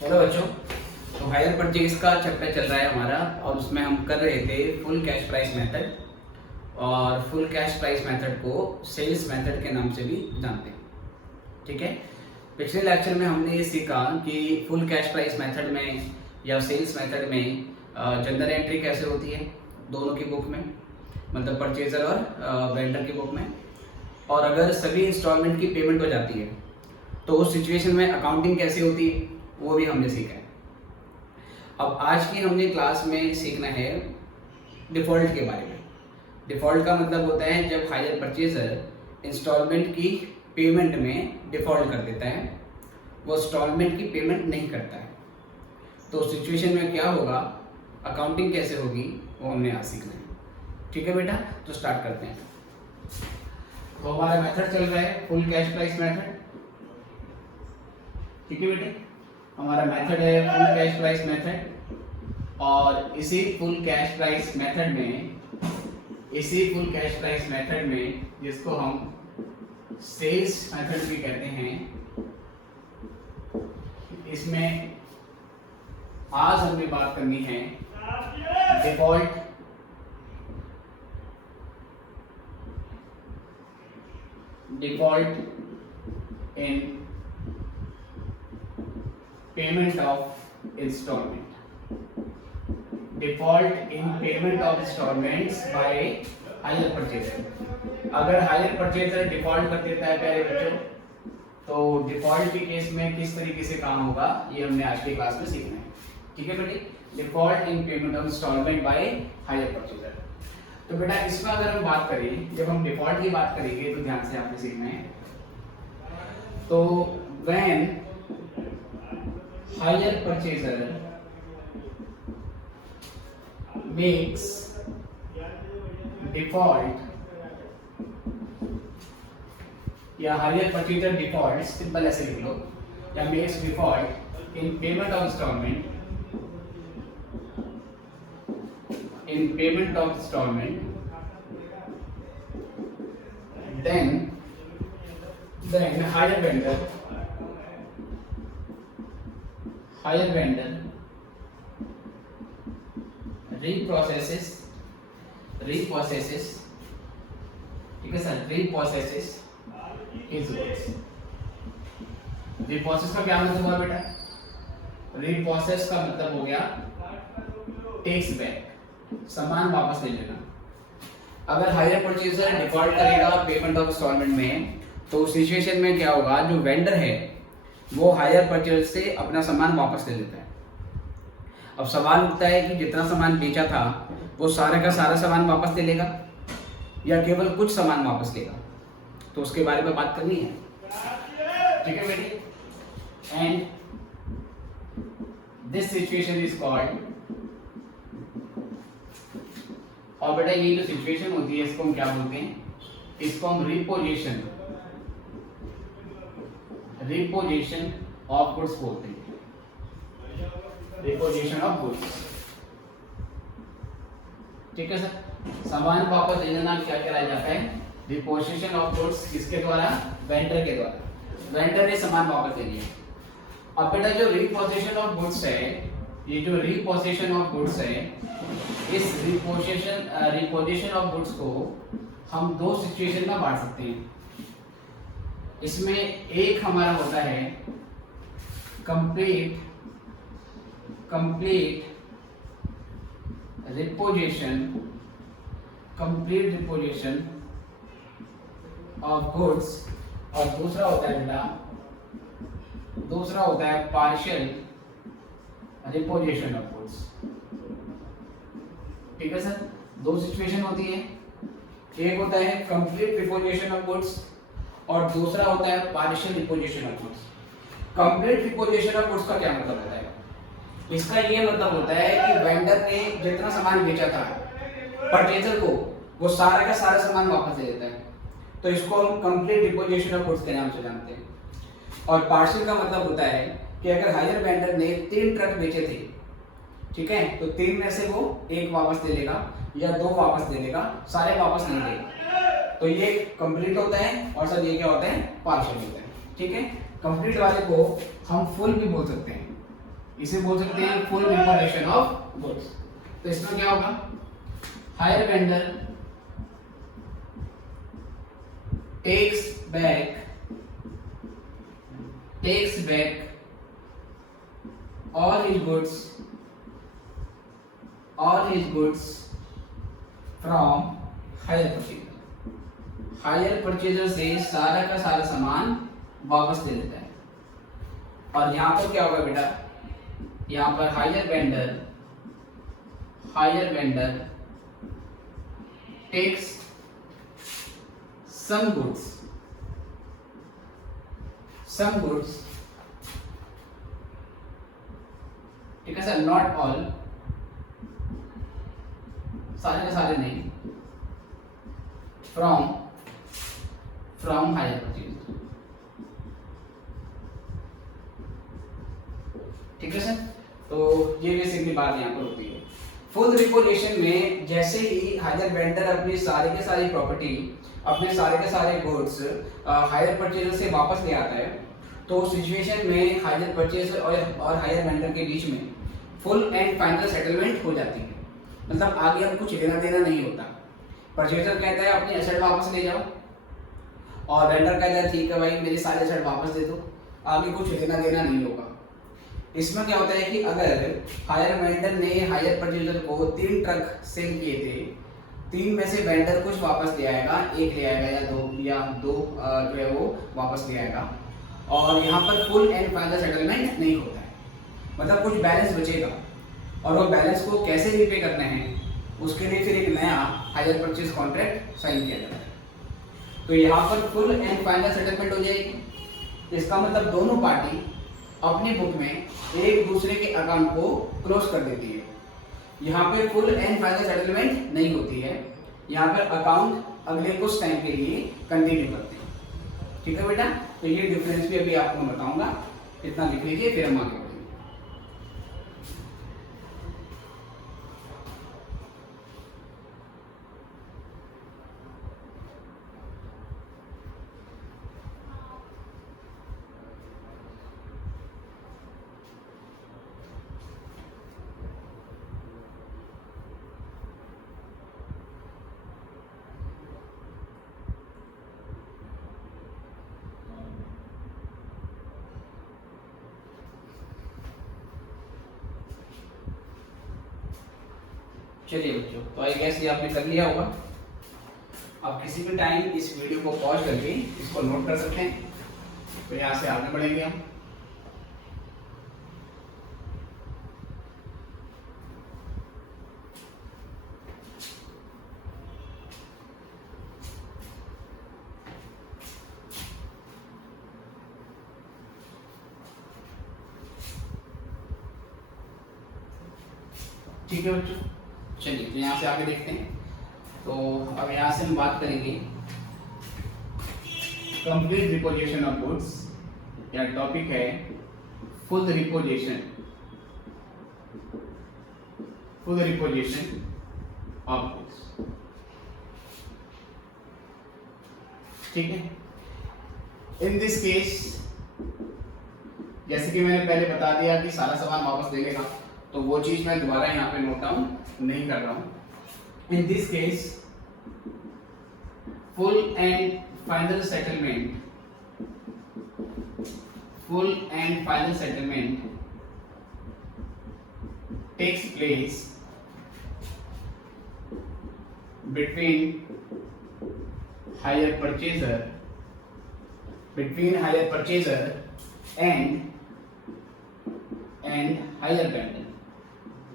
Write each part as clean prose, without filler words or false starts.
Hello बच्चों। तो hire purchase का चैप्टर चल रहा है हमारा और उसमें हम कर रहे थे फुल कैश प्राइस मेथड। और फुल कैश प्राइस मेथड को सेल्स मेथड के नाम से भी जानते हैं। ठीक है, पिछले लेक्चर में हमने ये सीखा कि फुल कैश प्राइस मेथड में या सेल्स मेथड में जनरल एंट्री कैसे होती है दोनों की बुक में, मतलब परचेजर और वेंडर की बुक में। और अगर सभी इंस्टॉलमेंट की पेमेंट हो जाती है तो उस सिचुएशन में अकाउंटिंग कैसे होती है वो भी हमने सीखा है। अब आज की हमने क्लास में सीखना है डिफ़ॉल्ट के बारे में। डिफ़ॉल्ट का मतलब होता है जब हायर परचेजर इंस्टॉलमेंट की पेमेंट में डिफ़ॉल्ट कर देता है, वो इंस्टॉलमेंट की पेमेंट नहीं करता है, तो उस सिचुएशन में क्या होगा, अकाउंटिंग कैसे होगी, वो हमने आज सीखना है। ठीक है बेटा, तो स्टार्ट करते हैं। तो हमारा मेथड चल रहा है फुल कैश प्राइस मेथड। ठीक है बेटे, हमारा मेथड है फुल कैश प्राइस मेथड। और इसी फुल कैश प्राइस मेथड में जिसको हम सेल्स मेथड भी कहते हैं, इसमें आज हमें बात करनी है default in payment of instalment. Default in payment of instalments by hire purchaser. अगर हायर परचेजर डिफॉल्ट कर देता है प्यारे बच्चों, तो डिफॉल्ट के केस में किस तरीके से काम होगा ये हमने आज की क्लास में सीखना है। ठीक है बेटे, default in payment of instalment by hire purchaser. तो बेटा इसमें अगर हम बात करें, जब हम डिफॉल्ट की बात करेंगे तो ध्यान से आपने सीखना है। तो when higher purchaser makes default या higher purchaser default, सिंपल ऐसे लिख लो, या makes default in payment of installment, then higher vendor reprocesses, ठीक है sir, reprocesses his goods। reprocess का क्या मतलब हुआ बेटा? reprocess का मतलब हो गया टेक्स बैक, सामान वापस ले लेना। अगर हायर परचेजर डिफॉल्ट करेगा पेमेंट ऑफ इंस्टॉलमेंट में, तो सिचुएशन में क्या होगा, जो वेंडर है वो हायर परचेज से अपना सामान वापस ले लेता है। अब सवाल उठता है कि जितना सामान बेचा था वो सारा का सारा सामान वापस ले लेगा या केवल कुछ सामान वापस लेगा, तो उसके बारे में बात करनी है। ठीक है बेटी, and this situation is called, और बेटा ये जो सिचुएशन होती है इसको हम क्या बोलते हैं, इसको हम रिपोजिशन ऑफ गुड्स बोलते हैं। रिपोजिशन ऑफ गुड्स, ठीक है सर। सामान वापस ले लेना क्या कराया जाता है, रिपोजिशन ऑफ गुड्स। किसके द्वारा? वेंडर के द्वारा। वेंडर ने सामान वापस ले लिया। अब बेटा जो रिपोजिशन ऑफ गुड्स है, ये जो रिपोजिशन ऑफ गुड्स है, इस रिपोजिशन ऑफ गुड्स को हम दो सिचुएशन में बांट सकते हैं। इसमें एक हमारा होता है कंप्लीट रिपोजिशन ऑफ गुड्स, और दूसरा होता है बेटा, पार्शियल रिपोजिशन ऑफ गुड्स। ठीक है सर, दो सिचुएशन होती है, एक होता है कंप्लीट रिपोजिशन ऑफ गुड्स और दूसरा होता है partial reposition of goods. Complete reposition of goods का क्या मतलब होता है? इसका ये मतलब होता है कि वेंडर ने जितना सामान बेचा था परचेजर को, वो सारा का सारा सामान वापस दे देता है, तो इसको हम कंप्लीट रिपोजिशन ऑफ गुड्स के नाम से जानते हैं। और पार्शियल का मतलब होता है कि अगर हायर वेंडर ने 3 ट्रक बेचे थे, ठीक है, तो 3 में से वो एक वापस दे लेगा या 2 वापस दे लेगा, सारे वापस नहीं देगा, तो ये कंप्लीट होता है। और सर ये क्या होता है? पार्शियल होता है। ठीक है, कंप्लीट वाले को हम फुल भी बोल सकते हैं। इसे बोल सकते हैं फुल रिपोर्टेशन ऑफ गुड्स। तो इसमें क्या होगा, hire vendor takes back all his goods from higher purchaser। Hire purchaser से सारा का सारा सामान वापस दे देता है। और यहाँ पर क्या होगा बेटा, यहाँ पर hire vendor takes some goods, ठीक है सर, नॉट ऑल, सारे के सारे नहीं, फ्रॉम हायर परचेज। ठीक है सर, तो ये बेसिकली बात यहाँ पर होती है। फुल रिपोर्टेशन में जैसे ही हायर वेंडर अपनी सारे के सारी प्रॉपर्टी, अपने सारे के सारे गुड्स हायर परचेजर से वापस ले आता है, तो सिचुएशन में हायर परचेजर और हायर वेंडर के बीच में फुल एंड फाइनल सेटलमेंट हो जाती है। मतलब आगे अब कुछ लेना देना नहीं होता। परचेजर कहता है अपनी एसेट वापस ले जाओ, और वेंडर कहता है ठीक है भाई मेरे सारे एसेट वापस दे दो, आगे कुछ लेना देना नहीं होगा। इसमें क्या होता है कि अगर हायर वेंडर ने हायर परचेजर को 3 ट्रक सेल किए थे, 3 में से वेंडर कुछ वापस ले आएगा, 1 ले आएगा या दो जो है वो वापस ले आएगा, और यहाँ पर फुल एंड फाइनल सेटलमेंट नहीं होता है। मतलब कुछ बैलेंस बचेगा, और वो बैलेंस को कैसे रीपे करना है उसके लिए फिर एक नया हायर परचेज कॉन्ट्रैक्ट साइन किया जाता है। तो यहाँ पर फुल एंड फाइनल सेटलमेंट हो जाएगी। इसका मतलब दोनों पार्टी अपनी बुक में एक दूसरे के अकाउंट को क्लोज कर देती है। यहाँ पे फुल एंड फाइनल सेटलमेंट नहीं होती है, यहाँ पर अकाउंट अगले कुछ टाइम के लिए कंटिन्यू करते हैं। ठीक है बेटा, तो ये डिफरेंस भी अभी आपको बताऊंगा, इतना लिख लीजिए फिर हम आगे बढ़ेंगे। चलिए बच्चों, तो आई गेस ये आपने कर लिया होगा। आप किसी भी टाइम इस वीडियो को पॉज करके इसको नोट कर सकते हैं। तो यहाँ से आगे बढ़ेंगे हम। ठीक है बच्चों, चलिए तो यहाँ से आगे देखते हैं। तो अब यहाँ से हम बात करेंगे कंप्लीट रिपोजिशन ऑफ गुड्स, या टॉपिक है फुल रिपोजिशन ऑफ गुड्स। ठीक है, इन दिस केस जैसे कि मैंने पहले बता दिया कि सारा सामान वापस दे लेगा, तो वो चीज मैं दोबारा यहाँ पे नोट डाउन नहीं कर रहा हूं। In this case full and final settlement takes place between hire purchaser and hire vendor।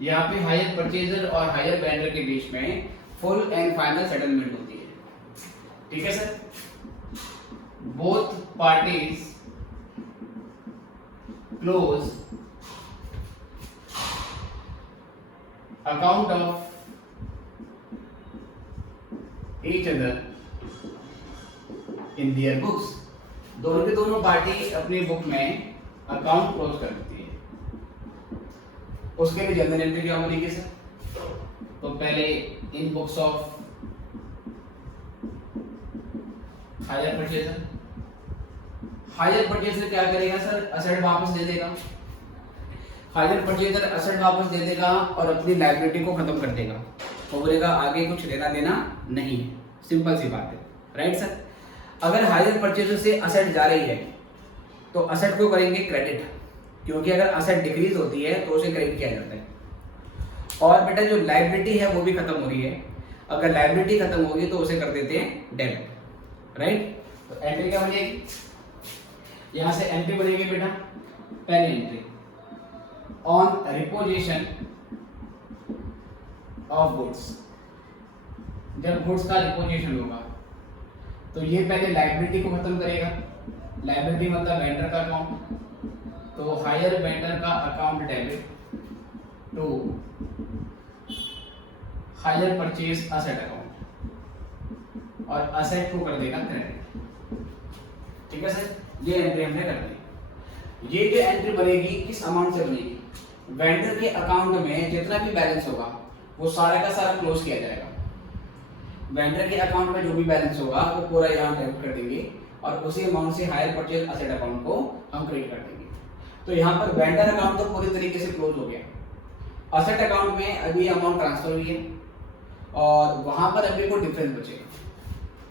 यहाँ पे हायर परचेजर और हायर वेंडर के बीच में फुल एंड फाइनल सेटलमेंट होती है। ठीक है sir, both parties close account of each other in their books। दोनों के दोनों पार्टी अपनी बुक में अकाउंट क्लोज कर देती है। उसके लिए जनरल एंट्री क्या बनेगी सर? तो पहले इन बुक्स ऑफ हायर परचेजर क्या करेगा सर? असेट वापस दे देगा। हायर परचेजर असेट वापस दे देगा और अपनी लायबिलिटी को खत्म कर देगा, तो बोलेगा आगे कुछ लेना देना नहीं है। सिंपल सी बात है, राइट सर। अगर हायर परचेजर से असेट जा रही है तो असेट को करेंगे क्रेडिट, क्योंकि अगर असेट डिक्रीज होती है तो उसे क्रेडिट किया जाता है। और बेटा जो लायबिलिटी है वो भी खत्म हो रही है, अगर लायबिलिटी खत्म होगी तो उसे कर देते हैं डेबिट, राइट। तो एंट्री क्या बनेगी, यहां से एंट्री बनेगी बेटा, पहली entry on repossession of goods. जब गुड्स का रिपोजिशन होगा तो ये पहले लायबिलिटी को खत्म करेगा, लायबिलिटी मतलब वेंडर का अकाउंट, तो हायर वेंडर का account debit to hire purchase asset account, और असेट को कर देगा क्रेडिट। ठीक है सर, ये एंट्री हमने कर दी। ये जो एंट्री बनेगी किस अमाउंट से बनेगी, वेंडर के अकाउंट में जितना भी बैलेंस होगा वो सारा का सारा क्लोज किया जाएगा। वेंडर के अकाउंट में जो भी बैलेंस होगा वो पूरा यहाँ डेबिट कर देंगे और उसी अमाउंट से हायर परचेज असेट अकाउंट को हम क्रेडिट कर देंगे। तो यहाँ पर वेंडर अकाउंट तो पूरी तरीके से क्लोज हो गया, असेट अकाउंट में अभी अमाउंट ट्रांसफर हुई है और वहां पर अभी कोई डिफरेंस बचेगा।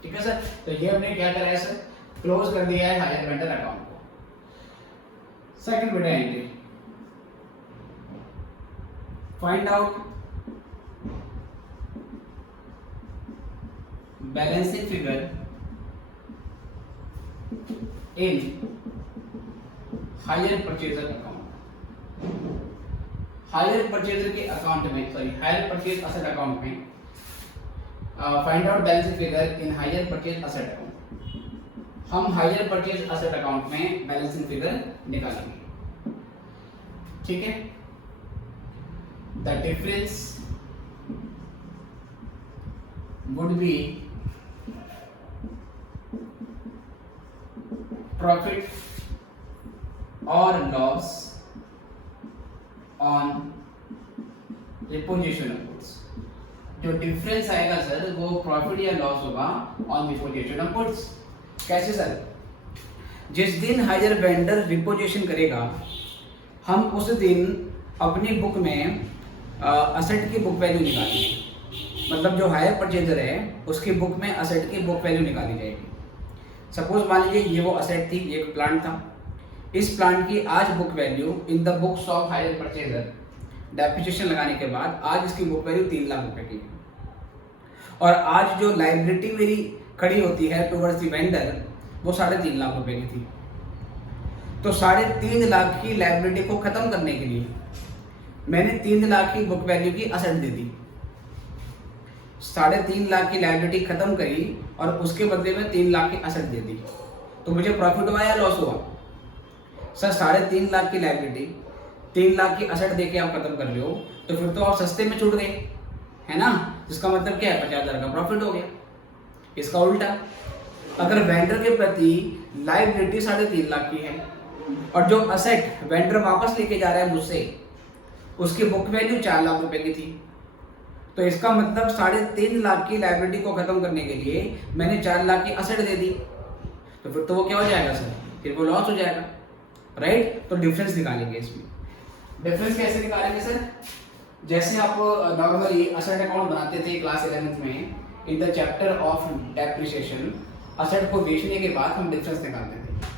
ठीक है सर, तो ये हमने क्या करा है सर, क्लोज कर दिया है हायर वेंडर अकाउंट को। सेकंड बेटा entry, find out balancing figure in hire purchaser account. Hire purchaser के अकाउंट में, sorry hire purchase asset account में find out balancing figure in hire purchase asset account. हम hire purchase asset account में balancing figure निकालेंगे। ठीक है, the difference would be profit और loss on repossession of goods. जो difference आएगा sir वो प्रॉफिट या लॉस होगा ऑन रिपोजिशन ऑफ गुड्स। कैसे सर, जिस दिन हायर वेंडर रिपोजिशन करेगा हम उस दिन अपनी बुक में असेट की बुक वैल्यू निकालेंगे। मतलब जो हायर परचेजर है उसकी बुक में असेट की बुक वैल्यू निकाली जाएगी। सपोज मान लीजिए ये वो असेट थी, ये एक प्लांट था, इस प्लांट की आज book value in the books of hire purchaser, depreciation लगाने के बाद आज इसकी बुक वैल्यू 3 लाख रुपए की, और आज जो लायबिलिटी मेरी खड़ी होती है टुवर्ड्स द वेंडर वो 3.5 लाख रुपए की थी। तो 3.5 लाख की लायबिलिटी को खत्म करने के लिए मैंने 3 लाख की बुक वैल्यू की असेट दे दी। 3.5 लाख की लायबिलिटी खत्म करी और उसके बदले में 3 लाख की असेट दे दी, तो मुझे प्रॉफिट हुआ या लॉस हुआ सर? 3.5 लाख की लायबिलिटी 3 लाख की असेट देके आप खत्म कर रहे हो, तो फिर तो आप सस्ते में छूट गए, है ना। जिसका मतलब क्या है, 50,000 का प्रॉफिट हो गया। इसका उल्टा, अगर वेंडर के प्रति लायबिलिटी 3.5 लाख की है और जो असेट वेंडर वापस लेके जा रहा है मुझसे उसकी बुक वैल्यू 4 लाख रुपए की थी, तो इसका मतलब 3.5 लाख की लायबिलिटी को खत्म करने के लिए मैंने 4 लाख की असेट दे दी, तो फिर तो वो क्या हो जाएगा सर, फिर वो लॉस हो जाएगा, राइट। तो डिफरेंस निकालेंगे इसमें। डिफरेंस कैसे निकालेंगे सर? जैसे आप नॉर्मली असेट अकाउंट बनाते थे क्लास 11th में in the chapter of depreciation, asset को बेचने के बाद हम डिफरेंस निकालते थे।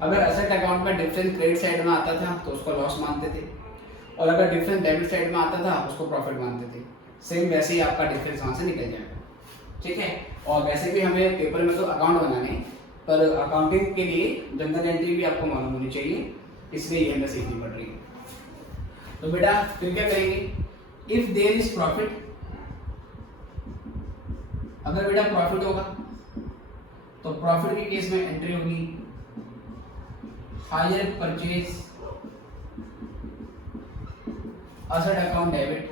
अगर असेट अकाउंट में डिफरेंस क्रेडिट साइड में आता था तो उसको लॉस मानते थे, और अगर डिफरेंस डेबिट साइड में आता था उसको प्रॉफिट मानते थे। सेम वैसे ही आपका डिफरेंस वहाँ से निकल जाएगा, ठीक है। और वैसे भी हमें पेपर में तो अकाउंट बनाने, पर अकाउंटिंग के लिए जनरल एंट्री भी आपको मालूम होनी चाहिए, इसलिए ये हमें सीखनी पड़ रही है। तो बेटा फिर क्या करेंगे, इफ देयर इज प्रॉफिट, अगर बेटा प्रॉफिट होगा तो प्रॉफिट के केस में एंट्री होगी hire purchase asset account debit,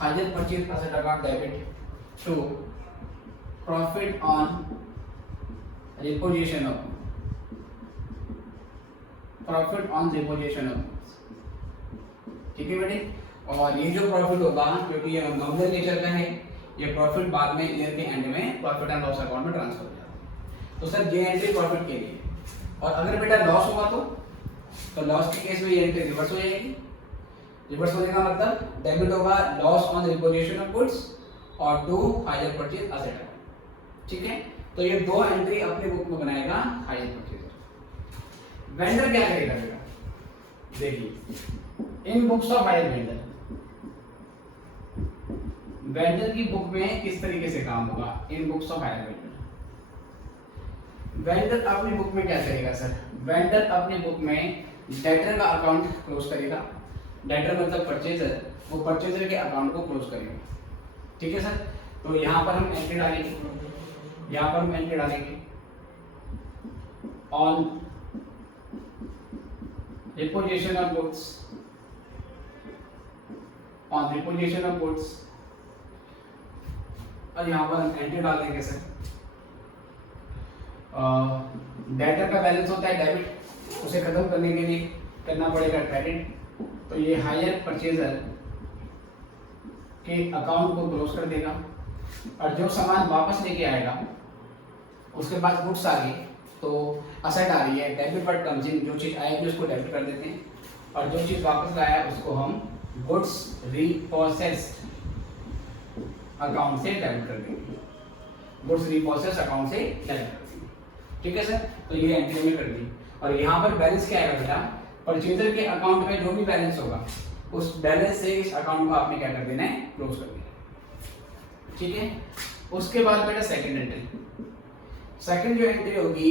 hire purchase asset account debit to profit on repossession of, profit on repossession of, ठीक है बेटे। और ये जो प्रॉफिट होगा क्योंकि ये नॉमिनल नेचर का है, ये प्रॉफिट बाद में ईयर के एंड में प्रॉफिट एंड लॉस अकाउंट में ट्रांसफर हो जाता है। तो सर ये एंट्री प्रॉफिट के लिए। और अगर बेटा लॉस होगा तो तो लॉस के केस में ये एंट्री रिवर्स हो जाएगी। रिवर्स होने का मतलब डेबिट होगा loss on repossession of goods और to hire purchase asset account. ठीक है, तो ये दो एंट्री अपने बुक में बनाएगा हायर परचेज। वेंडर क्या करेगा बेटा, देखिए in books of hire vendor, vendor की बुक में किस तरीके से काम होगा in books of hire vendor. Vendor अपनी बुक में क्या करेगा सर, वेंडर अपनी बुक में डेटर का अकाउंट क्लोज करेगा। डेटर मतलब परचेजर, वो परचेजर के अकाउंट को क्लोज करेगा। ठीक है सर, तो यहां पर हम एंट्री डालेंगे, यहां पर हम एंट्री डालेंगे on repossession of goods, on repossession of goods, और यहां पर हम एंट्री डाल देंगे सर डेटर का बैलेंस होता है डेबिट, उसे खत्म करने के लिए करना पड़ेगा क्रेडिट। तो ये हायर परचेजर के अकाउंट को क्लोज कर देगा और जो सामान वापस लेके आएगा उसके पास गुड्स आ गई तो असेट आ रही है, डेबिट वर्ड कम्स इन, जो चीज आएगी उसको डेबिट कर देते हैं और जो चीज वापस लाया उसको हम गुड्स रीप्रोसेस्ड अकाउंट से डेबिट कर देंगे, गुड्स रीप्रोसेस्ड अकाउंट से डेबिट कर देंगे। ठीक है सर, तो ये एंट्री में कर दी। और यहाँ पर बैलेंस क्या आएगा बेटा, परचेजर के अकाउंट में जो भी बैलेंस होगा उस बैलेंस से इस अकाउंट को आपने क्या कर देना है, क्लोज कर देना। ठीक है, उसके बाद बेटा सेकंड एंट्री, सेकंड जो एंट्री होगी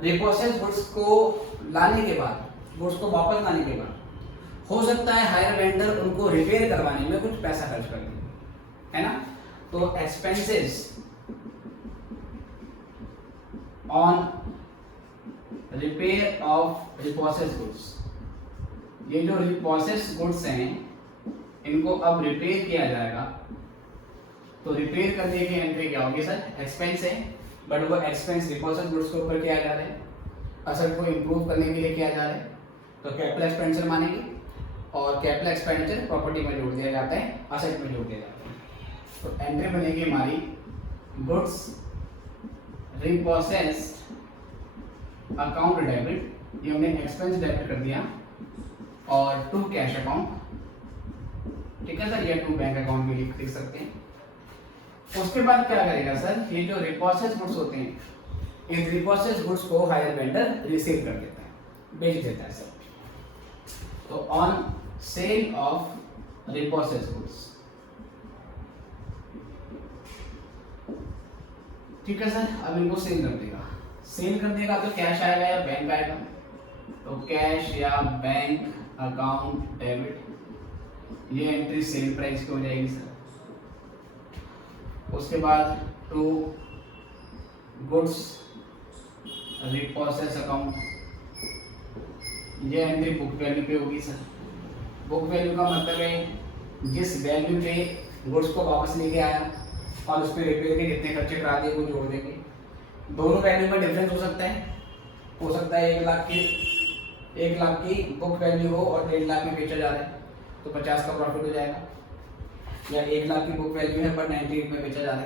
रिप्रोसेस्ड गुड्स को लाने के बाद, गुड्स को वापस लाने के बाद हो सकता है हायर वेंडर उनको रिपेयर करवाने में कुछ पैसा खर्च कर दे, है ना। तो expenses on repair of repossessed goods, ये जो रिप्रोसेस्ड गुड्स हैं इनको अब रिपेयर किया जाएगा। तो रिपेयर करने की एंट्री क्या होगी सर, एक्सपेंस है, बट वो एक्सपेंस रिप्रोसेस्ड गुड्स के ऊपर किया जा रहा है, असेट को इंप्रूव करने के लिए किया जा रहा है, तो कैपिटल एक्सपेंडिचर मानेंगे और कैपिटल एक्सपेंडिचर प्रॉपर्टी में जोड़ दिया जाता है, असेट में जोड़ दिया जाता है। तो एंट्री बनेगी हमारी गुड्स रिप्रोसेस्ड अकाउंट डेबिट, ये हमने एक्सपेंस डेबिट कर दिया, और टू कैश अकाउंट। ठीक है सर, या टू बैंक अकाउंट भी लिख सकते हैं। उसके बाद क्या करेगा सर, ये जो रिप्रोसेस्ड गुड्स होते हैं इन रिप्रोसेस्ड गुड्स को हायर वेंडर रिसीव कर देता है, बेच देता है सर। तो on sale of repossessed goods, ठीक है सर, अब इनको सेल कर देगा। सेल कर देगा तो कैश आएगा या बैंक आएगा, तो कैश या बैंक अकाउंट डेबिट, ये एंट्री सेल प्राइस की हो जाएगी सर। उसके बाद टू गुड्स रिप्रोसेस अकाउंट, ये एंट्री बुक वैल्यू पे होगी सर। बुक वैल्यू का मतलब है जिस वैल्यू पे गुड्स को वापस लेके आया और उस पर रिपेयर के कितने खर्चे करा दिए वो जोड़ देंगे। दोनों वैल्यू में डिफरेंस हो सकता है 1 लाख की बुक वैल्यू हो और 1.5 लाख में बेचा जा रहा है तो 50 का प्रॉफिट हो जाएगा, या 1 लाख की बुक वैल्यू है पर 98 में बेचा जा रहा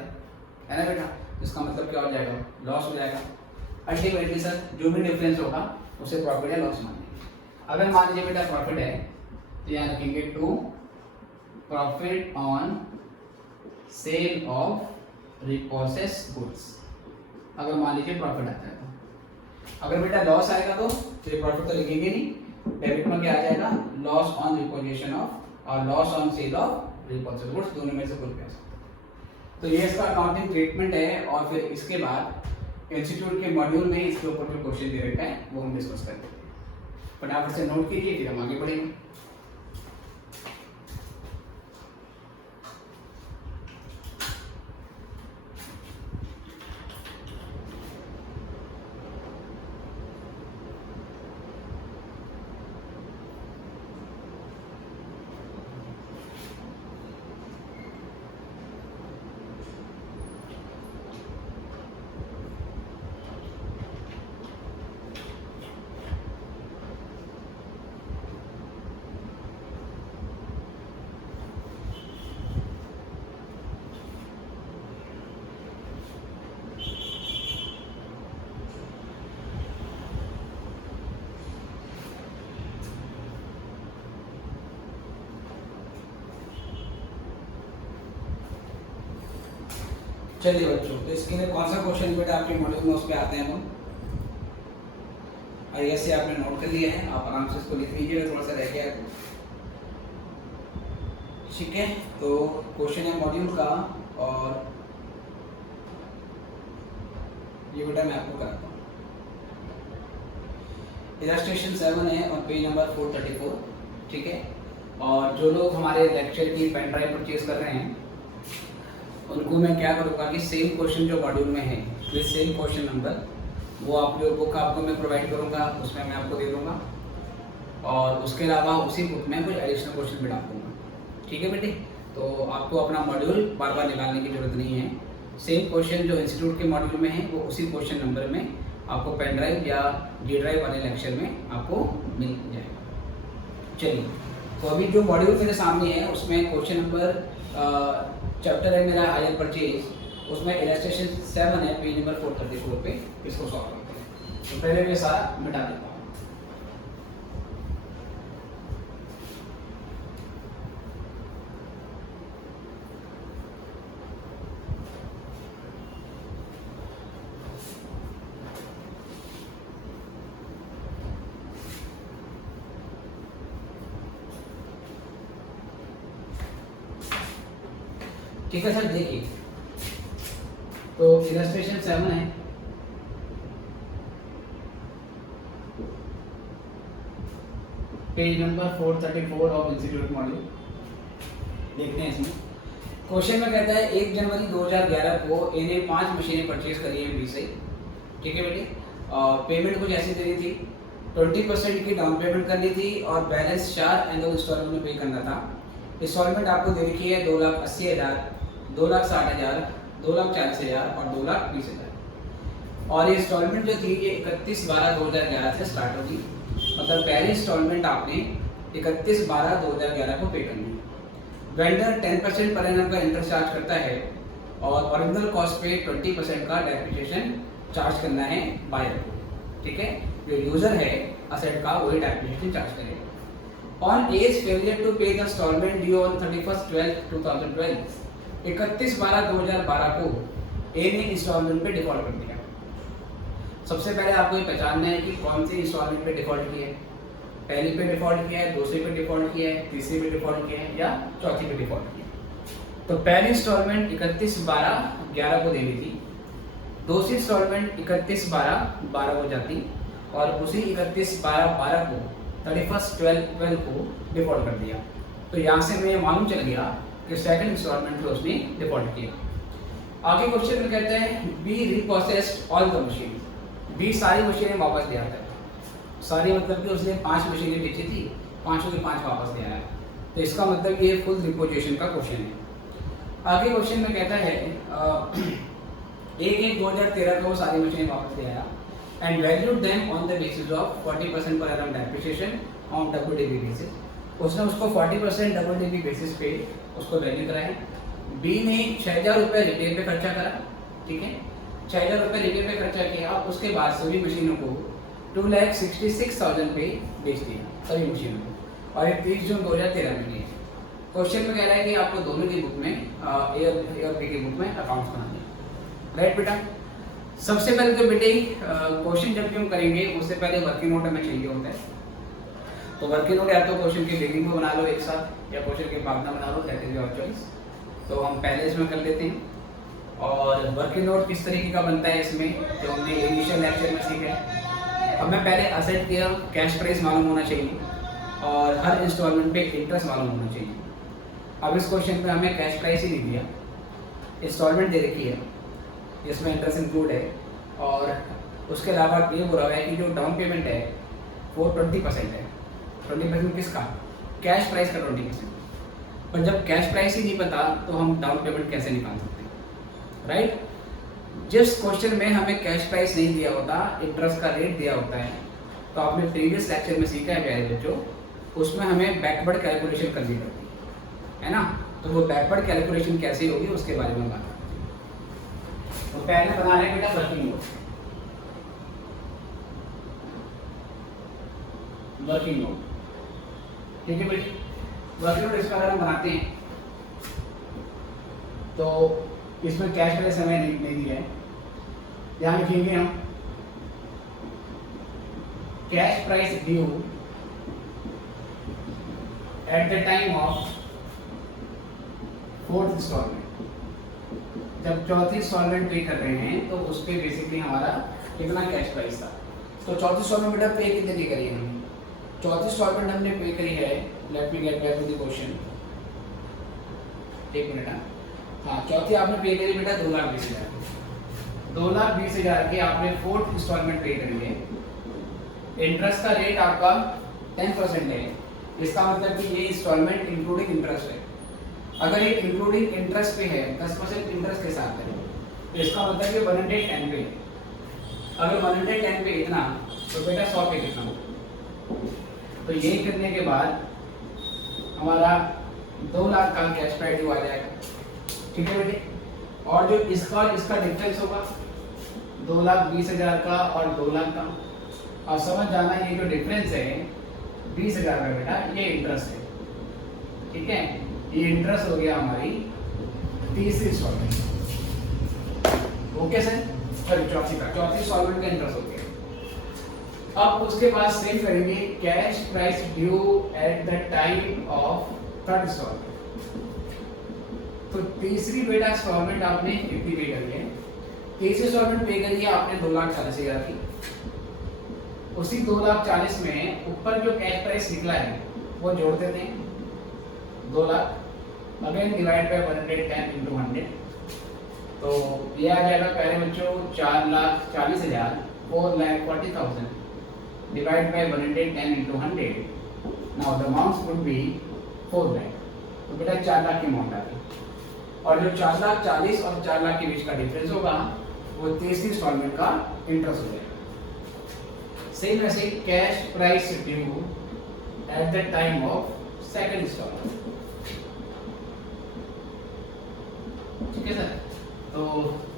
है ना बेटा, तो इसका मतलब क्या हो जाएगा, लॉस हो जाएगा। अल्टीमेटली सर जो भी डिफरेंस होगा उसे प्रॉफिट या लॉस मान लेंगे। अगर मान लीजिए बेटा प्रॉफिट है तो यहाँ रखेंगे to profit on sale of repossessed goods, अगर मान लीजिए प्रॉफिट आता है तो। अगर बेटा लॉस आएगा तो ये प्रॉफिट तो लिखेंगे नहीं, डेबिट में क्या आ जाएगा, लॉस ऑन रिपोजिशन ऑफ और loss on sale of repossessed goods, दोनों में से कुछ पैसा। तो ये इसका अकाउंटिंग ट्रीटमेंट है, और फिर इसके बाद इंस्टीट्यूट के मॉड्यूल में इसके ऊपर जो क्वेश्चन दे रखा है वो हम डिस्कस करेंगे। फटाफट से नोट कीजिए फिर हम आगे बढ़ेंगे। चलिए बच्चों, तो इसके लिए कौन सा क्वेश्चन बेटा आपके मॉड्यूल में उस पर आते हैं हम। आई गेस ये आपने नोट कर लिया है, आप आराम से इसको लिख लीजिएगा, थोड़ा सा रह गया है। ठीक है, तो क्वेश्चन है मॉड्यूल का, और ये बेटा मैं आपको कराता हूँ। इलस्ट्रेशन 7 है और पेज नंबर 434। ठीक है, और जो लोग हमारे लेक्चर की पेन ड्राइव परचेज कर रहे हैं उनको मैं क्या करूँगा कि सेम क्वेश्चन जो मॉड्यूल में है विद सेम क्वेश्चन नंबर, वो आप लोगों को आपको मैं प्रोवाइड करूँगा, उसमें मैं आपको दे दूँगा, और उसके अलावा उसी बुक में कुछ एडिशनल क्वेश्चन भी डाल दूँगा। ठीक है बेटे, तो आपको अपना मॉड्यूल बार बार निकालने की जरूरत नहीं है। सेम क्वेश्चन जो इंस्टीट्यूट के मॉड्यूल में है वो उसी क्वेश्चन नंबर में आपको पेन ड्राइव या डी ड्राइव वाले लेक्चर में आपको मिल जाएगा। चलिए, तो अभी जो मॉड्यूल मेरे सामने है उसमें क्वेश्चन नंबर चैप्टर है मेरा हायर परचेज, उसमें इलस्ट्रेशन 7 है पेज नंबर 434 पे, इसको सॉल्व करते हैं। तो पहले मैं सारा मिटा देता हूँ। ठीक है सर, देखिए, तो इलस्ट्रेशन 7 है, page number 434 of institute module. देखते हैं इसमें क्वेश्चन में कहता है 1 जनवरी 2011 को ए ने 5 मशीनें परचेज करी हैं बी से। ठीक है बेटे, पेमेंट कुछ ऐसी देनी थी, 20% की डाउन पेमेंट करनी थी और बैलेंस 4 एनुअल इंस्टॉलमेंट में पे करना था। इंस्टॉलमेंट आपको दे रखी है 2,80,000, 2,60,000, 2,40,000 और 2,20,000। और ये इंस्टॉलमेंट जो थी ये 31/12/2011 से स्टार्ट होगी, मतलब पहली इंस्टॉलमेंट आपने 31/12/2011 को पे करनी है। वेंडर 10% पर एनम का इंटरेस्ट चार्ज करता है और ओरिजिनल कॉस्ट पे 20% का डेप्रिसिएशन चार्ज करना है बायर को। ठीक है, जो यूजर है असेट का वही डेप्रिसिएशन चार्ज करेगा। On as failure to pay the instalment due on 31/12/2012, 31/12/2012 को ए ने इंस्टॉलमेंट पे डिफॉल्ट कर दिया। सबसे पहले आपको ये पहचानना है कि कौन सी इंस्टॉलमेंट पे डिफॉल्ट किया है। पहली पे डिफॉल्ट किया है, दूसरी पे डिफॉल्ट किया है, तीसरी पे डिफॉल्ट किया है या चौथी पे डिफॉल्ट किया है। तो पहली इंस्टॉलमेंट 31/12/11 को देनी थी, दूसरी इंस्टॉलमेंट 31/12/12 को जाती और उसी 31/12/12 को 31/12/12 को डिफॉल्ट कर दिया। तो यहाँ से हमें मालूम चल गया कि सेकंड इंस्टॉलमेंट पे उसने डिफॉल्ट किया। आगे क्वेश्चन में कहते हैं B repossessed all the machine, B सारी मशीनें वापस ले आता है। सारी मतलब कि उसने 5 मशीनें बेची थी, 5 की 5 वापस ले आया, तो इसका मतलब ये फुल रिपोजिशन का क्वेश्चन है। आगे क्वेश्चन में कहता है 1/1/2013 को वो सारी मशीनें वापस ले आया and valued them on the basis of 40% per annum depreciation on WDV basis. उसने उसको 40% WDV बेसिस पे उसको वैल्यू कराया। बी ने 6,000 रुपये रिटेल पे खर्चा करा। ठीक है, 6,000 रुपये रिटेल पे खर्चा किया, उसके बाद सभी मशीनों को 2,66,000 पे बेच दिया, सभी मशीनों को, और ये 30 जून 2013 में किया। क्वेश्चन में कह रहा है कि आपको दोनों की बुक में ए और बी की बुक में अकाउंट्स बनाने हैं। राइट बेटा, सबसे पहले तो बेटे क्वेश्चन जब भी हम करेंगे उससे पहले वर्किंग नोट हमें चाहिए होता है। तो वर्किंग नोट या तो क्वेश्चन के बिगिनिंग में बना लो एक साथ, या क्वेश्चन के बाद में बना लो, दैट इज योर चॉइस। तो हम पहले इसमें कर लेते हैं। और वर्किंग नोट किस तरीके का बनता है इसमें, जो हमने इनिशियल लेक्चर में सीखा है। हमें पहले असेट के कैश प्राइस मालूम होना चाहिए और हर इंस्टॉलमेंट पे इंटरेस्ट मालूम होना चाहिए। अब इस क्वेश्चन में हमें कैश प्राइस ही नहीं दिया, इंस्टॉलमेंट दे रखी है, इसमें इंटरेस्ट इंक्लूड है, और उसके अलावा ये बोला हुआ है कि जो डाउन पेमेंट है वो 20% है। 20% किसका? कैश प्राइस का 20%। पर जब कैश प्राइस ही नहीं पता तो हम डाउन पेमेंट कैसे निकाल सकते हैं? राइट, जिस क्वेश्चन में हमें कैश प्राइस नहीं दिया होता, इंटरेस्ट का रेट दिया होता है, तो आपने प्रीवियस लेक्चर में सीखा है प्यारे बच्चों, उसमें हमें बैकवर्ड कैलकुलेशन करनी पड़ती है ना। तो वो बैकवर्ड कैलकुलेशन कैसे होगी उसके बारे में बात करते हैं। तो पहले बना रहे हैं बेटा वर्किंग नोट। वर्किंग नोट, ठीक है बेटे, वर्किंग नोट इसका अगर हम बनाते हैं तो इसमें कैश प्राइस हमें नहीं दिया है। ध्यान रखिएगे हम cash price due at the time of fourth instalment, जब चौथी इंस्टॉलमेंट पे कर रहे हैं तो उस पर बेसिकली हमारा कितना कैश प्राइस था। तो चौथी इंस्टॉलमेंट बेटा पे कितने की करी है हमने? चौथी इंस्टॉलमेंट हमने पे करी है, let me get back to the question, एक मिनट। हाँ, चौथी आपने पे करी बेटा 2,20,000, 2,20,000 की आपने फोर्थ इंस्टॉलमेंट पे करी है। इंटरेस्ट का रेट आपका 10% है, इसका मतलब कि ये इंस्टॉलमेंट इंक्लूडिंग इंटरेस्ट है। अगर ये इंक्लूडिंग इंटरेस्ट पे है, 10% इंटरेस्ट के साथ है, तो इसका मतलब ये 110 पे। अगर 110 पे इतना, तो बेटा 100 पे कितना? तो ये करने के बाद हमारा 2 लाख का कैश प्राइस ड्यू आ जाएगा, ठीक है बेटे। और जो इसका डिफरेंस होगा 2,20,000 का और 2 लाख का, अब समझ जाना ये जो डिफरेंस है 20,000 का बेटा, ये इंटरेस्ट है, ठीक है। ये इंटरेस्ट हो गया हमारी तीसरी इंस्टॉलमेंट, ओके सर। सॉरी, चौथी इंस्टॉलमेंट का इंटरेस्ट हो गया। अब उसके बाद सेम करेंगे cash price due at the time of third instalment. तो तीसरी बेटा इंस्टॉलमेंट आपने कितनी पे करी है? तीसरी इंस्टॉलमेंट पे करी है आपने 2,40,000 की। उसी 2,40,000 में ऊपर जो कैश प्राइस निकला है वो जोड़ देते हैं 2 lakh, again divide by 110 into 100। तो ये आ जाएगा पहले बच्चों 4,40,000, 4,40,000 divide by 110 into 100। Now the amount would be 4 lakh. तो बेटा 4 लाख की अमाउंट आ गई, और जो 4,40,000 और 4 लाख के बीच का डिफरेंस होगा वो तीसरी इंस्टॉलमेंट का इंटरेस्ट हो जाएगा। सेम वैसे cash price due at the time of second instalment, ठीक है सर। तो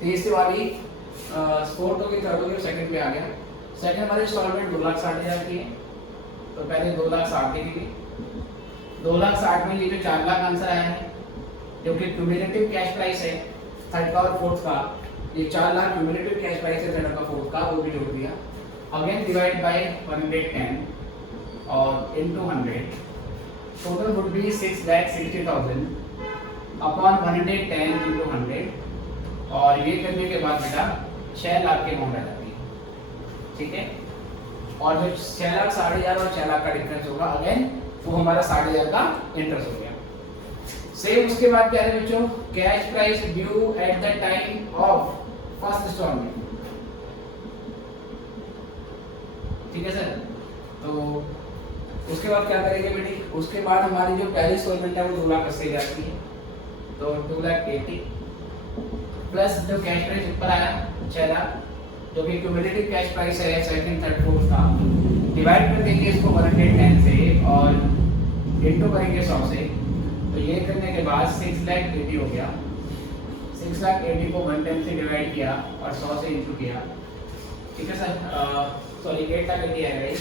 तीसरी वाली फोर्थ हो गई, थर्ड हो गई, सेकंड पे आ गया। सेकंड वाली इंस्टॉलमेंट 2,60,000 की है, तो पहले 2,60,000 की थी। 2,60,000 में ये जो 4 लाख आंसर आया है, जो कि क्यूमुलेटिव कैश प्राइस है थर्ड का और फोर्थ का, ये 4 लाख क्यूमुलेटिव कैश प्राइस है थर्ड का फोर्थ का, वो भी जोड़ दिया। अगेन डिवाइड बाय 110 और into 100, total would be 6,60,000 upon 110 into 100। और ये करने के बाद बेटा 6 लाख की अमाउंट आ जाती है, ठीक है। और जो 6,60,000 और 6 लाख का डिफरेंस होगा, अगेन वो हमारा 60,000 का इंटरेस्ट हो गया। सेम उसके बाद क्या है बच्चों, cash price due at the time of first instalment, ठीक है सर। तो उसके बाद क्या करेंगे बेटी? उसके बाद हमारी जो पहली इंस्टॉलमेंट है वो 2,80,000 की है, तो 2,80,000 प्लस जो कैश प्राइस ऊपर आया 6 लाख, जो कि क्यूमुलेटिव कैश प्राइस है सेकंड थर्ड फोर्थ का, डिवाइड कर देंगे इसको 110 से और इंटू करेंगे 100 से। तो ये करने के बाद 6,80,000 हो गया। 6,80,000 को 110 से डिवाइड किया और 100 से इंटू किया, ठीक है सर। सॉरी 8,80,000 है,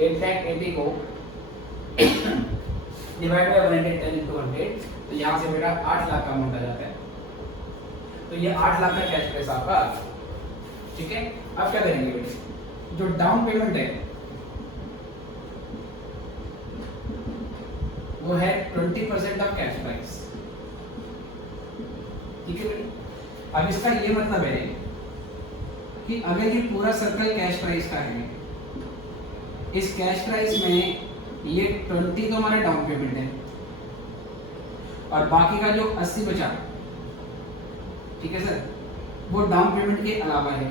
8,80,000 को डिवाइड बाय 110 इंटू 100, तो यहाँ से बेटा 8 लाख का अमाउंट आ जाता है। तो ये 8 लाख का कैश प्राइस आपका आ गया, ठीक है। अब क्या करेंगे बेटे? जो डाउन पेमेंट है वो है 20% ऑफ कैश प्राइस, ठीक है बेटे। अब इसका ये मतलब है कि अगर ये पूरा सर्कल कैश प्राइस का है, इस कैश प्राइस में ये 20 तो हमारा डाउन पेमेंट है और बाकी का जो 80 बचा, ठीक है सर, वो डाउन पेमेंट के अलावा है,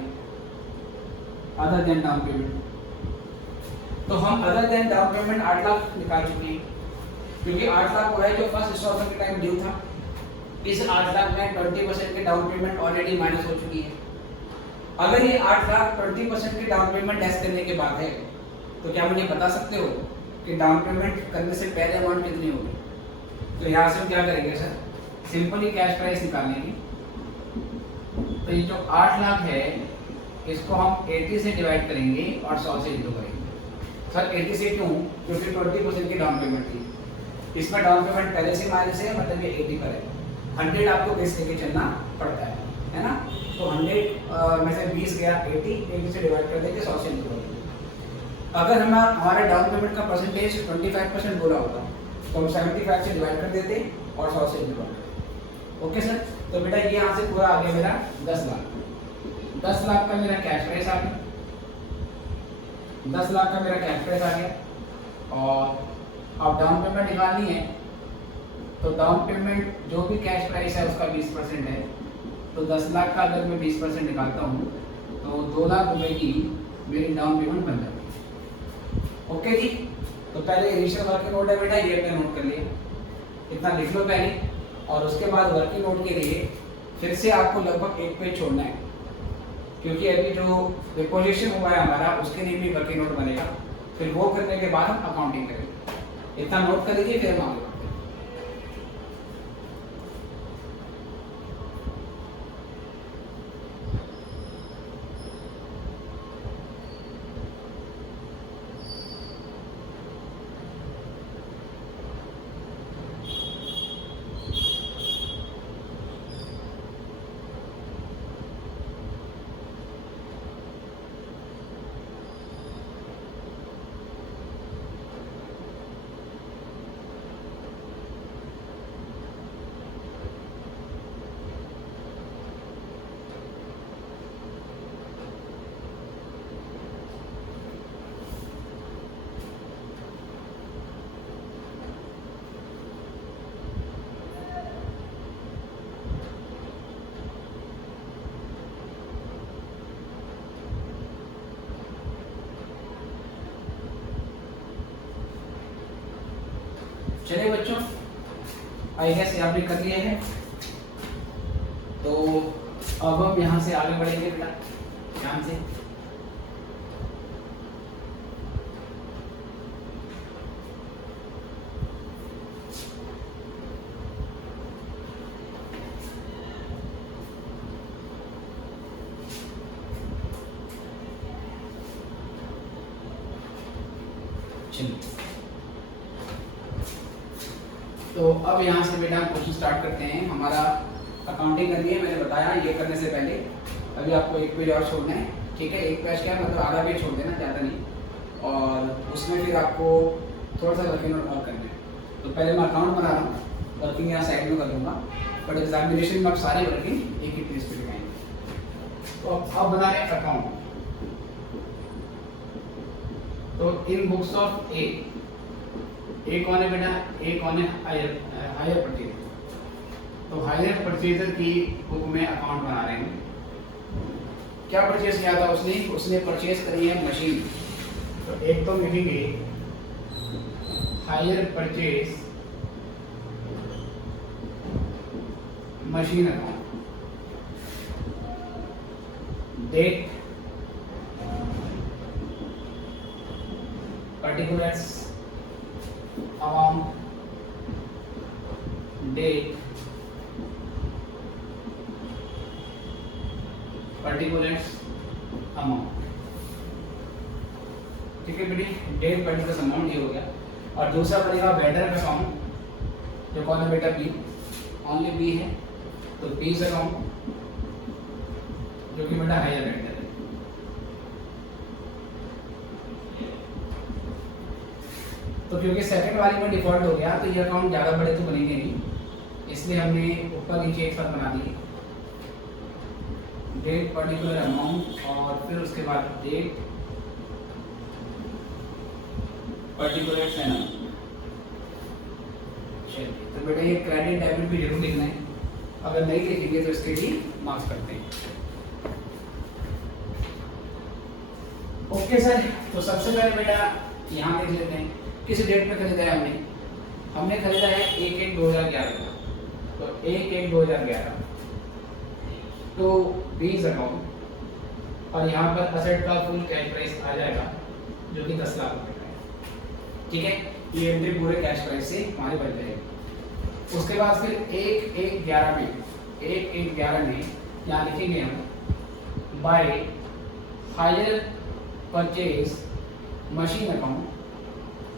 अदर देन डाउन पेमेंट। तो हम other than down payment 8 lakh निकाल चुके हैं, क्योंकि 8 लाख वो है जो फर्स्ट इंस्टॉलमेंट के टाइम ड्यू था। इस 8 लाख में 20% की डाउन पेमेंट ऑलरेडी माइनस हो चुकी है। अगर ये 8 लाख 20% की डाउन पेमेंट लेस करने के बाद है, तो क्या मुझे बता सकते हो कि डाउन पेमेंट करने से पहले अमाउंट कितनी होगी? तो यहाँ से हम क्या करेंगे सर, सिंपली कैश प्राइस निकालने की। तो ये जो 8 लाख है इसको हम 80 से डिवाइड करेंगे और 100 से इंटू करेंगे। सर 80 से क्यों? क्योंकि 20% की डाउन पेमेंट थी, इसमें डाउन पेमेंट पहले से माइनस है, मतलब ये 80 पर है। 100 आपको बेस लेके चलना पड़ता है ना। तो 100 में से 20 गया 80, 80 से डिवाइड कर देंगे 100 से निकल। अगर हमारा डाउन पेमेंट का परसेंटेज 25% बोला होता तो हम 75 से डिवाइड कर देते और 100 से निकल। ओके सर, तो बेटा ये यहाँ से पूरा आ गया मेरा 10 लाख। 10 लाख का मेरा कैश प्राइस आ गया, 10 लाख का मेरा कैश प्राइस आ गया। और अब डाउन पेमेंट निकालनी है, तो डाउन पेमेंट जो भी कैश प्राइस है उसका 20% है। तो 10 लाख का अगर मैं 20% निकालता हूँ तो 2 लाख रुपए की मेरी डाउन पेमेंट बन जाती है। ओके जी, तो पहले इनिशियल वर्किंग नोट है बेटा, ये अपने नोट कर लिया, इतना लिख लो पहले। और उसके बाद वर्किंग नोट के लिए फिर से आपको लगभग 1 पेज छोड़ना है, क्योंकि अभी जो रिपोजिशन हुआ है हमारा उसके लिए भी वर्किंग नोट बनेगा। फिर वो करने के बाद हम अकाउंटिंग करेंगे। इतना नोट कर लीजिए, फिर हम आगे। चलिए बच्चों, आई गेस ये आपने कर लिया है। तो अब हम यहाँ से आगे बढ़ेंगे बेटा, ध्यान से। चलिए, तो अब यहाँ से बेटा हम क्वेश्चन स्टार्ट करते हैं। हमारा अकाउंटिंग करनी है, मैंने बताया। ये करने से पहले अभी आपको 1 पेज और छोड़ना है, ठीक है। 1 पेज क्या है, मतलब आधा पेज छोड़ देना, ज़्यादा नहीं। और उसमें फिर आपको थोड़ा सा वर्किंग नोट और करना है। तो पहले मैं अकाउंट बना रहा हूँ, वर्किंग यहाँ साइड में कर दूँगा, बट एग्जामिनेशन में आप सारी वर्किंग एक ही पेज पर लिखाएंगे। तो अब बना रहे हैं अकाउंट। तो इन बुक्स ऑफ ए कौन है बेटा, ए कौन है, हायर परचेजर। तो हायर परचेजर की बुक में अकाउंट बना रहे हैं। क्या परचेज किया था उसने परचेज करी है मशीन। तो एक तो लिखेंगे hire purchase machine account, date, particulars, amount, date, particulars, amount। ठीक है बेटी, डेट, particulars, amount ये हो गया। और दूसरा बनेगा वेंडर का अकाउंट, जो कौन है बेटा, बी, ओनली बी है। तो बीज अकाउंट, जो कि बेटा हायर वेंडर है। तो क्योंकि सेकंड वाली में डिफॉल्ट हो गया, तो ये अकाउंट ज़्यादा बड़े तो बनेंगे नहीं, इसलिए हमने ऊपर नीचे एक साथ बना दिए। डेट, पर्टिकुलर, अमाउंट, और फिर उसके बाद डेट, पर्टिकुलर एंड अमाउंट। चलिए, तो बेटा ये क्रेडिट डेबिट भी जरूर लिखना है, अगर नहीं लिखेंगे तो इसके भी मार्क्स करते हैं। ओके सर, तो सबसे पहले बेटा यहाँ देख लेते हैं किस डेट पे खरीदा है हमने खरीदा है 1/1/2011 का। तो 1/1/2011 तो 20 अकाउंट, और यहाँ पर असेट का फुल कैश प्राइस आ जाएगा जो कि 10 लाख रुपए का है। ठीक है, ये एंट्री पूरे कैश प्राइस से हमारे बन जाएगी। उसके बाद फिर 1/1/11 में यहाँ लिखेंगे हम by hire purchase machine account.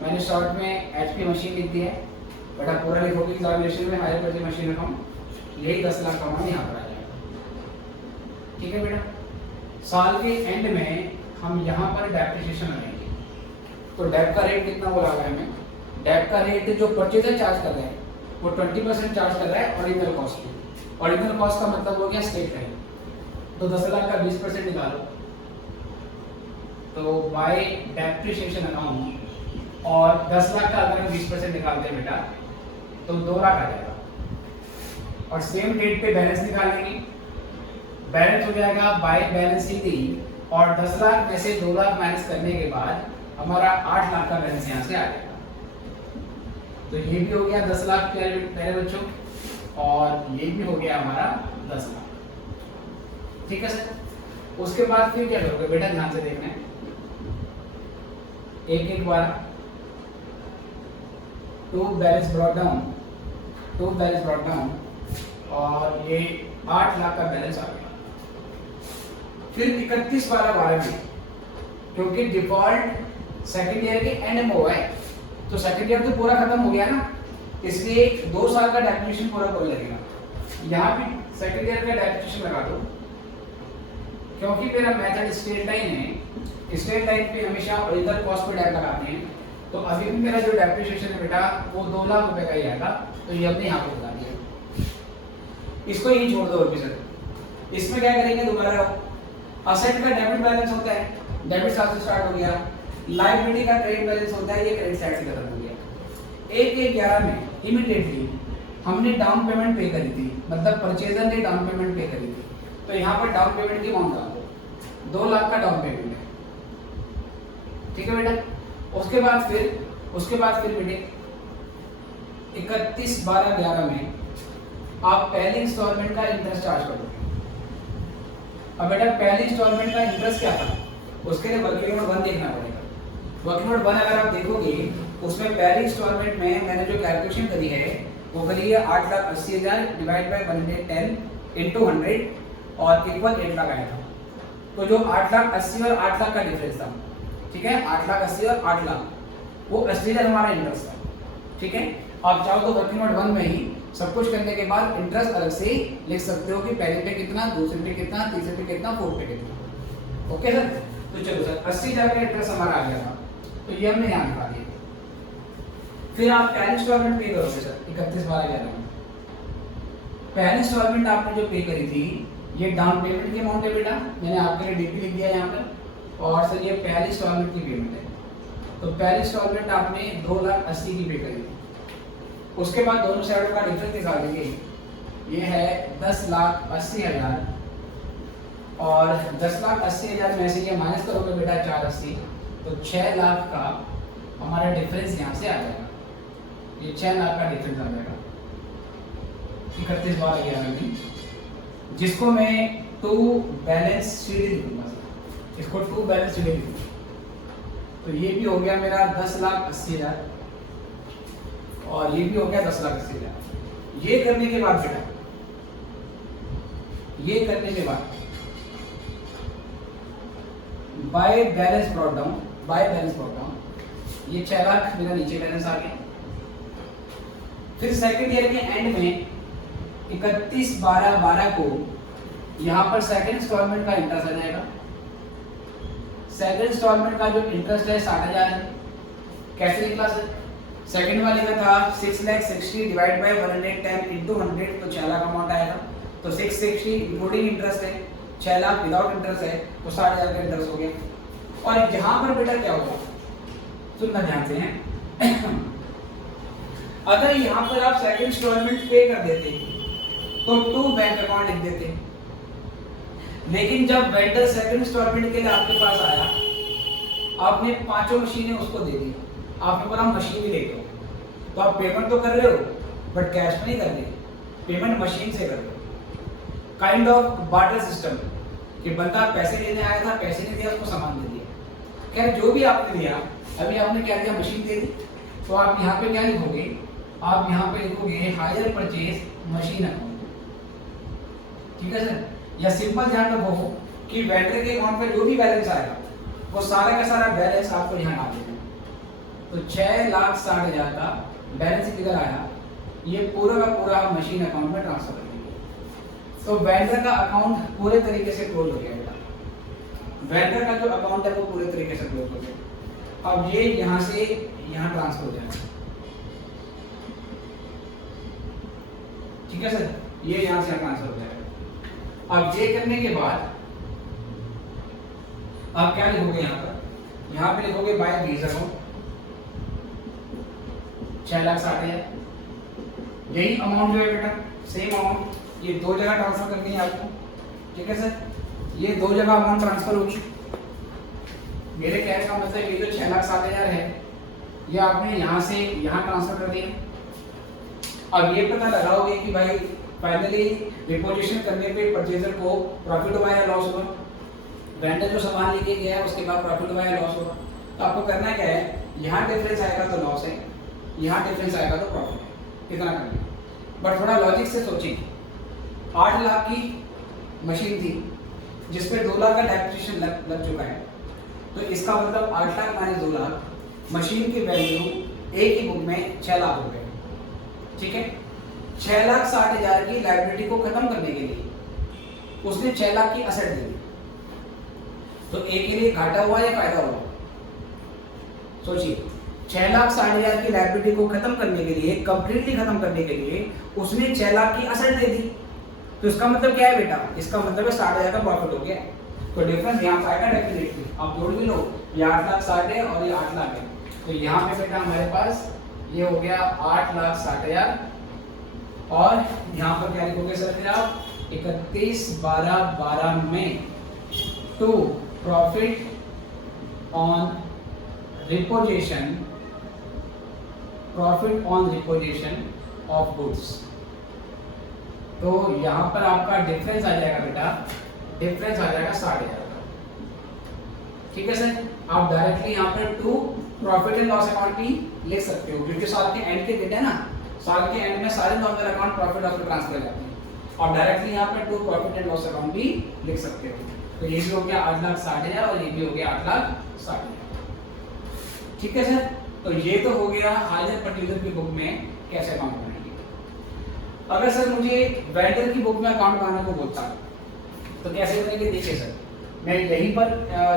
मैंने शॉर्ट में HP मशीन लिख दिया है, बट आप पूरा लिखोगे एग्जामिनेशन में हायर परचेज मशीन अकाउंट, यही 10 लाख का अमाउंट यहाँ पर आ जाएगा। ठीक है बेटा। साल के एंड में हम यहाँ पर डेप्रिसिएशन लगाएंगे। तो डेप का रेट कितना बोला हुआ है हमें? डेप का रेट जो परचेजर चार्ज कर रहे हैं वो 20% चार्ज कर रहा है ओरिजिनल कॉस्ट पे। ओरिजिनल कॉस्ट का मतलब हो गया स्टेट टाइम। तो 10 लाख का 20% निकालो, तो बाय डेप्रिसिएशन अमाउंट, और 10 लाख का अगर हम 20% निकालते हैं बेटा तो 2 लाख आ जाएगा। और सेम डेट पे बैलेंस निकालेंगे, बैलेंस हो जाएगा बाय बैलेंस सीधी, और 10 लाख में से 2 लाख माइनस करने के बाद हमारा 8 लाख का बैलेंस यहाँ से आ जाएगा। तो ये भी हो गया 10 लाख प्यारे बच्चों, और ये भी हो गया हमारा 10 लाख। ठीक है सर। उसके बाद फिर क्या करोगे बेटा, ध्यान से देखना है, एक एक बार टू बैलेंस ब्रॉट डाउन, और ये 8 लाख का बैलेंस आ गया। फिर 31/12/12 में, क्योंकि डिफॉल्ट सेकेंड ईयर के एंड में हुआ है, तो सेकेंड ईयर तो पूरा खत्म हो गया ना, इसलिए 2 साल का डेप्रिसिएशन पूरा लगेगा। यहाँ भी सेकेंड ईयर का डेप्रिसिएशन लगा दो, क्योंकि मेरा मेथड स्टेट लाइन है, स्टेट लाइन पे हमेशा ओरिजिनल कॉस्ट पे डेप लगाते हैं। तो अभी भी मेरा जो डेप्रिसिएशन है बेटा वो 2 लाख रुपए का ही आएगा, तो ये हमने यहाँ पे बता दिया। इसको यही छोड़ दो। और भी सर इसमें क्या करेंगे दोबारा, असेट का डेबिट बैलेंस होता है, डेबिट साइड से स्टार्ट हो गया, लायबिलिटी का क्रेडिट बैलेंस होता है, ये क्रेडिट साइड से खत्म हो गया। 1/1/11 में इमीडिएटली हमने डाउन पेमेंट पे करी थी, मतलब परचेजर ने डाउन पेमेंट पे करी थी, तो यहाँ पर डाउन पेमेंट की अमाउंट डाल दो, 2 लाख का डाउन पेमेंट है। ठीक है बेटा। उसके बाद फिर बेटे 31/12/11 में आप पहले इंस्टॉलमेंट का इंटरेस्ट चार्ज करोगे। अब बेटा पहले इंस्टॉलमेंट का इंटरेस्ट क्या था, उसके लिए वर्किंग नोट 1 देखना पड़ेगा। वर्किंग नोट 1 अगर आप देखोगे उसमें पहली इंस्टॉलमेंट में मैंने जो कैलकुलेशन करी है वो करी है 8,80,000 डिवाइड बाय 110 इंटू 100 और इक्वल 8 लाख आया था। तो जो 8,80,000 और 8 लाख का डिफरेंस था, ठीक है, 8,80,000 और 8 लाख, वो 80,000 हमारा इंटरेस्ट था। ठीक है। आप चाहो तो वर्किंग नोट 1 में ही सब कुछ करने के बाद इंटरेस्ट अलग से लिख सकते हो कि पहले पे कितना, दूसरे पे कितना, तीसरे पे कितना, फोर्थ पे कितना। Okay sir. तो चलो सर 80,000 का इंटरेस्ट हमारा आ गया था, तो ये हमने यहाँ निकाल दिया। फिर आप पहली इंस्टॉलमेंट पे करोगे सर 31/12/11 में। पहली इंस्टॉलमेंट आपने जो पे करी थी ये डाउन पेमेंट की अमाउंट है बेटा, मैंने आपके लिए डीपी लिख दिया यहाँ पर, और सर ये पहली इंस्टॉलमेंट की पेमेंट है। तो पहली इंस्टॉलमेंट आपने 2,80,000 की पे करी थी। उसके बाद दोनों साइडों का डिफरेंस निकाल देंगे, ये है 10,80,000, और 10,80,000 में से ये माइनस करोगे बेटा 480, तो 6 लाख का हमारा डिफरेंस यहाँ से आ जाएगा। ये 6 लाख का डिफरेंस आ जाएगा 31/12/11 में, जिसको मैं टू बैलेंस शीट लिखूंगा। इसको टू बैलेंस शीट लिखूंगा। तो ये भी हो गया मेरा 10,80,000, और ये भी हो गया 10,80,000। ये करने के बाद बेटा, ये करने के बाद बाय बैलेंस ब्रॉट डाउन, ये 6 लाख मेरा नीचे बैलेंस आ गया। फिर सेकंड ईयर के एंड में 31/12/12 को यहाँ पर सेकंड इंस्टॉलमेंट का इंटरेस्ट आ जाएगा। सेकंड इंस्टॉलमेंट का जो इंटरेस्ट है 60,000 है। कैसे निकला सर? सेकंड वाले का था 6,60,000 डिवाइड बाय 110 इंटू 100, तो 6 लाख अमाउंट आएगा। तो 660 इंक्लूडिंग इंटरेस्ट है, 6 लाख विदाउट इंटरेस्ट है, तो 60,000 का इंटरेस्ट हो गया। और यहाँ पर बेटा क्या होगा, सुनना ध्यान से हैं। अगर यहाँ पर आप सेकंड इंस्टॉलमेंट पे कर देते तो टू बैंक अकाउंट लिख देते, लेकिन जब वेंडर सेकंड इंस्टॉलमेंट के लिए आपके पास आया, आपने 5 मशीनें उसको दे दी, आपने बोला मशीन ही ले लो, तो आप पेमेंट तो कर रहे हो बट कैश में नहीं कर रहे, पेमेंट मशीन से कर रहे हो। काइंड ऑफ बार्टर सिस्टम, कि बंदा पैसे लेने आया था, पैसे नहीं दिया, उसको सामान दे दिया। खैर जो भी आपने दिया, अभी आपने क्या दिया, मशीन दे दी, तो आप यहाँ पे क्या लिखोगे, आप यहाँ पे लिखोगे हायर परचेज मशीन अकाउंट। ठीक है सर। या सिंपल ध्यान रखो कि वेंडर के अकाउंट पे जो भी बैलेंस आएगा वो सारा का सारा बैलेंस आपको यहाँ डाल देना। तो 6,60,000 का बैलेंस निकल आया, ये पूरा का पूरा मशीन अकाउंट में ट्रांसफर कर देंगे। तो वेंडर का अकाउंट पूरे तरीके से क्लोज हो गया बेटा, वेंडर का जो अकाउंट है वो पूरे तरीके से क्लोज हो गया। अब ये यहाँ से यहाँ ट्रांसफर हो जाएगा, ठीक है सर, ये यहाँ से ट्रांसफर हो जाएगा। अब ये करने के बाद आप क्या लिखोगे यहाँ पर, यहाँ पे लिखोगे बाय लीज अकाउंट 6,60,000, यही अमाउंट जो है बेटा सेम अमाउंट, ये दो जगह ट्रांसफर करनी है आपको, ठीक है सर, ये दो जगह अमाउंट ट्रांसफर होगी। मेरे कहने का मतलब ये जो 6,60,000 है ये आपने यहाँ से यहाँ ट्रांसफर कर दिया। अब ये पता लगाओगे कि भाई फाइनली रिपोजिशन करने पे परचेजर को प्रॉफिट हुआ या लॉस हुआ, वेंडर जो सामान लेके गया है उसके बाद प्रॉफिट हुआ या लॉस हुआ। तो आपको करना क्या है, यहाँ डिफरेंस आएगा तो लॉस है, यहाँ डिफरेंस आएगा तो प्रॉफिट है, इतना करना। बट थोड़ा लॉजिक से सोचिए, 8 लाख की मशीन थी जिसपे 2 लाख का डेप्रिसिएशन लग चुका है, तो इसका मतलब 8 लाख माइनस 2 लाख, मशीन की वैल्यू एक ही बुक में 6 लाख रुपए, ठीक है। 6,60,000 की लायबिलिटी को खत्म करने के लिए उसने 6 लाख की असेट दी, तो एक के लिए घाटा हुआ या फायदा हुआ, सोचिए। 6,60,000 की लायबिलिटी को खत्म करने के लिए, कंप्लीटली खत्म करने के लिए उसने 6 लाख की असेट दे दी, तो इसका मतलब क्या है बेटा, इसका मतलब है 60,000 का प्रॉफिट हो गया। तो डिफरेंस यहाँ पर आएगा डेफिनेटली, आप जोड़ भी लो, ये 8,60,000 है और ये 8 लाख है, तो यहाँ पे बेटा हमारे पास ये हो गया 8,60,000, और यहाँ पर क्या लिखोगे सर फिर आप 31/12/12 में to profit on repossession of goods. तो यहाँ पर आपका डिफरेंस आ जाएगा बेटा, डिफरेंस आ जाएगा 60,000 का, ठीक है सर। आप डायरेक्टली यहाँ पर to profit and loss account भी लिख सकते हो, क्योंकि साल के एंड के डेट है ना, साल के एंड में सारे नॉमिनल अकाउंट प्रॉफिट लॉस में ट्रांसफर हो जाते हैं, और डायरेक्टली यहाँ पर to profit and loss account भी लिख सकते हो। तो ये भी हो गया 8,60,000 और ये भी हो गया 8,60,000, ठीक है सर। तो ये तो हो गया हायर पर्टिकुलर की बुक में कैसे अकाउंट बनाएंगे। अगर सर मुझे वेंडर की बुक में अकाउंट बनाने को बोलता है तो कैसे बनेंगे, देखिए सर मैं यहीं पर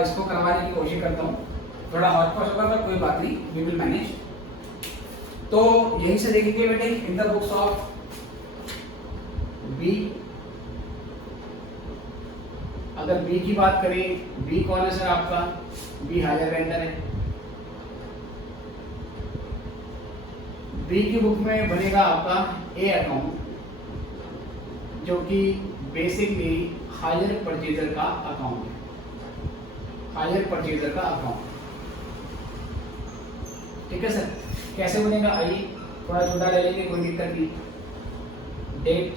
इसको करवाने की कोशिश करता हूँ, थोड़ा हॉट पॉट होगा पर कोई बात नहीं, वी विल मैनेज। तो यहीं से देखेंगे बेटे, in the books of B, अगर बी की बात करें, बी कौन है सर आपका, बी हायर वेंडर है। बी की बुक में बनेगा आपका ए अकाउंट, जो कि बेसिकली हायर परचेजर का अकाउंट है, हायर परचेजर का अकाउंट, ठीक है सर। कैसे बनेगा, आइए थोड़ा छोटा ले लेंगे, कोई दिक्कत नहीं। Date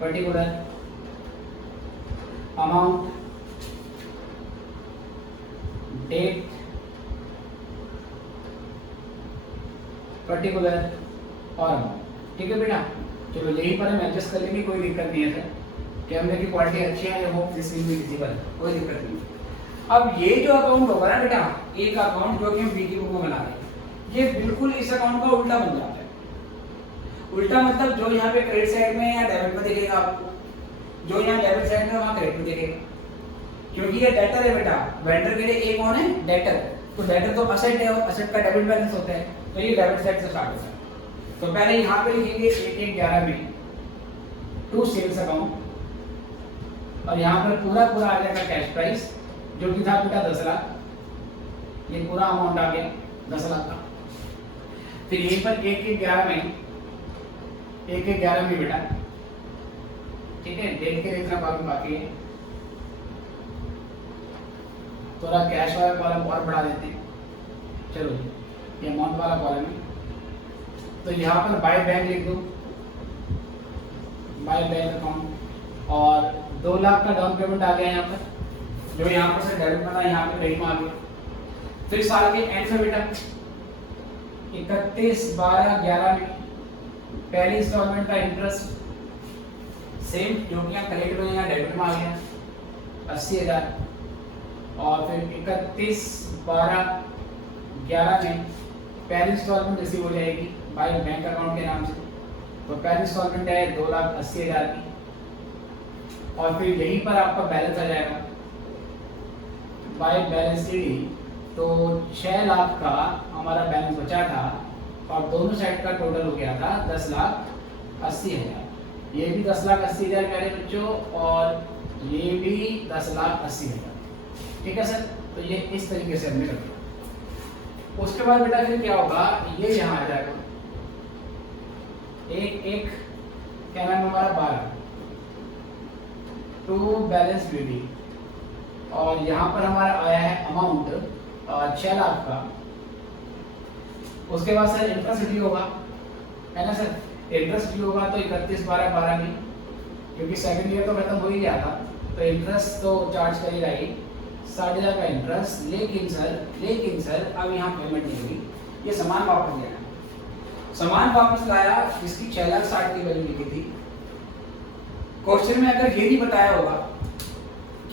particular, amount, date particular और अमाउंट, ठीक है बेटा। चलो यहीं पर हम एडजस्ट कर लेंगे, कोई दिक्कत नहीं है सर। कैमरे की क्वालिटी अच्छी है, वो दिस विल बी विजिबल, कोई दिक्कत नहीं। अब ये जो अकाउंट होगा ना बेटा, एक अकाउंट जो कि हम बी की बुक में बना रहे हैं, ये बिल्कुल इस अकाउंट का उल्टा बन जाता है। उल्टा मतलब जो यहाँ पे क्रेडिट साइड में या डेबिट में दिखेगा आपको, जो यहाँ डेबिट साइड में वहाँ क्रेडिट में दिखेगा, क्योंकि ये डेटर है बेटा। वेंडर के लिए एक कौन है, डेटर। तो डेटर तो असेट है और असेट का डेबिट बैलेंस होता है, तो ये डेबिट साइड से स्टार्ट होता है। तो पहले यहाँ पे लिखेंगे 1/11 में टू सेल्स अकाउंट, और यहाँ पर पूरा आ जाएगा कैश प्राइस, जो कि था बेटा 10 लाख, ये पूरा अमाउंट आ गया 10 लाख का। फिर यहीं पर 1/11 में, 1/11 में बेटा, ठीक है, डेट के रेट बाकी है, थोड़ा कैश वाला कॉलम और बढ़ा देते हैं। चलो ये अमाउंट वाला कॉलम है, तो यहाँ पर बाय बैंक लिख दो, बाय बैंक अकाउंट, और 2 लाख का डाउन पेमेंट आ गया यहाँ पर, जो यहाँ पर से डेबिट बना, यहाँ पे क्रेडिट में आ गया। फिर साल के एंड में बेटा 31/12/11 में पहली इंस्टॉलमेंट का इंटरेस्ट सेम, जो कि यहाँ क्रेडिट में यहाँ डेबिट में आ गया 80,000, और फिर 31/12/11 में पहली इंस्टॉलमेंट रिसीव हो जाएगी बाय बैंक अकाउंट के नाम से, तो पहली इंस्टॉलमेंट है 2,80,000 की, और फिर यहीं पर आपका बैलेंस आ जाएगा बाय बैलेंस डी। तो 6 लाख का हमारा बैलेंस बचा था और दोनों साइड का टोटल हो गया था 10,80,000। ये भी 10,80,000 प्यारे बच्चों, और ये भी 10,80,000। ठीक है सर, तो ये इस तरीके से हमने कर दिया। उसके बाद बेटा फिर क्या होगा, ये यहाँ आ जाएगा एक क्या नाम हमारा 12 टू बैलेंस बीडी, और यहाँ पर हमारा आया है अमाउंट 6 लाख का। उसके बाद सर इंटरेस्ट ड्यू होगा, है ना सर, इंटरेस्ट ड्यू होगा तो 31/12/12 में, क्योंकि सेकंड ईयर तो खत्म हो ही गया था, तो इंटरेस्ट तो चार्ज करेगा ही 60,000 का इंटरेस्ट। लेकिन सर अब यहाँ पेमेंट नहीं होगी, ये सामान वापस लेना है। सामान वापस लाया जिसकी 6,60,000 की वैल्यू लिखी थी। क्वेश्चन में अगर ये नहीं बताया होगा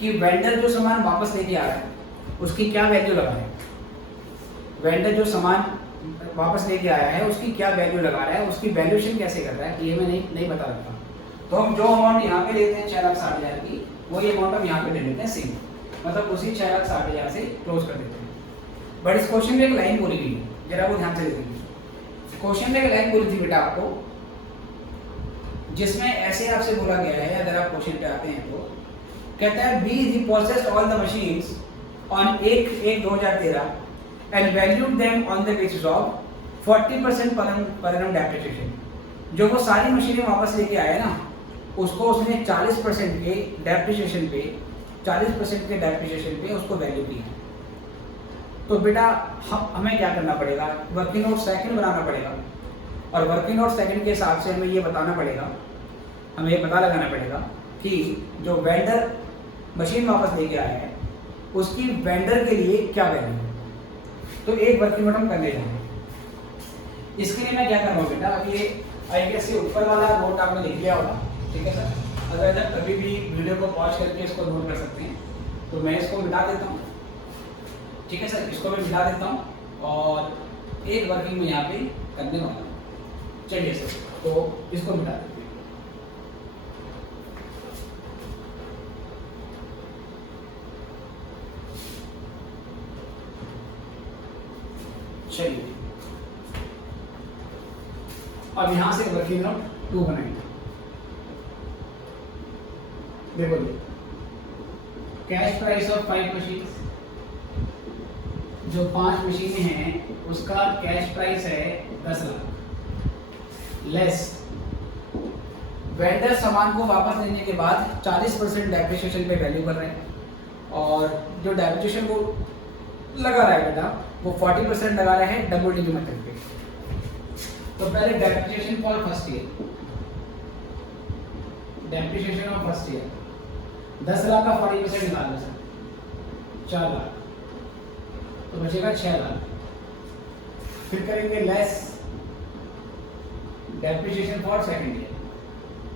कि वेंडर जो सामान वापस लेके आ रहा है उसकी क्या वैल्यू लगा रहा है, वेंडर जो सामान वापस लेके आया है उसकी क्या वैल्यू लगा रहा है, उसकी वैल्यूएशन कैसे कर रहा है, ये मैं नहीं बता सकता। तो हम जो अमाउंट यहाँ पे लेते हैं 6,60,000 की, वही अमाउंट हम यहाँ पे ले लेते हैं सेम, मतलब उसी 6,60,000 से क्लोज कर देते हैं। बट इस क्वेश्चन में एक लाइन बोली गई है, जरा वो ध्यान से देखिए। क्वेश्चन में एक लाइन बोली थी बेटा आपको, जिसमें ऐसे आपसे बोला गया है, अगर आप क्वेश्चन पे आते हैं तो कहता है B repossessed all the machines on 1/1/2013 and valued them on the basis of 40% per annum depreciation. जो वो सारी मशीनें वापस लेके आए ना, उसको उसने 40% के डेप्रिसिएशन पे उसको वैल्यू दी है। तो बेटा हमें क्या करना पड़ेगा, वर्किंग नोट सेकंड बनाना पड़ेगा, और वर्किंग नोट सेकंड के हिसाब से हमें ये बताना पड़ेगा, हमें ये पता लगाना पड़ेगा कि जो वेंडर मशीन वापस लेके आया है उसकी वेंडर के लिए क्या वैल्यू है। तो एक वर्किंग नोट हम कर ले जाएंगे। इसके लिए मैं क्या कर रहा हूँ बेटा, अब ये आई गेस ये ऊपर वाला नोट आपने लिख लिया होगा, ठीक है सर। अगर कभी भी वीडियो को पॉज करके इसको नोट कर सकते हैं, तो मैं इसको मिटा देता हूँ, ठीक है सर, इसको मैं मिटा देता हूँ और एक वर्किंग में यहाँ पे करने वाला हूँ। चलिए सर, तो इसको मिटा देते हैं। चलिए, अब यहां से वर्किंग नोट 2 बनाएंगे। देखो कैश प्राइस ऑफ 5 मशीन, जो 5 मशीनें हैं उसका कैश प्राइस है 10 लाख, लेस वेंडर सामान को वापस लेने के बाद 40% डेप्रिसिएशन पे वैल्यू कर रहे हैं, और जो डेप्रिसिएशन को लगा रहा है बेटा वो 40% लगा रहे हैं WDV मेथड पे। तो पहले depreciation for first year, depreciation of first year 10 lakh का 40% निकाल लो सर, 4 लाख, तो बचेगा 6 लाख। फिर करेंगे less depreciation for second year,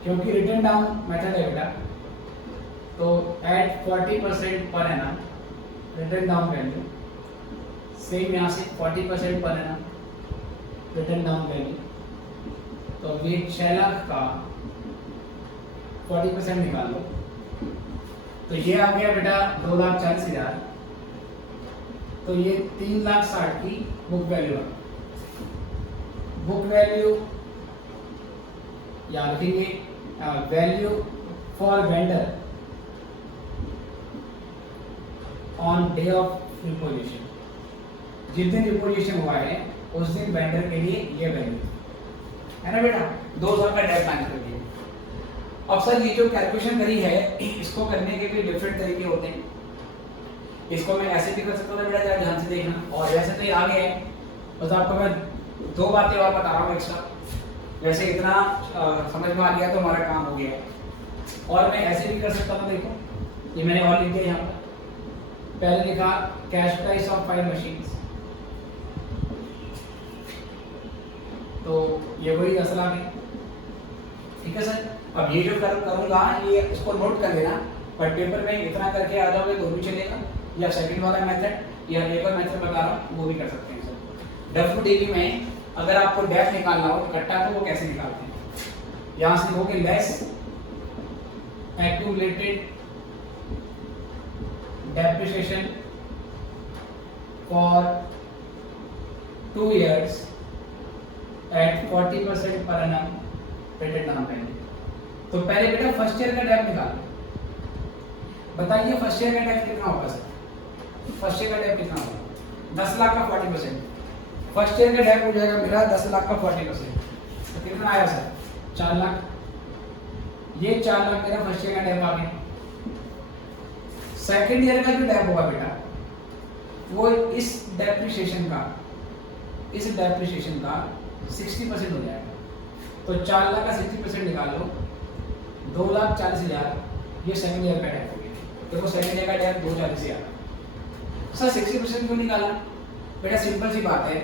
क्योंकि रिटर्न डाउन मेथड है बेटा, तो at 40% per annum written down value, same यहाँ से 40% per annum written down value. तो ये 6 लाख का 40% निकाल लो, तो ये आ गया बेटा 2,40,000। तो ये 3,60,000 की बुक वैल्यू है। बुक वैल्यू या लिखेंगे value for vendor on day of reposition, जिस दिन रिपोजिशन हुआ है उस दिन वेंडर के लिए ये वैल्यू है ना बेटा, 2,000 का डेट मान कर दिया। अब सर ये जो कैलकुलेशन करी है इसको करने के भी डिफरेंट तरीके होते हैं। इसको मैं ऐसे भी कर सकता हूँ बेटा, जरा ध्यान से देखना, और वैसे तो ये आगे है, बस आपको मैं 2 बातें और बता रहा हूँ एक्स्ट्रा। वैसे इतना समझ में आ गया तो हमारा काम हो गया है। और मैं ऐसे भी कर सकता हूँ, देखो ये मैंने और लिख दिया यहाँ पर। पहले लिखा कैश प्राइस ऑफ 5 मशीन्स, तो ये वही 10 लाख है, ठीक है सर। अब ये जो करूँगा ये इसको नोट कर लेना, पर पेपर में इतना करके आ जाओगे तो भी चलेगा, या सेकंड वाला मेथड या एक और मेथड बता रहा हूँ वो भी कर सकते हैं सर। WDV में अगर आपको डेप्थ निकालना हो इकट्ठा, तो वो कैसे निकालते हैं, यहां से लिखोगे less accumulated depreciation for 2 years at 40% per annum rated down payment. तो पहले बेटा फर्स्ट ईयर का डेप निकालो, बताइए फर्स्ट ईयर का डेप कितना होगा सर? फर्स्ट ईयर का डेप कितना होगा? 10 लाख का 40%। फर्स्ट ईयर का डेप हो जाएगा मेरा 10 लाख का 40%, तो कितना आया सर? 4 लाख। ये 4 लाख मेरा फर्स्ट ईयर का डेप आ गया। सेकंड ईयर का जो डेप होगा बेटा वो इस डेप्रिसिएशन का 60% हो जाएगा। तो 4 लाख का 60% निकालो, 2,40,000, ये सेकंड ईयर का डेप हो गया। तो वो सेकंड ईयर का डेप 2,40,000। सर 60% क्यों निकाला? बेटा सिंपल सी बात है,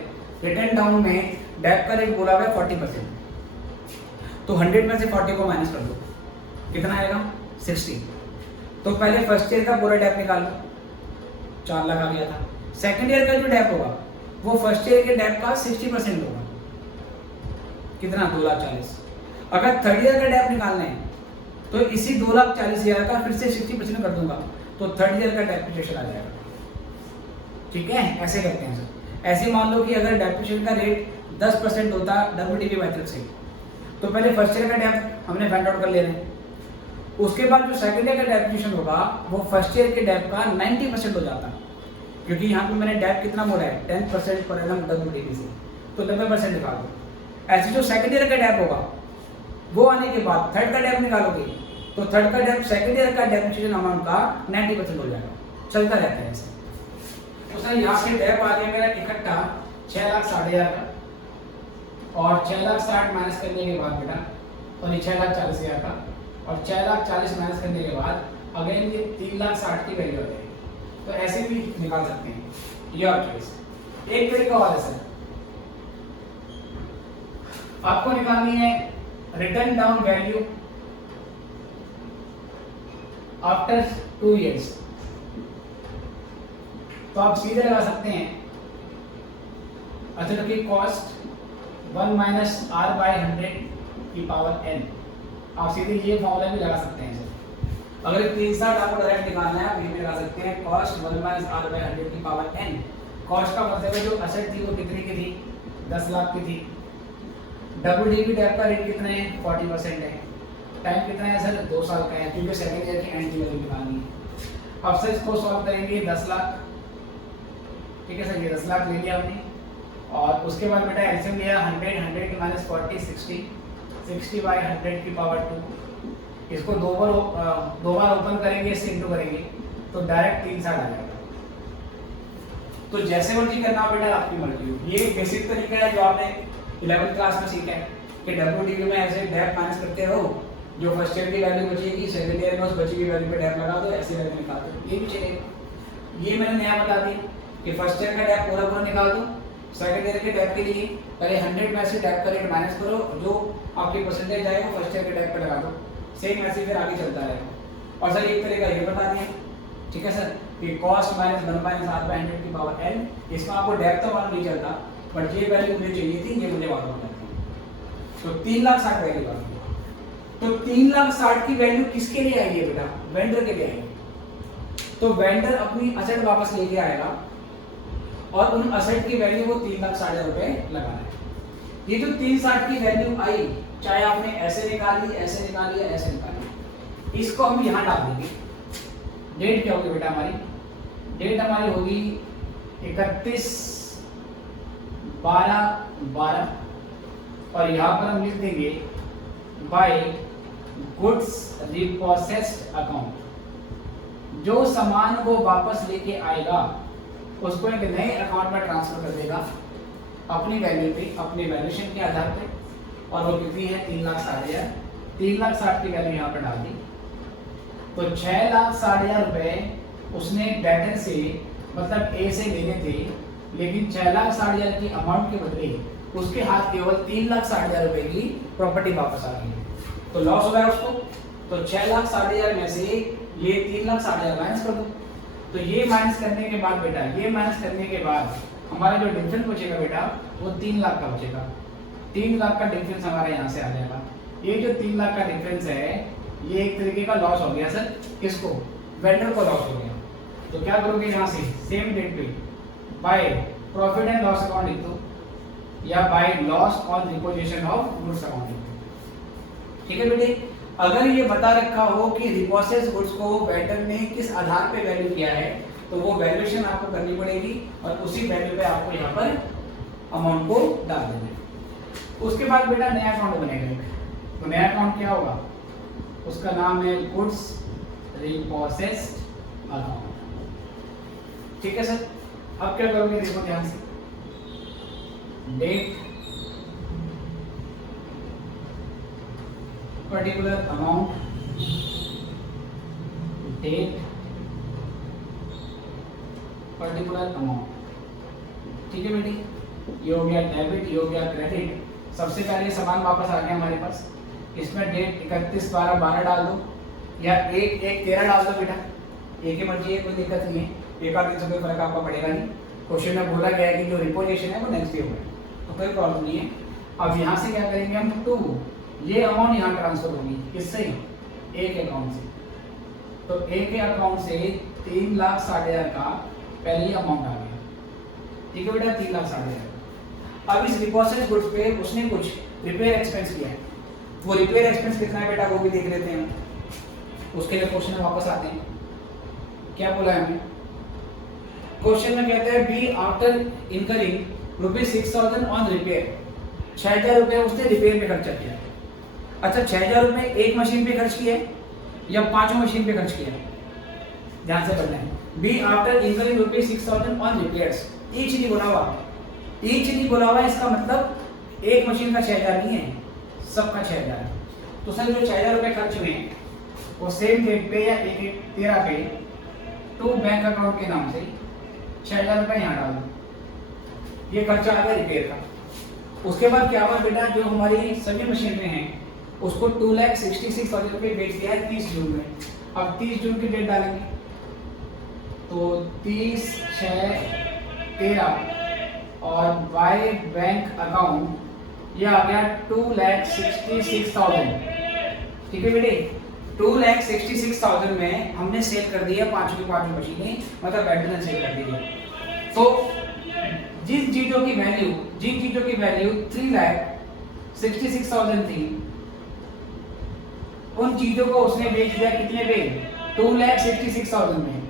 रिटर्न डाउन में डेप का रेट बोला हुआ है 40%, तो 100 में से 40 को माइनस कर दो, कितना आएगा? 60। तो पहले फर्स्ट ईयर का पूरा डेप निकाल लो, 4 लाख आ गया था। सेकंड ईयर का जो डेप होगा वो फर्स्ट ईयर के डेप का 60% होगा, कितना? 2,40,000। अगर थर्ड ईयर का डेप निकालना है तो इसी 2,40,000 का फिर से 60% कर दूंगा, तो थर्ड ईयर का डेप्रिसिएशन आ जाएगा। ठीक है, ऐसे करते हैं सर। ऐसे मान लो कि अगर डेप्रिसिएशन का रेट 10% होता WDV मेथड से, तो पहले फर्स्ट ईयर का डेप हमने फाइंड आउट कर ले रहे हैं, उसके बाद जो सेकंड ईयर का डेप्रिसिएशन होगा वो फर्स्ट ईयर के डेप का 90% हो जाता, क्योंकि यहाँ पे मैंने डेप कितना बोला है? 10% पर एनम WDV से, तो 90% निकाल दो। ऐसे जो सेकंड ईयर का डेप होगा वो आने के बाद थर्ड का डेप निकालोगे, तो थर्ड का डेप सेकंड ईयर का डेप्रिसिएशन अमाउंट का 90% हो जाएगा। चलता रहता है ऐसे। तो सर यहाँ से डेप आ गया मेरा इकट्ठा 6,60,000 का, और 6,60,000 माइनस करने के बाद बेटा, और ये 6,40,000 का, और 6,40,000 माइनस करने के बाद अगेन ये 3,60,000 की वैल्यू आ जाएगी। तो ऐसे भी निकाल सकते हैं, ये और चॉइस। एक तरीका और है सर, आपको निकालनी है return down value after 2 years। तो आप सीधे लगा सकते हैं, अच्छा देखिए कॉस्ट 1 माइनस R बाय 100 की पावर n, आप सीधे ये फॉर्मूला भी लगा सकते हैं सर। अगर 360 आपको डायरेक्ट निकालना है आप ये भी लगा सकते हैं, कॉस्ट 1 माइनस R बाय 100 की पावर n। कॉस्ट का मतलब है जो असेट थी वो कितनी की थी? 10 लाख की थी। WDV डेप का रेट कितना है? 40% है। टाइम कितना है सर? 2 साल का है, क्योंकि सेकंड ईयर की एंड की वैल्यू निकालनी है। अब सर इसको सॉल्व करेंगे 10 लाख, ठीक है सर, ये 10 लाख ले लिया हमने, और उसके बाद बेटा एलसीएम लिया 100 की माइनस 40 60 बाय 100 की पावर 2। इसको दो बार ओपन करेंगे, इससे इंटू करेंगे, तो डायरेक्ट 360 आ जाएगा। तो जैसे मर्जी करना बेटा, आपकी मर्जी हो। ये बेसिक तरीका है जो आपने 11th क्लास में सीखा है कि WDV में ऐसे डेप माइनस करते हो, जो फर्स्ट ईयर की वैल्यू बचेगी सेकंड ईयर में उस बची हुई वैल्यू पे डेप लगा दो, ऐसे वैल्यू निकाल दो, ये भी चलेगा। ये मैंने नया बता दिया कि फर्स्ट ईयर का डेप पूरा निकाल दो, सेकंड ईयर के डेप के लिए पहले 100 में से डेप का रेट माइनस करो, जो आपकी परसेंटेज आएगा फर्स्ट ईयर के डेप पे लगा दो, सेम ऐसे फिर आगे चलता रहेगा। और सर एक तरीका ये बता दिया, ठीक है सर, कि cost minus 1 minus R by 100 की पावर n, इसमें आपको डेप तो मालूम नहीं चलता, बट ये वैल्यू मुझे चाहिए थी, ये मुझे मालूम है। तो 3,60,000 वैल्यू आ गई। तो 3,60,000 की वैल्यू किसके लिए आई है बेटा? वेंडर के लिए आई है। तो वेंडर अपनी असेट वापस लेके आएगा और उन असेट की वैल्यू वो 3,60,000 रुपए लगाना है। ये जो 3,60,000 की वैल्यू आई, चाहे आपने ऐसे निकाली, ऐसे निकाली या ऐसे निकाली, इसको हम यहाँ डाल देंगे। डेट क्या होगी बेटा हमारी? डेट हमारी होगी 31/12/12, और यहाँ पर हम लिख देंगे बाय गुड्स रिप्रोसेस्ड अकाउंट। जो सामान वो वापस लेके आएगा उसको एक नए अकाउंट में ट्रांसफर कर देगा अपनी वैल्यू पे, अपने वैल्यूएशन के आधार पे, और वो कितनी है? 3,60,000। 3,60,000 की वैल्यू यहाँ पर डाल दी, तो 6,60,000 रुपए उसने डेटर से, मतलब ए से लेने थे, लेकिन 6,60,000 की अमाउंट के बदले उसके हाथ केवल 3,60,000 रुपए की प्रॉपर्टी वापस आ गई, तो लॉस हो गया उसको। तो 6,60,000 में से ये 3,60,000 माइनस कर दो। तो ये माइनस करने के बाद बेटा, ये माइनस करने के बाद हमारा जो डिफरेंस बचेगा बेटा वो 3 लाख का बचेगा। 3 लाख का डिफरेंस हमारा यहाँ से आ जाएगा। ये जो 3 लाख का डिफरेंस है ये एक तरीके का लॉस हो गया सर, किसको, वेंडर को लॉस हो गया। तो क्या करोगे यहाँ से सेम डेट पे by profit and loss account लिख दो या bye loss on repossession of goods account लिख दो। ठीक है बेटे, अगर ये बता रखा हो कि रिपोसेस गुड्स को वेंडर ने किस आधार पे वैल्यू किया है तो वो वैल्यूएशन आपको करनी पड़ेगी और उसी वैल्यू पे आपको यहाँ पर अमाउंट को डाल देना है। उसके बाद बेटा नया अकाउंट बनेगा, तो नया अकाउंट क्या होगा, उसका नाम है गुड्स रिपोसेस्ड अकाउंट। ठीक है सर, अब क्या करोगे देखो ध्यान से, date particular amount, date particular amount. ठीक है बेटी, ये हो गया डेबिट, ये हो गया क्रेडिट। सबसे पहले सामान वापस आ गया हमारे पास, इसमें डेट 31/12/12 डाल दो या 1/1/13 डाल दो बेटा, एक ही मर्जी है, कोई दिक्कत नहीं है, एक आध दिन से कोई फर्क आपका पड़ेगा नहीं। क्वेश्चन में बोला गया है कि जो रिपोजिशन है वो नेक्स्ट डे होगा, तो कोई प्रॉब्लम नहीं है। अब यहाँ से क्या करेंगे हम, 2 ये अमाउंट यहाँ ट्रांसफर होगी, किससे, एक अकाउंट से। तो एक अकाउंट से 3,60,000 का पहले अमाउंट आ गया। ठीक है बेटा, 3,60,000। अब इस रिपोसेस गुड्स पे उसने कुछ रिपेयर एक्सपेंस किया है, वो रिपेयर एक्सपेंस कितना है बेटा वो भी देख लेते हैं। उसके लिए क्वेश्चन में वापस आते हैं, क्या बोला है हमें, क्वेश्चन में कहते हैं B after incurring ₹6,000 on repair, 6,000 रुपये उसने रिपेयर में खर्चा किया। अच्छा, 6,000 रुपये एक मशीन पे खर्च किया या 5 मशीन पे खर्च किया, ध्यान से पढ़ना है। B after incurring ₹6,000 on repairs, each नहीं बोला हुआ, ईच नहीं बोला हुआ, इसका मतलब एक मशीन का 6,000 नहीं है, सबका 6,000। तो सर जो 6,000 रुपये खर्च हुए वो सेम डेट पे या 1/13 पे 2 बैंक अकाउंट के नाम से 6,000 रुपये यहाँ डाल दो, ये खर्चा आ गया रिपेयर का। उसके बाद क्या हुआ बेटा, जो हमारी सभी मशीनें हैं उसको 2,66,000 रुपये बेच दिया है 30 जून में। अब 30 जून की डेट डालेंगे तो 30/6/13 और बाय बैंक अकाउंट ये आ गया 2,66,000। ठीक है बेटे, 2,66,000 में हमने सेल कर दिया 5 की 5 मशीनें, मतलब वेंडर ने सेल कर दी है। तो जिन चीजों की वैल्यू 3,66,000 थी, उन चीजों को उसने बेच दिया कितने पे, 2,66,000 में।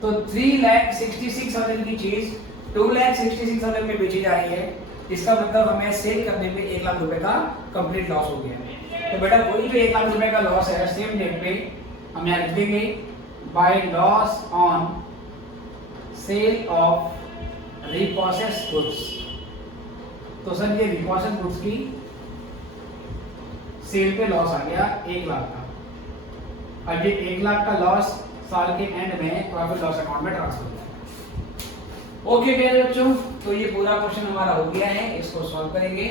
तो 3,66,000 की चीज 2,66,000 में बेची जा रही है, इसका मतलब हमें सेल करने पे 1 लाख रुपए का कंप्लीट लॉस हो गया। तो बेटा वही जो 1 लाख रुपए का लॉस है सेम डेट पे हम यहाँ लिख देंगे by loss on sale of repossessed goods. तो सर ये रिपोसेस गुड्स की सेल पे लॉस आ गया 1 लाख का। अब ये 1 लाख का लॉस साल के एंड में प्रॉफिट लॉस अकाउंट में ट्रांसफर हो जाएगा। ओके प्यारे बच्चों, तो ये पूरा क्वेश्चन हमारा हो गया है, इसको सॉल्व करेंगे।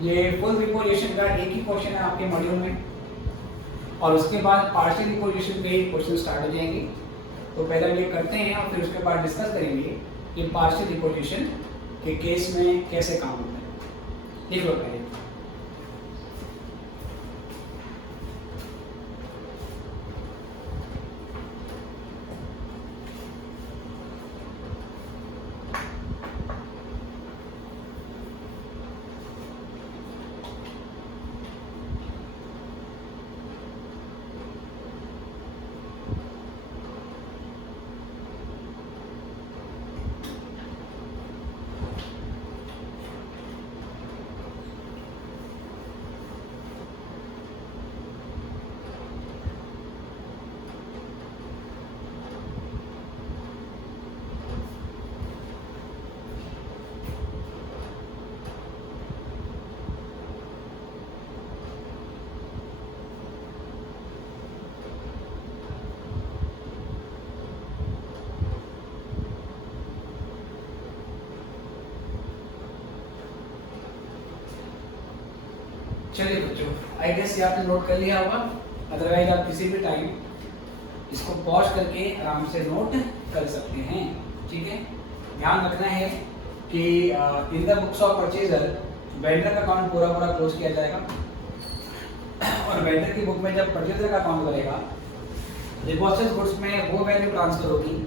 ये फुल रिपोजिशन का एक ही क्वेश्चन है आपके मॉड्यूल में, और उसके बाद पार्शियल रिपोजिशन पे क्वेश्चन स्टार्ट हो जाएंगे। तो पहले हम ये करते हैं और फिर उसके बाद डिस्कस करेंगे कि पार्शियल रिपोजिशन के केस में कैसे काम होता है। लिख लो पहले। चलिए बच्चों, आई गेस ये आपने नोट कर लिया होगा, अदरवाइज आप किसी भी टाइम इसको पॉज करके आराम से नोट कर सकते हैं। ठीक है, ध्यान रखना है कि इन the books of purchaser vendor का अकाउंट पूरा क्लोज किया जाएगा। और वेंडर की बुक में जब परचेजर का काउंट करेगा, डिपॉजिट गुड्स में वो वैल्यू ट्रांसफर होगी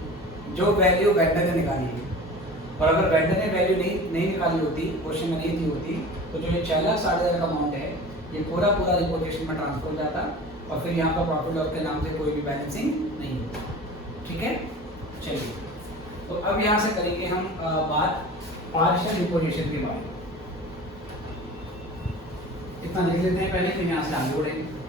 जो वैल्यू वेंडर ने निकाली है। और अगर वेंडर ने वैल्यू नहीं निकाली होती, क्वेश्चन में नहीं दी होती, तो जो ये 4,60,000 का अमाउंट है ये पूरा रिपोर्टेशन में ट्रांसफर हो जाता और फिर यहाँ पर प्रॉफिट लॉस के नाम से कोई भी बैलेंसिंग नहीं होती। ठीक है, चलिए तो अब यहाँ से करेंगे हम बात पार्शियल रिपोजिशन के बारे में। इतना लिख लेते हैं पहले, फिर यहाँ से आगे बढ़ेंगे।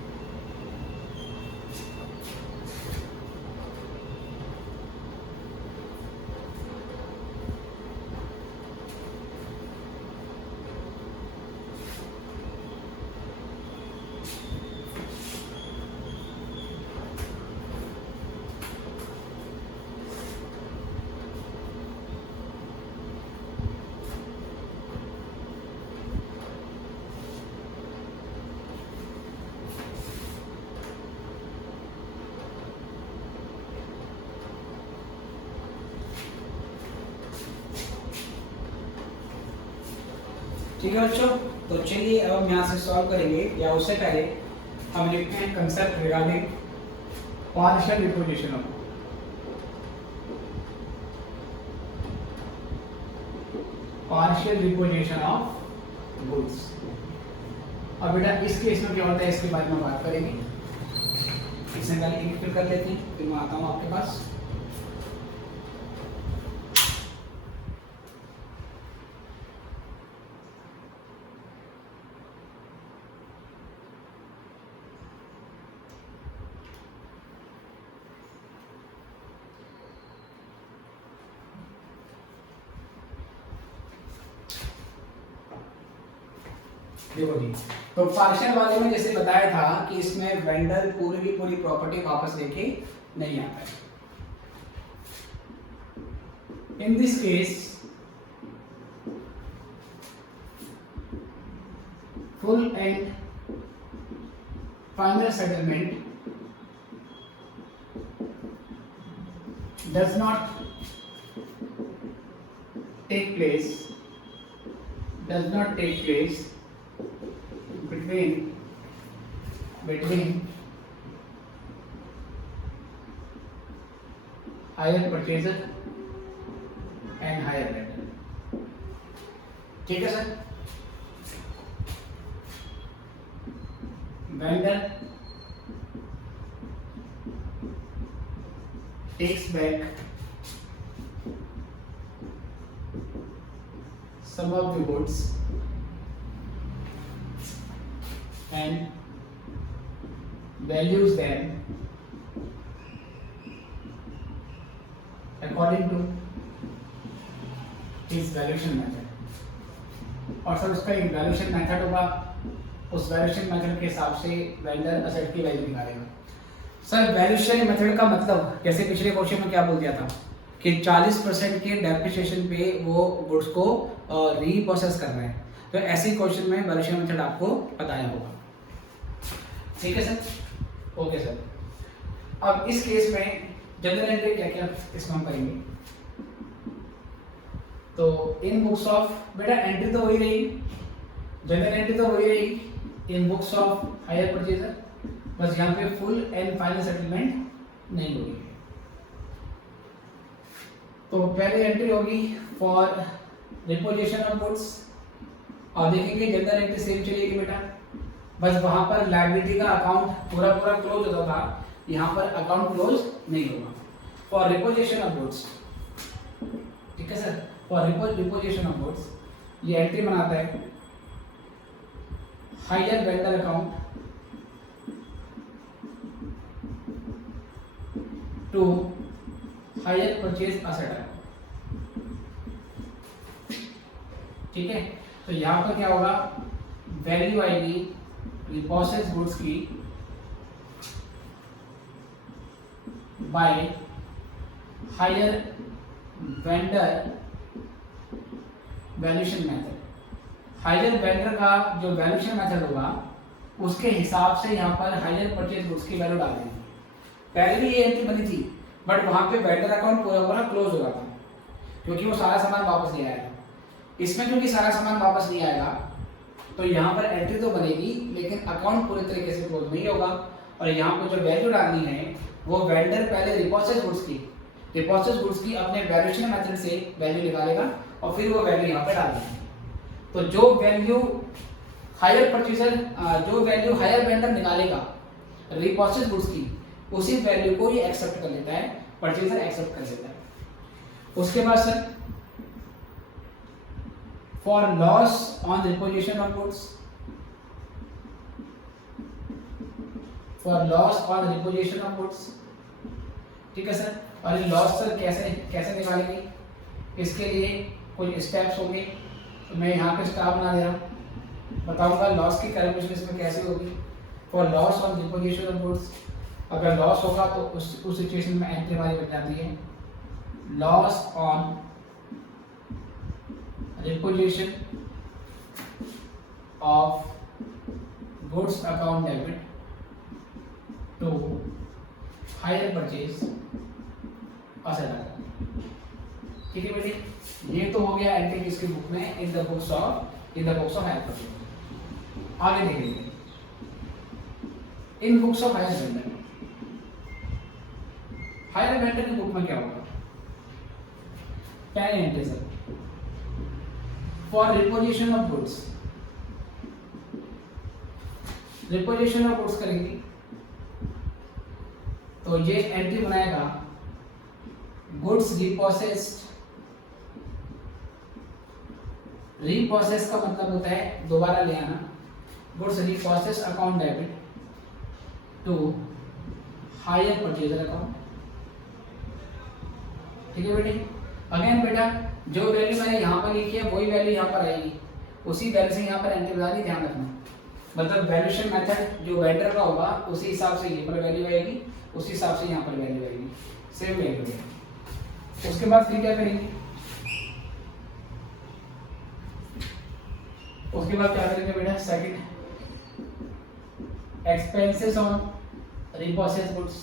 ठीक है बच्चों, तो चलिए अब हम यहाँ से सॉल्व करेंगे, या उससे पहले हम लिखते हैं concept regarding partial reposition of goods. अब बेटा इस केस में क्या होता है इसके बारे में बात करेंगे। इससे पहले एक फिल कर लेते हैं, फिर मैं आता हूँ आपके पास। देखो जी, तो पार्शियल वाले में जैसे बताया था कि इसमें वेंडर पूरी की पूरी प्रॉपर्टी वापस लेके नहीं आता है। इन this case full and final settlement does not take place between hire purchaser and hire vendor। ठीक है sir, vendor takes back some of the goods and values them according to his valuation method। और sir उसका एक valuation method होगा, उस valuation method के हिसाब से वेंडर असेट की वैल्यू निकालेगा। सर वैल्यूएशन मेथड का मतलब, जैसे पिछले क्वेश्चन में क्या बोल दिया था कि 40% के डेप्रिसिएशन पे वो गुड्स को रीप्रोसेस कर रहे हैं, तो ऐसे क्वेश्चन में वैल्यूएशन मेथड आपको बताया होगा। ठीक है सर, ओके सर। अब इस केस में जनरल एंट्री क्या क्या इसमें हम करेंगे, तो इन बुक्स ऑफ, बेटा एंट्री तो वही रही, जनरल एंट्री तो वही रही इन बुक्स ऑफ हायर परचेजर, बस यहाँ पे फुल एंड फाइनल सेटलमेंट नहीं होगी। तो पहली एंट्री होगी फॉर रिपोजिशन ऑफ गुड्स, और देखेंगे जनरल एंट्री सेम चलेगी बेटा, बस वहां पर लायबिलिटी का अकाउंट पूरा क्लोज होता था, यहाँ पर अकाउंट क्लोज नहीं होगा। फॉर रिपोजिशन ऑफ गुड्स, ठीक है sir, for repossession of goods ये एंट्री बनाता है hire vendor account to hire purchase asset account. ठीक है, तो यहाँ पर क्या होगा, वैल्यू आएगी रिपोसेस गुड्स की by hire vendor valuation method. Hire vendor का जो वैल्यूएशन मेथड होगा उसके हिसाब से यहाँ पर हायर परचेज गुड्स की वैल्यू डाल देंगे। पहले भी ये एंट्री बनी थी, बट वहां पे वेंडर अकाउंट पूरा क्लोज हो रहा था, क्योंकि वो सारा सामान वापस नहीं आएगा। इसमें क्योंकि सारा सामान वापस नहीं आएगा, तो यहाँ पर एंट्री तो बनेगी लेकिन अकाउंट पूरे तरीके से क्लोज नहीं होगा। और यहाँ पर जो वैल्यू डालनी है वो वेंडर पहले रिपोर्टेड गुड्स की अपने वैल्यूएशन मेथड से वैल्यू निकालेगा और फिर वो वैल्यू यहाँ पे डाल देगा। तो जो वैल्यू हायर वेंडर निकालेगा रिपोर्टेड गुड्स की, उसी वैल्यू को ये एक्सेप्ट कर लेता है, परचेजर एक्सेप्ट कर लेता है। उसके बाद sir for loss on repossession of goods, ठीक है सर। और ये लॉस सर कैसे निकालेंगे, इसके लिए कुछ स्टेप्स होंगे। तो मैं यहाँ पे स्टार बना दे रहा हूँ, बताऊंगा लॉस की कैलकुलेशन इसमें कैसे होगी। For loss on repossession of goods, अगर लॉस होगा तो उस सिचुएशन में एंट्री हमारी बन जाती है loss on repossession of goods account debit to hire purchase asset. ठीक है बेटे, ये तो हो गया एंट्री किसकी बुक में, in the books of hire purchase. आगे देखेंगे in books of hire vendor. Hire vendor की बुक में क्या होगा, पहले entry sir for repossession of goods, repossession of goods करेंगे तो ये एंट्री बनाएगा गुड्स रीप्रोसेस का मतलब होता है दोबारा ले आना, goods repossess account debit to hire purchaser account. ठीक है बेटे, अगेन बेटा जो वैल्यू मैंने यहाँ पर लिखी है वही वैल्यू यहाँ पर आएगी, उसी वैल्यू से यहाँ पर एंट्री बनानी, ध्यान रखना। मतलब वैल्यूएशन मेथड जो वेंडर का होगा उसी हिसाब से यहाँ पर वैल्यू आएगी, उसी हिसाब से यहाँ पर वैल्यू आएगी, सेम वैल्यू है। उसके बाद फिर क्या करेंगे, उसके बाद क्या करेंगे बेटा, second expenses on repossessed goods,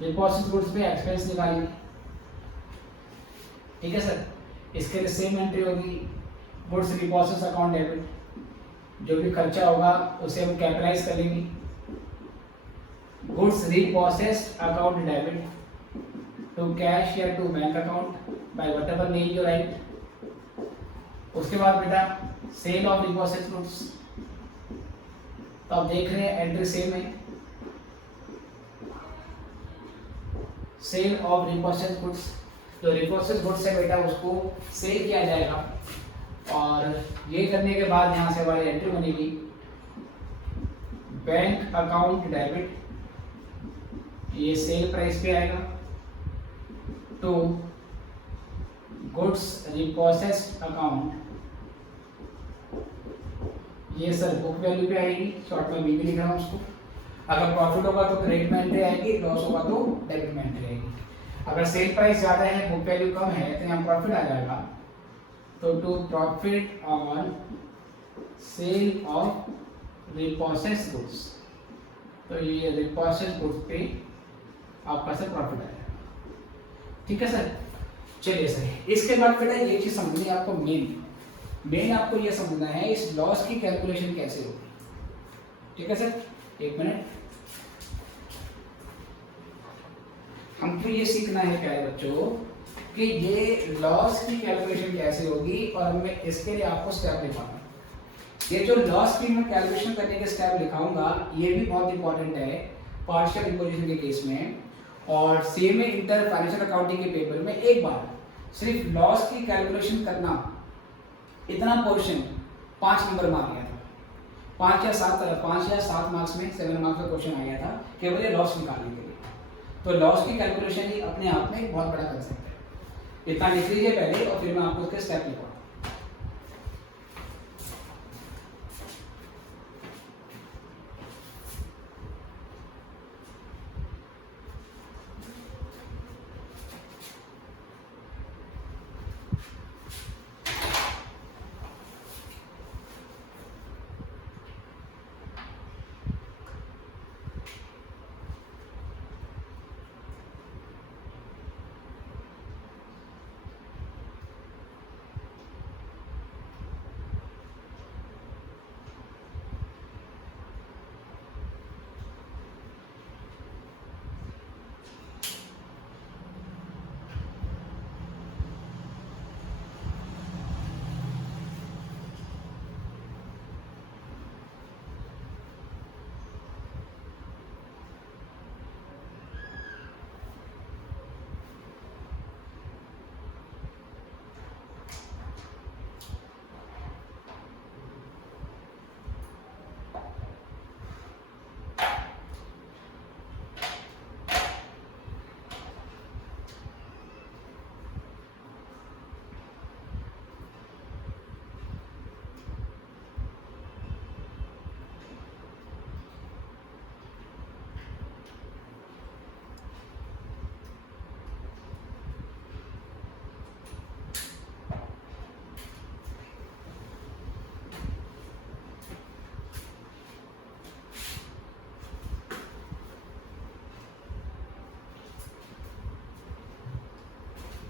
repossessed goods पे एक्सपेंस निकालेंगे। ठीक है सर, इसके लिए सेम एंट्री होगी गुड्स रिप्रोसेस अकाउंट डेबिट, जो भी खर्चा होगा उसे हम कैपिटलाइज करेंगे, goods repossessed account debit to cash या to bank account by whatever name you write. उसके बाद बेटा सेल ऑफ रिप्रोसेस्ड गुड्स, तो आप देख रहे हैं एंट्री सेम है, सेल ऑफ रिप्रोसेस्ड गुड्स। तो रिप्रोसेस्ड गुड्स है बेटा उसको सेल किया जाएगा, और ये करने के बाद यहाँ से हमारी एंट्री बनेगी बैंक अकाउंट डेबिट, ये सेल प्राइस पे आएगा, टू गुड्स रिप्रोसेस्ड अकाउंट, ये सर बुक वैल्यू पे आएगी, शॉर्ट में बी भी लिख रहा हूँ उसको। अगर प्रॉफिट होगा तो क्रेडिट में एंट्री आएगी, लॉस होगा तो डेबिट में एंट्री आएगी। अगर सेल प्राइस ज़्यादा है, बुक वैल्यू कम है, तो यहाँ प्रॉफिट आ जाएगा, तो to profit on sale of repossessed goods, तो ये रिप्रोसेस्ड गुड्स पे आपका सर प्रॉफिट आएगा। ठीक है सर, चलिए सर, इसके बाद बेटा ये चीज़ समझनी है आपको, मेन आपको ये समझना है इस लॉस की कैलकुलेशन कैसे होगी। ठीक है सर, एक मिनट, हमको ये सीखना है प्यारे बच्चों कि ये लॉस की कैलकुलेशन कैसे होगी, और मैं इसके लिए आपको स्टेप लिखाऊंगा। ये जो लॉस की मैं कैलकुलेशन करने के स्टेप लिखाऊंगा ये भी बहुत इंपॉर्टेंट है पार्शियल इंपोजिशन के केस में, और सेम इंटर फाइनेंशियल अकाउंटिंग के पेपर में एक बार सिर्फ लॉस की कैलकुलेशन करना, इतना पोर्शन 5 नंबर में आ गया था, 5 या 7 मार्क्स में 7 मार्क्स का क्वेश्चन आ गया था केवल ये लॉस निकालने के लिए। तो लॉस की कैलकुलेशन ही अपने आप में एक बहुत बड़ा कंसेप्ट है। इतना लिख लीजिए पहले और फिर मैं आपको उसके स्टेप लिखूंगा।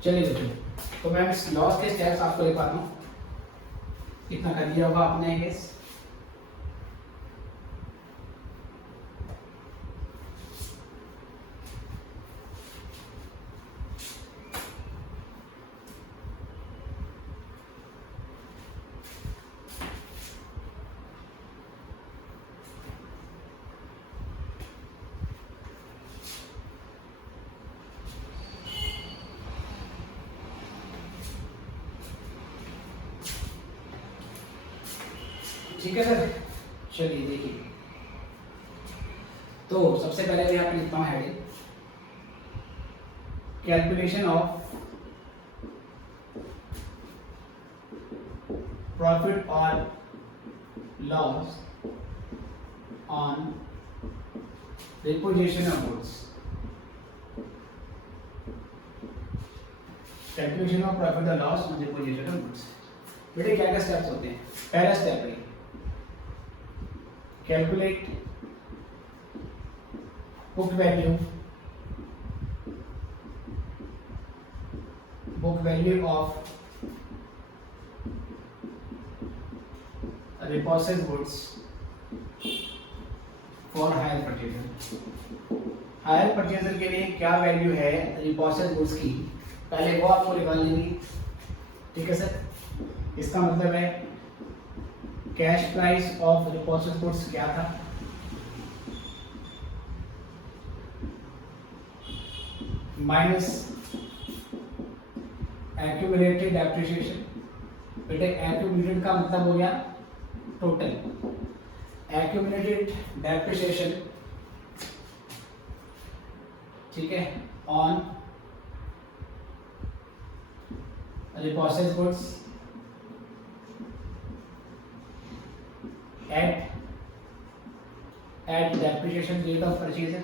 चलिए बच्चों, तो मैं इस लॉस के स्टेप्स आपको दिखाता हूँ। कितना कर दिया होगा आपने गेस? ठीक है सर, चलिए देखिए। तो सबसे पहले मैं यहाँ पे लिखता हूँ हेडिंग, कैलकुलेशन ऑफ प्रॉफिट और loss on repossession of goods. Calculation of profit और loss on repossession of goods. बेटे क्या क्या स्टेप्स होते हैं? पहला स्टेप है calculate book value of repossessed goods for hire purchaser. Hire purchaser के लिए क्या वैल्यू है repossessed goods की, पहले वो आपको निकाल लेंगे। ठीक है सर, इसका मतलब है cash price of repossessed goods क्या था, माइनस एक्यूमुलेटेड डेप्रिसिएशन। बेटे एक्यूमुलेटेड का मतलब हो गया टोटल, एक्यूमुलेटेड डेप्रिसिएशन, ठीक है, on repossessed goods at depreciation rate of purchaser।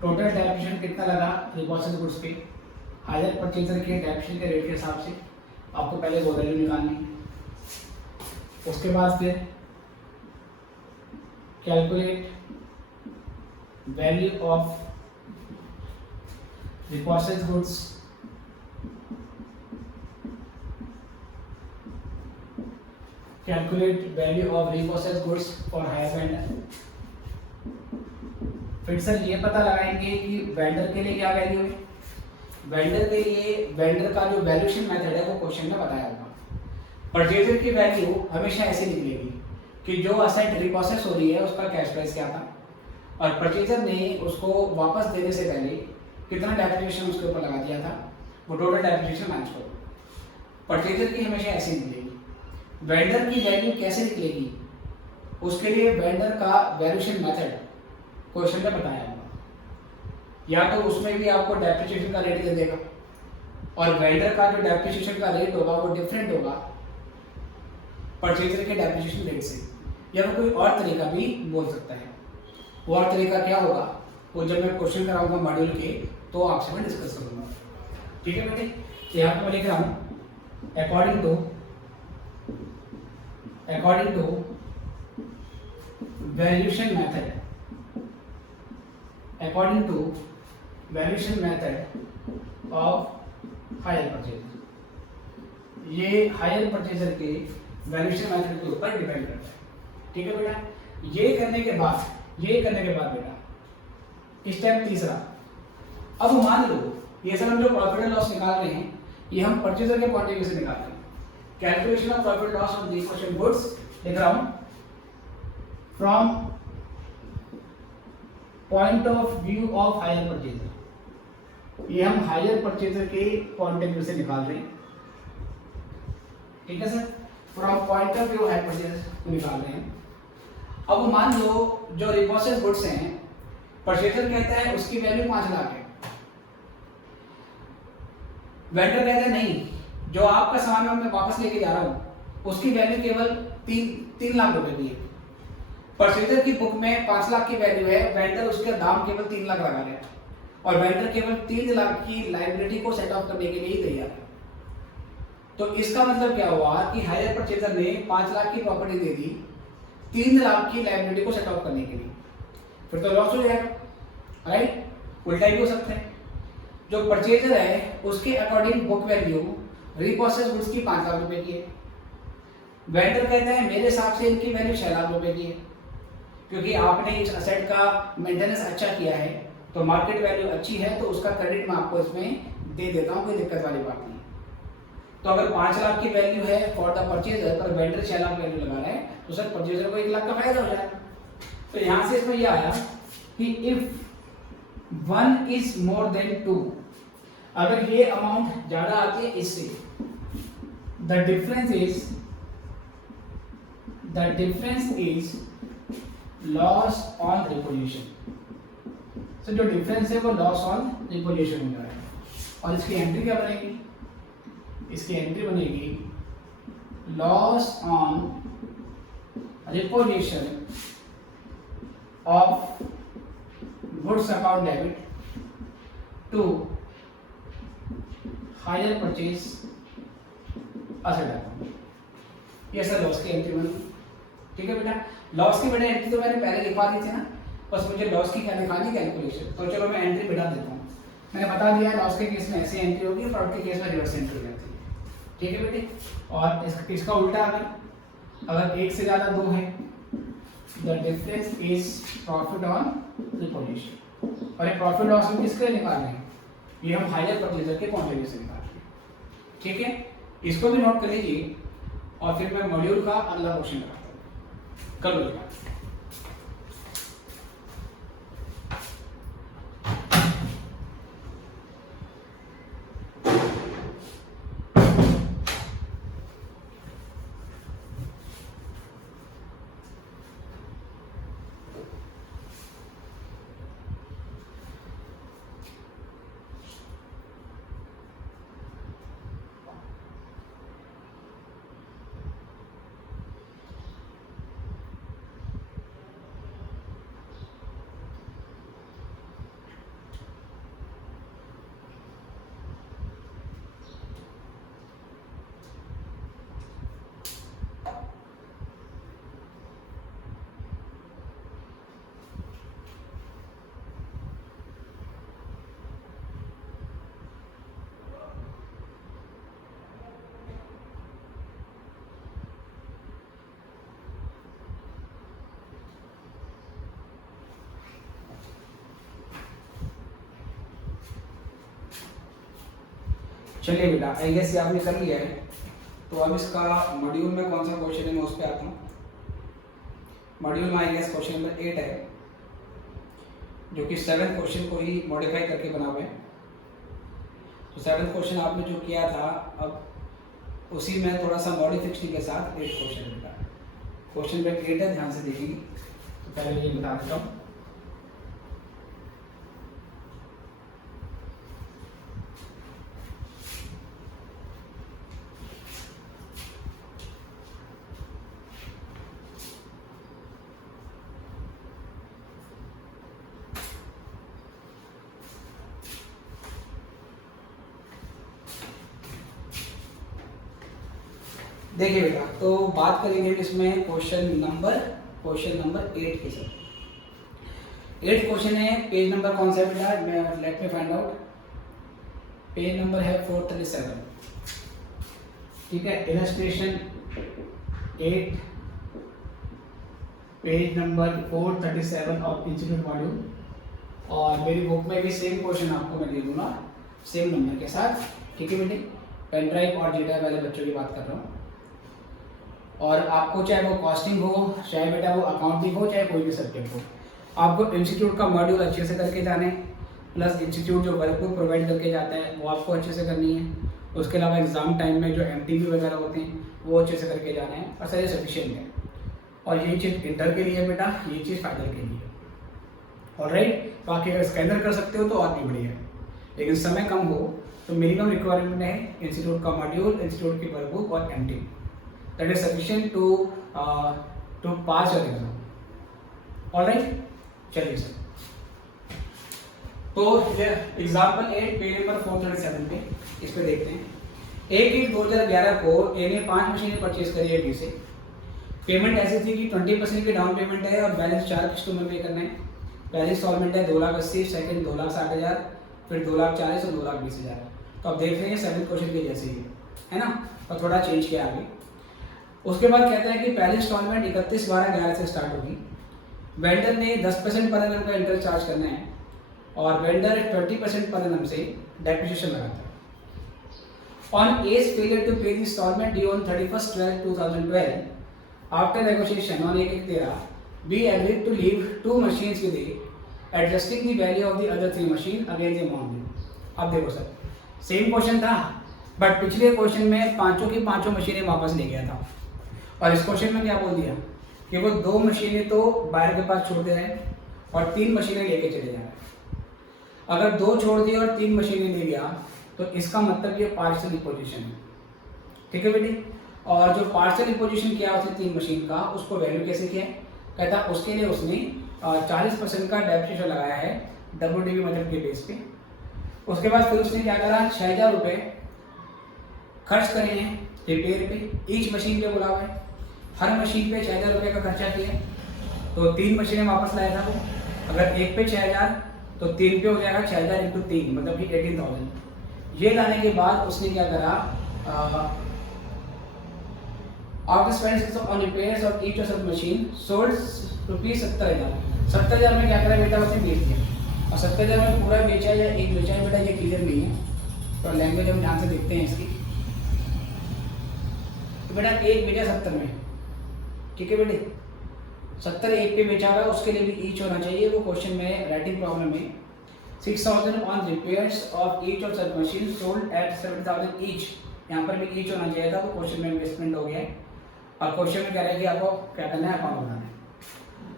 Total depreciation कितना लगा repossessed goods पे, हायर परचेजर के डेप्रिसिएशन के रेट के हिसाब से आपको पहले वो वैल्यू निकालनी है। उसके बाद फिर calculate value of repossessed goods calculate value of repossessed goods for higher vendor. फिर सर ये पता लगाएंगे कि वेंडर के लिए क्या वैल्यू है। वेंडर के लिए वेंडर का जो वैल्यूएशन मेथड है वो क्वेश्चन में बताया होगा। परचेजर की वैल्यू हमेशा ऐसे निकलेगी कि जो असेट रिप्रोसेस हो रही है उसका कैश प्राइस क्या था, और परचेजर ने उसको वापस देने से पहले कितना डेप्रिसिएशन उसके ऊपर लगा दिया था, वो टोटल डेप्रिसिएशन माइनस करो। परचेजर की हमेशा ऐसे निकलेगी। वेंडर की वैल्यू कैसे निकलेगी, उसके लिए वेंडर का वैल्यूएशन मेथड क्वेश्चन में बताया होगा। या तो उसमें भी आपको डेप्रिसिएशन का रेट दे देगा, और वेंडर का जो डेप्रिसिएशन का रेट होगा वो डिफरेंट होगा परचेजर के डेप्रिसिएशन रेट से, या वो कोई और तरीका भी बोल सकता है। वो और तरीका क्या होगा वो जब मैं क्वेश्चन कराऊंगा मॉड्यूल के तो आपसे मैं डिस्कस करूंगा। ठीक है बेटे, यहाँ पर मैं लिख रहा हूँ according to valuation method, according to valuation method of hire purchaser. ये हायर परचेजर के वैल्यूएशन मेथड के ऊपर डिपेंड करता है। ठीक है बेटा, ये करने के बाद बेटा स्टेप तीसरा, अब मान लो ये सब हम जो प्रॉफिट एंड लॉस निकाल रहे हैं ये हम परचेजर के पॉइंट ऑफ व्यू से निकाल रहे हैं। Calculation of profit loss on repossession goods लिख रहा हूं from point of view of hire purchaser. ये हम हायर परचेजर के पॉइंट ऑफ व्यू से निकाल रहे हैं। ठीक है sir, from point of view hire purchaser निकाल रहे हैं। अब मान लो जो रिपोजिशन गुड्स हैं परचेजर कहता है उसकी वैल्यू 5 लाख है, वेंडर कहता है नहीं जो आपका सामान मैं वापस लेके जा रहा हूं उसकी वैल्यू केवल 3 लाख रुपए की है। परचेजर की बुक में 5 लाख की वैल्यू है, वेंडर उसका दाम केवल 3 लाख लगा रहा है, और वेंडर केवल 3 लाख की लायबिलिटी को सेट ऑफ करने के लिए ही तैयार है। तो इसका मतलब क्या हुआ कि हायर परचेजर ने 5 लाख की प्रॉपर्टी दे दी 3 लाख की लायबिलिटी को सेट ऑफ करने के लिए, फिर तो लॉस हो जाएगा, राइट। उल्टा भी हो सकता है, जो परचेजर है उसके according book value reprocess goods की 5 लाख रुपए की है। वेंडर कहते हैं मेरे हिसाब से इनकी वैल्यू 6 लाख रुपए की है, क्योंकि आपने इस असेट का मेंटेनेंस अच्छा किया है तो मार्केट वैल्यू अच्छी है, तो उसका क्रेडिट मैं आपको इसमें दे देता हूँ, कोई दिक्कत वाली बात नहीं। तो अगर 5 लाख की वैल्यू है फॉर द परचेजर पर वेंडर 6 लाख वैल्यू लगा रहा है तो सर परचेजर को 1 लाख का फायदा हो जाएगा। तो यहाँ से इसमें यह आया कि इफ 1 इज मोर देन 2, अगर ये अमाउंट ज्यादा आती है इससे, the difference is loss on reposition. तो जो डिफरेंस है वो लॉस ऑन रिपोजिशन हो रहा है। और इसकी एंट्री क्या बनेगी? इसकी एंट्री बनेगी loss on repossession of goods account debit to hire purchase asset account. ये सर लॉस की एंट्री बनी। ठीक है बेटा, लॉस की बेटा एंट्री तो मैंने पहले लिखवा दी थी ना, बस मुझे लॉस की क्या लिखानी कैलकुलेशन। तो चलो मैं एंट्री बिठा देता हूँ। मैंने बता दिया लॉस के केस में ऐसी एंट्री होगी, फ्रॉड के केस में रिवर्स एंट्री होती है। ठीक है बेटे, और इसका उल्टा अगर 1 से ज़्यादा 2 है, the difference is profit on reposition. और ये प्रॉफिट लॉस हम किसके निकाल रहे हैं? ये हम हायर परचेजर के पॉइंट ऑफ व्यू से निकाल रहे हैं। ठीक है, इसको भी नोट कर लीजिए और फिर मैं मॉड्यूल का अगला क्वेश्चन लगाता हूँ। कल बोलिएगा। चलिए बेटा, आई गेस ये आपने कर लिया है। तो अब इसका मॉड्यूल में कौन सा क्वेश्चन है मैं उस पर आता हूँ। मॉड्यूल में आई गेस क्वेश्चन नंबर 8 है, जो कि 7th क्वेश्चन को ही मॉडिफाई करके बना हुआ है। तो 7th क्वेश्चन आपने जो किया था, अब उसी में थोड़ा सा मॉडिफिकेशन के साथ 8 क्वेश्चन बेटा। क्वेश्चन नंबर 8 है, ध्यान से देखेंगे। तो पहले ये बता देता हूँ। देखिए बेटा, तो बात करेंगे इसमें क्वेश्चन नंबर 8 के साथ। 8 क्वेश्चन है, पेज नंबर कौन सा है बेटा? मैं let me find out. Page number है 437। ठीक है, illustration 8, page number 437 of institute module. और मेरी बुक में भी सेम क्वेश्चन आपको मैं दे दूंगा सेम नंबर के साथ। ठीक है बेटे, पेन ड्राइव और जी ड्राइव वाले बच्चों की बात कर रहा हूँ। और आपको चाहे वो कॉस्टिंग हो, चाहे बेटा वो अकाउंटिंग हो, चाहे कोई भी सब्जेक्ट हो, आपको इंस्टीट्यूट का मॉड्यूल अच्छे से करके जाने, प्लस इंस्टीट्यूट जो वर्कबुक प्रोवाइड करके जाता है वो आपको अच्छे से करनी है। उसके अलावा एग्जाम टाइम में जो MTQ वगैरह होते हैं वो अच्छे से करके जाना है, और सारे सफिशिएंट है। और ये चीज़ इंटर के लिए बेटा, ये चीज़ फाइनल के लिए। ऑलराइट, बाकी अगर स्कैनर कर सकते हो तो और भी बढ़िया है, लेकिन समय कम हो तो मिनिमम रिक्वायरमेंट है इंस्टीट्यूट का मॉड्यूल, इंस्टीट्यूट की वर्कबुक और MTQ। That is sufficient to pass your exam. All right? चलिए सर, तो एग्जाम्पल 8 पेज नंबर 437 पे इस पे देखते हैं। 1/1/2011 को ए ने 5 मशीनें परचेज करी है बी से। पेमेंट ऐसी थी कि 20% की डाउन पेमेंट है और बैलेंस 4 किस्तों में पे करना है। पहली इंस्टॉलमेंट है 2,80,000, सेकंड 2,60,000, फिर 2,40,000 और 2,20,000। तो आप देख रहे हैं 7th क्वेश्चन के जैसे ही है ना, और थोड़ा चेंज किया आगे। उसके बाद कहता है कि पहली इंस्टॉलमेंट 31/12/11 से स्टार्ट होगी। वेंडर ने 10% पर एनम का इंटरेस्ट चार्ज करना है और वेंडर 20% पर एनम से डेप्रिसिएशन लगाता है। On as failure to pay the instalment due on 31/12/2012 after negotiation on 1/1/13 we agreed to leave 2 machines with adjusting the value of the other 3 machine again the amount due. अब देखो sir, same question था but पिछले question में पांचों की पांचों मशीनें वापस ले गया था, और इस क्वेश्चन में क्या बोल दिया कि वो 2 मशीनें तो बायर के पास छोड़ दे रहे हैं और 3 मशीनें लेके चले जा रहे हैं। अगर 2 छोड़ दिए और 3 मशीनें ले गया तो इसका मतलब ये पार्शियल रिपोजिशन है, ठीक है बेटी। और जो पार्शियल रिपोजिशन किया उसने 3 मशीन का, उसको वैल्यू कैसे किया, कहता उसके लिए उसने 40% का डेप्रिसिएशन लगाया है WDV मेथड के बेस पे। उसके बाद फिर उसने क्या करा, 6000 रुपये खर्च करे हैं रिपेयर पे, ईच मशीन पे बोला हुआ है, हर मशीन पे 6000 रुपये का खर्चा किया। तो 3 मशीनें वापस लाया था वो, अगर एक पे 6000 तो 3 पे हो जाएगा 6000 इंटू 3 मतलब कि 18,000। ये लाने के बाद उसने क्या करा, after spending on repairs of each of machine sold rupees 70,000। 70,000 में क्या करा बेटा, उसने बेच दिया। और 70,000 में पूरा बेचा या एक बेचा है बेटा, ये क्लियर नहीं है, तो लैंग्वेज हम ध्यान से देखते हैं इसकी। तो बेटा एक बेचा 70 में, ठीक है बेटे, 70 एक पे बेचा हुआ है, उसके लिए भी ईच होना चाहिए। वो क्वेश्चन में राइटिंग प्रॉब्लम में 6,000 on repairs of each of सब मशीन सोल्ड एट 7,000 ईच, यहाँ पर भी ईच होना चाहिए था, वो क्वेश्चन में इन्वेस्टमेंट हो गया है। और क्वेश्चन में कह रहा है कि आपको क्या करना है, अकाउंट बनाना है।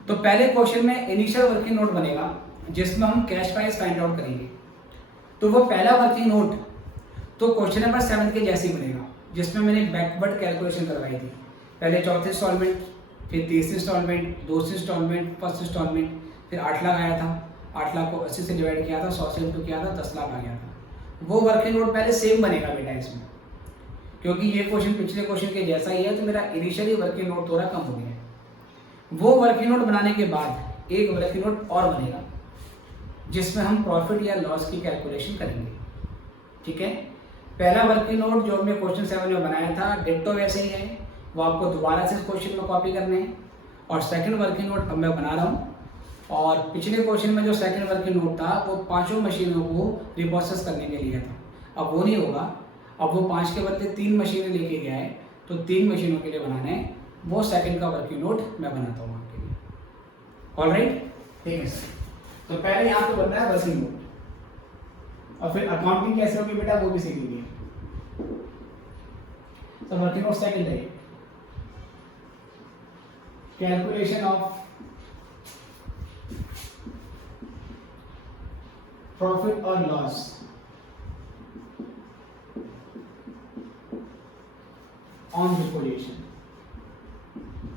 तो पहले क्वेश्चन में इनिशियल वर्किंग नोट बनेगा जिसमें हम कैश प्राइस फाइंड आउट करेंगे। तो वो पहला वर्किंग नोट तो क्वेश्चन नंबर 7 के जैसे ही बनेगा, जिसमें मैंने बैकवर्ड कैलकुलेशन करवाई थी। पहले चौथी इंस्टॉलमेंट, फिर तीसरी इंस्टॉलमेंट, दूसरी इंस्टॉलमेंट, फर्स्ट इंस्टॉलमेंट, फिर 8 लाख आया था, 8 लाख को 80 से डिवाइड किया था, 100 से इंटू किया था, 10 लाख आ गया था। वो वर्किंग नोट पहले सेम बनेगा बेटा इसमें, क्योंकि ये क्वेश्चन पिछले क्वेश्चन के जैसा ही है, तो मेरा इनिशियली वर्किंग नोट थोड़ा कम हो गया है। वो वर्किंग नोट बनाने के बाद एक वर्किंग नोट और बनेगा जिसमें हम प्रॉफिट या लॉस की कैलकुलेशन करेंगे, ठीक है। पहला वर्किंग नोट जो हमने क्वेश्चन 7 में बनाया था डिट्टो वैसे ही है, वो आपको दोबारा से क्वेश्चन में कॉपी करने हैं। और सेकंड वर्किंग नोट अब मैं बना रहा हूँ, और पिछले क्वेश्चन में जो सेकंड वर्किंग नोट था वो 5 मशीनों को रिप्रोसेस करने के लिए था, अब वो नहीं होगा। अब वो 5 के बदले 3 मशीनें लेके गया है, तो 3 मशीनों के लिए बनाना है, वो सेकंड का वर्किंग नोट मैं बनाता हूँ आपके लिए। ऑलराइट, ठीक है सर। तो पहले यहाँ पे बन रहा है वर्किंग नोट, और फिर अकाउंटिंग कैसे होगी बेटा वो भी सीखेंगे। तो वर्किंग नोट सेकंड है, कैलकुलेशन ऑफ प्रॉफिट और लॉस ऑन रिपोजिशन।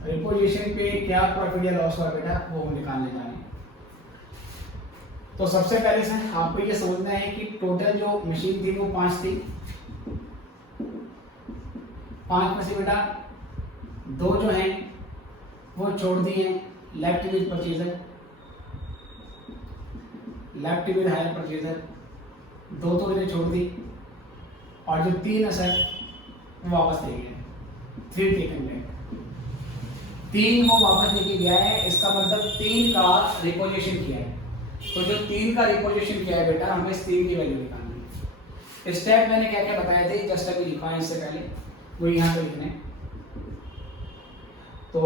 रिपोजिशन पे क्या प्रॉफिट या लॉस हुआ बेटा वो हम निकालने जा रहे हैं। तो सबसे पहले से आपको ये समझना है कि टोटल जो मशीन थी वो 5 थी। 5 में से बेटा 2 जो हैं वो छोड़ दिए, left with purchaser, left with hire purchaser, 2 तो इन्हें छोड़ दी, और जो 3 है सर वो वापस ले गए, 3 टेकन बैक। 3 वो वापस लेके गया है, इसका मतलब 3 का रिपोजिशन किया है। तो जो 3 का रिपोजिशन किया है बेटा हमें इस 3 की वैल्यू निकालनी है। स्टेप मैंने क्या क्या बताए थे जस्ट अभी लिखा है इससे पहले, वो यहाँ पे लिखने। तो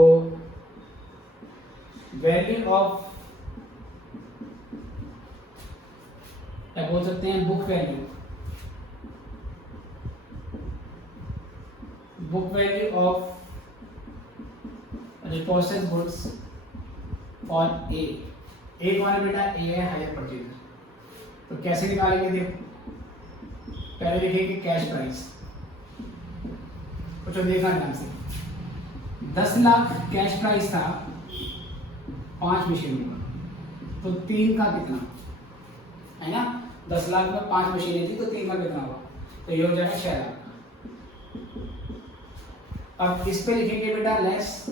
वैल्यू ऑफ क्या बोल सकते हैं, book value, book value of reported goods और ए कौन है बेटा, ए है हायर परचेजर। तो कैसे निकालेंगे देखो, पहले लिखेंगे कैश प्राइस, कुछ देखा ध्यान से। 10 लाख कैश प्राइस था 5 मशीनों का, तो 3 का कितना है ना, 10 लाख में 5 मशीनें थी तो 3 का कितना हुआ, तो ये हो जाएगा 6 लाख। अब इस पे लिखेंगे बेटा less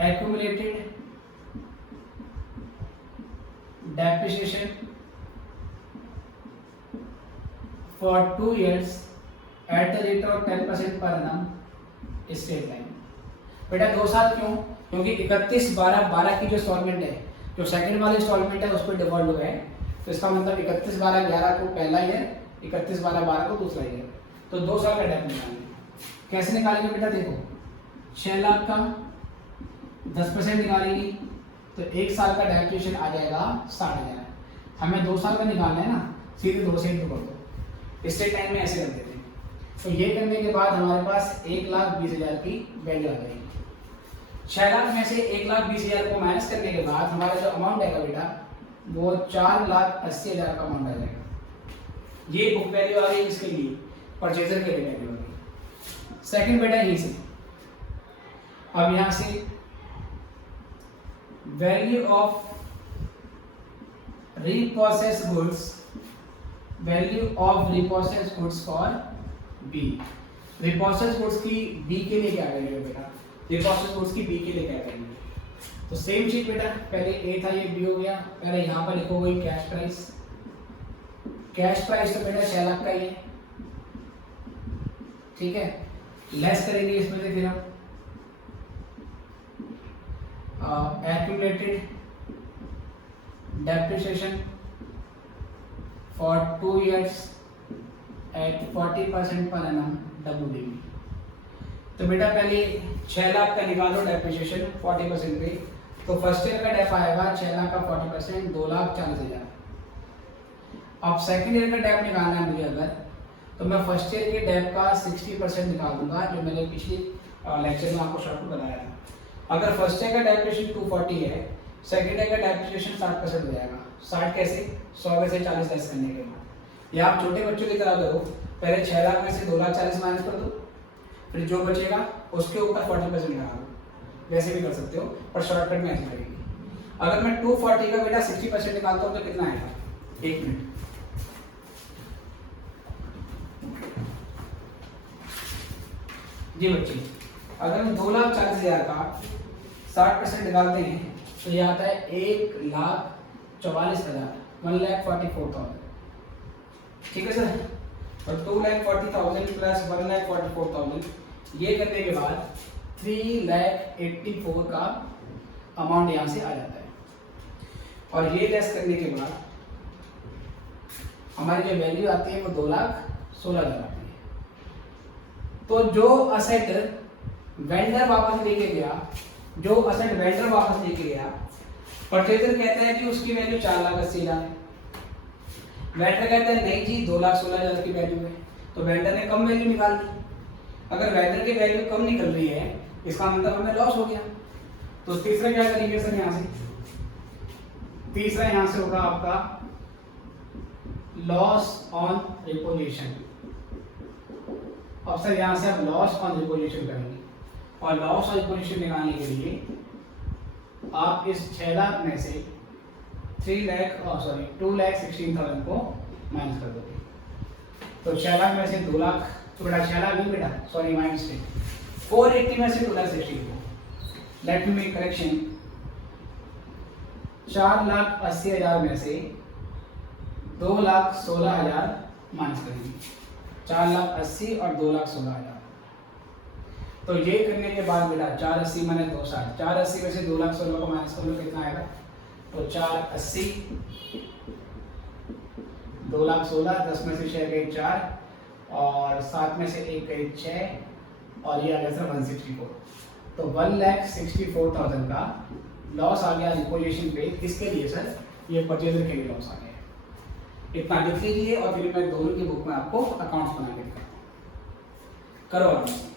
accumulated depreciation for 2 years at the rate of 10% पर annum स्ट्रेट लाइन। बेटा 2 साल क्यों? क्योंकि 31/12/12 की जो इंस्टॉलमेंट है, जो सेकंड वाली इंस्टॉलमेंट है, उस पर डिफॉल्ट हुआ है। तो इसका मतलब 31/12/11 को पहला ईयर, 31/12/12 को दूसरा ईयर। तो 2 साल का डेट निकालेंगे। कैसे निकालेंगे बेटा? देखो 6 लाख का 10% निकालेंगे तो 1 साल का डेप्रिसिएशन आ जाएगा 60,000। हमें 2 साल का निकालना है ना, सीधे 2 से इंटू कर दो। स्ट्रेट लाइन में ऐसे कर देते हैं। तो ये करने के बाद हमारे पास 1,20,000 की वैल्यू आ जाएगी। 6 लाख में से 1,20,000 को माइनस करने के बाद हमारा जो अमाउंट आएगा बेटा, वो 4,80,000 का अमाउंट आ जाएगा। ये बुक वैल्यू आ गई इसके लिए, परचेजर के लिए वैल्यू आ गई। सेकंड बेटा यहीं से, अब यहां से value of repossess goods, value of repossess goods for B. Repossess goods की बी के लिए क्या वैल्यू है बेटा? रीप्रोसेस गुड्स की बी के लिए क्या वैल्यू है? तो सेम चीज बेटा, पहले ए था, ये बी हो गया। पहले यहां पर लिखो वही कैश प्राइस। कैश प्राइस तो बेटा 6 लाख का ही है, ठीक है। लेस करेंगे इसमें से फिर हम accumulated depreciation for 2 years at 40% per annum WDV। तो बेटा पहले 6 लाख का निकालो डेप्रिसिएशन 40% पे, तो फर्स्ट ईयर का डेप आएगा 6 लाख का 40%, 2,40,000। अब सेकंड ईयर का डेप निकालना है मुझे अगर, तो मैं फर्स्ट ईयर के डेप का 60% निकाल दूंगा, जो मैंने पिछली लेक्चर में आपको शॉर्ट में बताया था। अगर फर्स्ट ईयर का डेप्रिसिएशन 240 है, सेकंड ईयर का डेप्रिसिएशन 60% हो जाएगा। 60 कैसे? 100 में से 40 लेस करने के बाद। या आप छोटे बच्चों की तरह करो, पहले 6 लाख में से 2,40,000 माइनस कर दो, फिर जो बचेगा उसके ऊपर 40% लगा दो। वैसे भी कर सकते हो, पर शॉर्टकट में ऐसे करेंगे। अगर मैं 240 का बेटा 60% निकालता हूँ तो कितना आएगा? 1 मिनट। जी बच्चे, अगर हम 2,40,000 का 60% निकालते हैं तो ये आता है 1,44,000, 1,44,000। ठीक है सर। और 2,40,000 प्लस 1,44,000, ये करने के बाद 3,84,000 का अमाउंट यहाँ से आ जाता है। और ये लेस करने के बाद हमारी जो वैल्यू आती है वो 2,16,000 आती है। तो जो असेट वेंडर वापस लेके गया, परचेजर कहता है कि उसकी वैल्यू 4,80,000 है। वेंडर कहता है नहीं जी 2,16,000 की वैल्यू है, तो वेंडर ने कम वैल्यू निकाल दी। अगर वेंडर की वैल्यू कम निकल रही है, इसका मतलब हमें लॉस हो गया। तो तीसरा क्या करेंगे सर? यहाँ से तीसरा यहाँ से होगा आपका लॉस ऑन रिपोजिशन। अब सर यहाँ से आप लॉस ऑन रिपोजिशन करेंगे, और लॉस ऑन रिपोजिशन निकालने के लिए आप इस 6 लाख में से 2,16,000 को माइनस कर दोगे। तो 6 लाख में से 2 लाख, तो बेटा 6 लाख नहीं बेटा, सॉरी माय मिस्टेक, 480 में से 2,16,000 को, लेट मी मेक करेक्शन, 4,80,000 में से 2,16,000 माइनस करेंगे। 4,80,000 और 2,16,000। तो ये करने के बाद बेटा 480 मैंने 260, 480 में से 2,16,000 को माइनस कर लो, कितना आएगा? तो 480, 2,16,000, 10 में से 6 गए 4, और 7 में से 1 गए 6, और ये आ गया सर 164। तो 1,64,000 का लॉस आ गया रिपोजिशन पे। किसके लिए सर? ये परचेजर के लिए लॉस आ गया। इतना लिख लीजिए, और फिर मैं दोनों की बुक में आपको अकाउंट्स बना के दिखाता हूं। करो आराम से।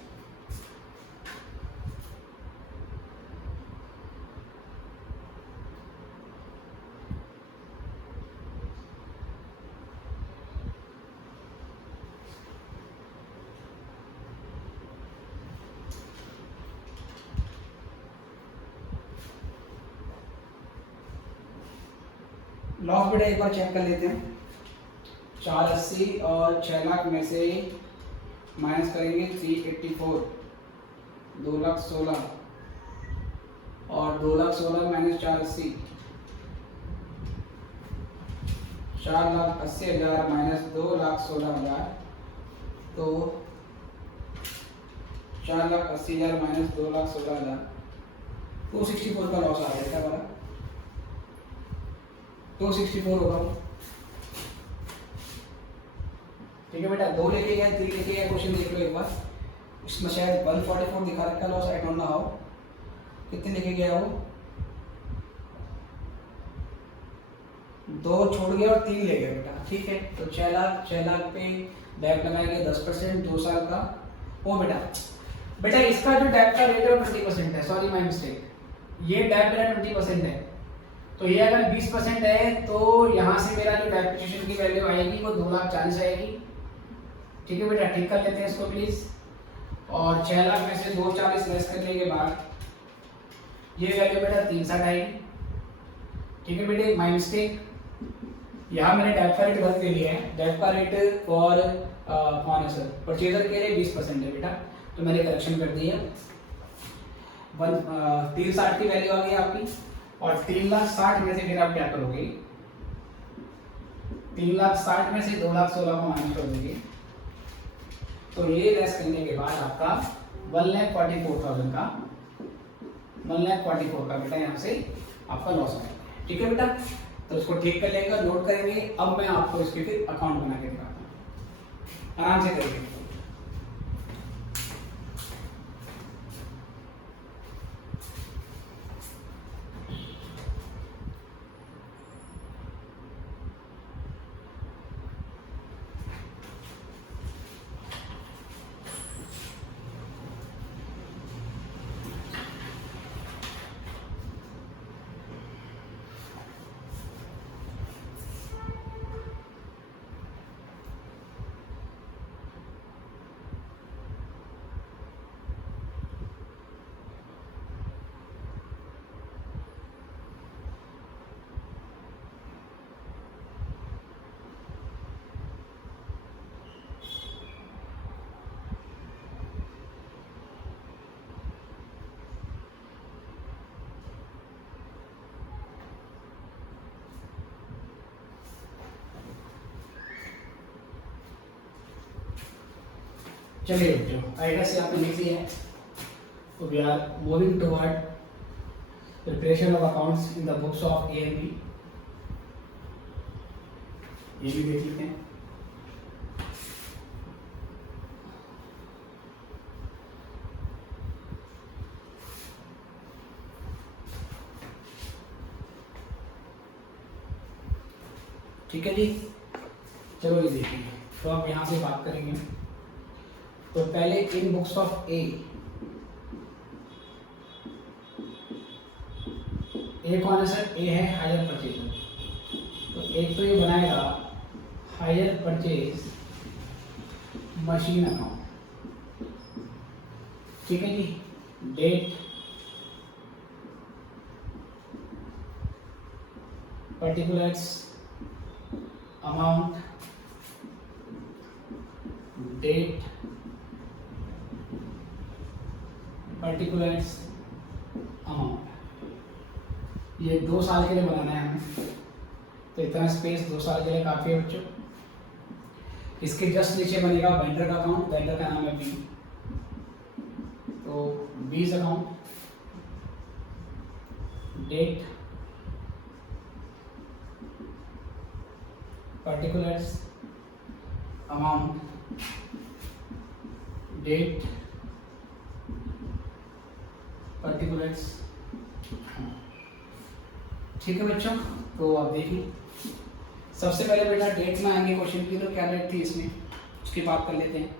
लॉस बेटा एक बार चेक कर लेते हैं। 480 और 6 लाख में से माइनस करेंगे 384, 2,16,000, और 2,16,000 माइनस 480, 4,80,000 माइनस 2,16,000, तो 4,80,000 माइनस 2,16,000, 264 का लॉस आ गया क्या हमारा? 264 होगा। ठीक है बेटा, 2 लेके गया, 3 लेके गया, क्वेश्चन देख लो एक बार। इसमें शायद 144 दिखा रखा loss, I don't know how. कितने लेके गया वो? 2 छोड़ गया और 3 ले गया बेटा। ठीक है, तो 6 लाख पे डेब्ट लगाएंगे 10%, 2 साल का। ओ बेटा इसका जो डेब्ट का रेट है 20% है, सॉरी माय मिस्टेक। ये डेब्ट मेरा 20% है, तो ये अगर 20% है तो यहाँ से मेरा जो डेप्रिसिएशन की वैल्यू आएगी वो 2,40,000 आएगी। ठीक है बेटा, ठीक कर लेते हैं इसको प्लीज। और 6 लाख में से 2,40,000 लेस करने के बाद ये वैल्यू बेटा 360 आएगी। ठीक है बेटे, माय मिस्टेक। यहाँ मैंने डेब्ट का रेट गलत दे दिया है। डेब्ट का रेट फॉर कौन है सर? परचेजर के लिए 20% है बेटा, तो मैंने करेक्शन कर दिया। 360 की वैल्यू आ गई आपकी, और 3,60,000 में से फिर आप क्या करोगे? 3,60,000 में से 2,16,000 को माइनस कर दोगे, तो ये लेस करने के बाद आपका 1,44,000 का 1,44,000 का बेटा यहाँ से आपका लॉस आएगा। ठीक है बेटा, तो इसको ठीक कर लेगा, नोट करेंगे। अब मैं आपको इसके फिर अकाउंट बना के दिखाता हूँ, आराम से करेंगे। चलिए बच्चों, आइडिया से आपने लिख लिया है, तो we are moving toward preparation of accounts in the books of A and B. ये भी देख लेते हैं। ठीक है जी, चलो ये देखिए। तो आप यहाँ से बात करेंगे, तो पहले इन बुक्स ऑफ ए कौन है सर? ए है हायर परचेज। तो एक तो ये बनाएगा हायर परचेज मशीन अकाउंट। ठीक है जी, date, particulars, amount, date, particulars, amount. ये 2 साल के लिए बनाना है हमें, तो इतना स्पेस 2 साल के लिए काफ़ी है बच्चों। इसके जस्ट नीचे बनेगा वेंडर का अकाउंट, वेंडर का नाम है बी, तो B's account, date, particulars, amount, date, particulars. ठीक है बच्चों, तो आप देखिए सबसे पहले बेटा डेट में आएंगे क्वेश्चन की, तो क्या डेट थी इसमें उसकी बात कर लेते हैं।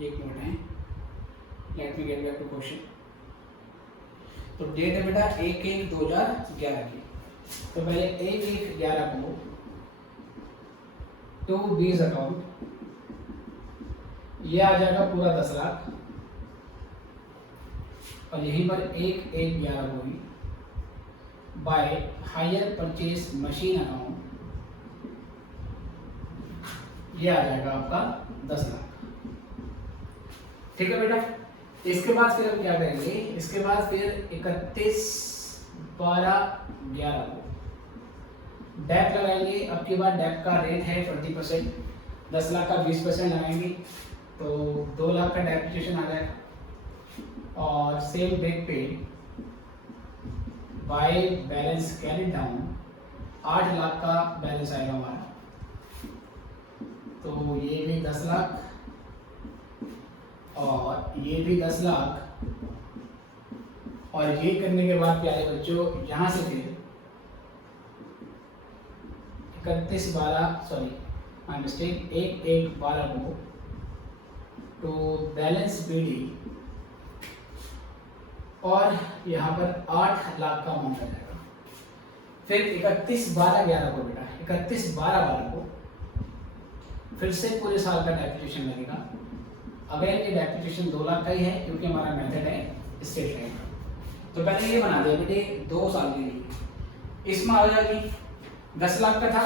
एक मिनट है, let me get back to question. तो डेट है बेटा 1/1/2011 की, तो पहले 1/1/11 को टू बीज अकाउंट, ये आ जाएगा पूरा 10 लाख, और यहीं पर 1/1/11 को ही by hire purchase machine account, ये आ जाएगा आपका 10 लाख। ठीक है बेटा, इसके बाद फिर हम क्या करेंगे? इसके बाद फिर 31 12/11 को डेप लगाएंगे। अब की बार डेप का रेट है 20%, 10 लाख का 20% लगाएंगे तो 2 लाख का डेप्रिसिएशन आ जाएगा। और सेम डेट पे by balance carry down 8 lakh का बैलेंस आएगा हमारा, तो ये भी 10 लाख और ये भी 10 लाख। और ये करने के बाद प्यारे बच्चों यहाँ से फिर 1/12 को तो बैलेंस BD और यहाँ पर 8 लाख का अमाउंट आ जाएगा। फिर 31/12/11 को बेटा 31/12/12 को फिर से पूरे साल का डेप्रिसिएशन लगेगा। अगर ये डेप्रिसिएशन 2 लाख का ही है क्योंकि हमारा मेथड है स्टेट लाइन का, तो पहले ये बना दिया बेटे 2 साल के लिए। इसमें आ जाएगी 10 लाख का था,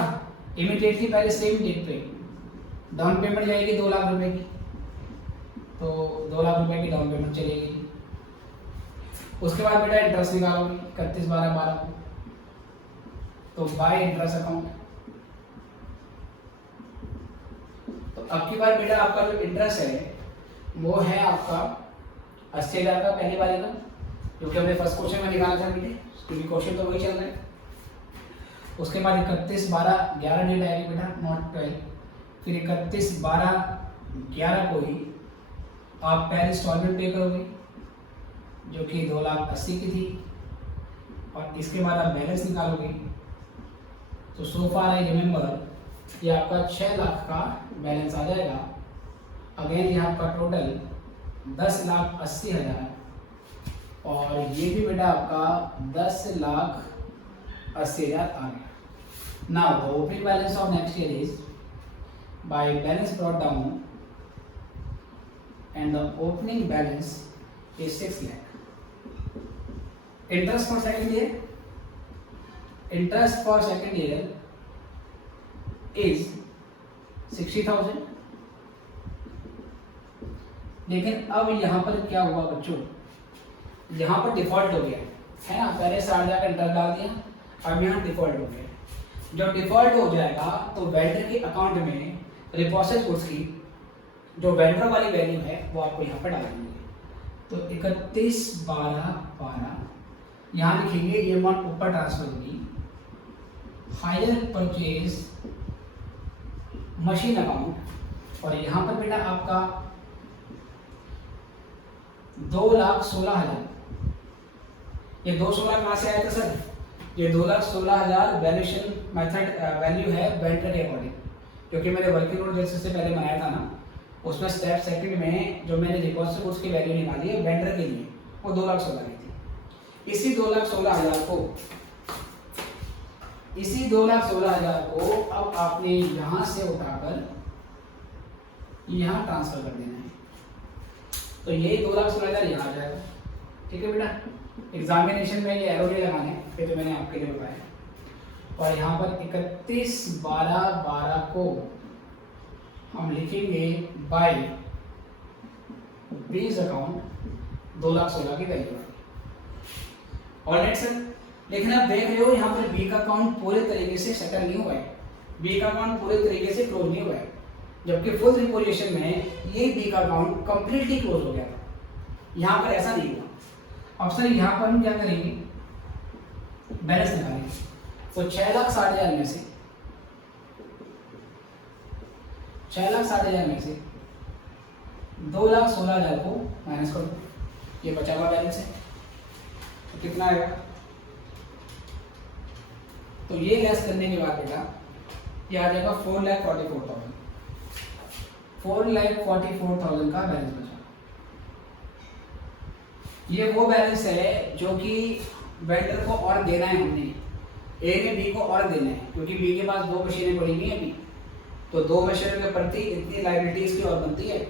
इमीडिएटली पहले सेम डेट पे डाउन पेमेंट जाएगी 2 लाख रुपए की, तो 2 लाख रुपए की डाउन पेमेंट चलेगी। उसके बाद बेटा इंटरेस्ट निकालोगे 31/12/12 को, तो बाय इंटरेस्ट अकाउंट। तो अब की बार बेटा आपका जो इंटरेस्ट है वो है आपका 80,000 का पहली बारी का, क्योंकि हमने फर्स्ट क्वेश्चन में निकाला था बेटे, क्योंकि क्वेश्चन तो वही चल रहा है। उसके बाद 31/12/11 डेट आएगी बेटा, नॉट 12। फिर 31/12/11 को ही आप पहले इंस्टॉलमेंट पे करोगे जो कि 2,80,000 की थी, और इसके बाद आप बैलेंस निकालोगे। तो सो फार आई रिमेंबर ये आपका 6 लाख का बैलेंस आ जाएगा। अगेन ये आपका टोटल 10,80,000 और ये भी बेटा आपका 10,80,000 आ गया। Now the opening balance of next year is by balance brought down and the opening balance is 6 lakh. Interest for second year, interest for second year is 60,000। लेकिन अब यहाँ पर क्या हुआ बच्चों, यहाँ पर डिफॉल्ट हो गया है ना, पहले 60,000 का इंटरेस्ट डाल दिया, अब यहाँ डिफॉल्ट हो गया। जब डिफॉल्ट हो जाएगा तो वेंडर के अकाउंट में रिपोजिट गुड्स की जो वेंडर वाली वैल्यू है वो आपको यहाँ पर डालेंगे। तो 31/12/12 यहाँ लिखेंगे, ये अमाउंट ऊपर ट्रांसफर होगी हायर परचेज मशीन अकाउंट, और यहाँ पर बेटा आपका 2,16,000। ये 2,16,000 कहाँ से आया था सर? ये 2,16,000 वैल्यूएशन मेथड वैल्यू है वेंडर के अकॉर्डिंग, क्योंकि मैंने वर्किंग नोट जैसे से पहले बनाया था ना, उसमें स्टेप सेकंड में जो मैंने डिपॉजिट उसकी वैल्यू निकाली है वेंडर के लिए, वो 2,16,000 की थी। इसी 2,16,000 को अब आपने यहाँ से उठाकर यहाँ ट्रांसफर कर देना है, तो यही 2,16,000 यहाँ आ जाएगा। ठीक है बेटा, एग्जामिनेशन में ये एरो नहीं लगाने फिर तो मैंने आपके लिए बताया। और यहाँ पर 31/12/12 को हम लिखेंगे बाय बेस अकाउंट 2,16,000 की वैल्यू। और नेक्स्ट सर, लेकिन आप देख रहे हो यहाँ पर बी का अकाउंट पूरे तरीके से सेटल नहीं हुआ है, बी का अकाउंट पूरे तरीके से क्लोज नहीं हुआ है, जबकि फुल रिपोजिशन में ये बी का अकाउंट कंप्लीटली क्लोज हो गया था। यहाँ पर ऐसा नहीं हुआ। अब सर यहाँ पर हम क्या करेंगे, बैलेंस निकालेंगे। तो 6,60,000 में से 6,60,000 में से 2,16,000 को माइनस कर दो, ये बचा हुआ बैलेंस है, तो कितना आएगा? तो ये लेस करने के बाद बेटा ये आ जाएगा 4,44,000। 4,44,000 का बैलेंस बचा। ये वो बैलेंस है जो कि वेंडर को और देना है, हमने ए ने बी को और देना है, क्योंकि बी के पास 2 मशीनें पड़ी हुई हैं अभी, तो 2 मशीनों के प्रति इतनी लायबिलिटी इसकी और बनती है।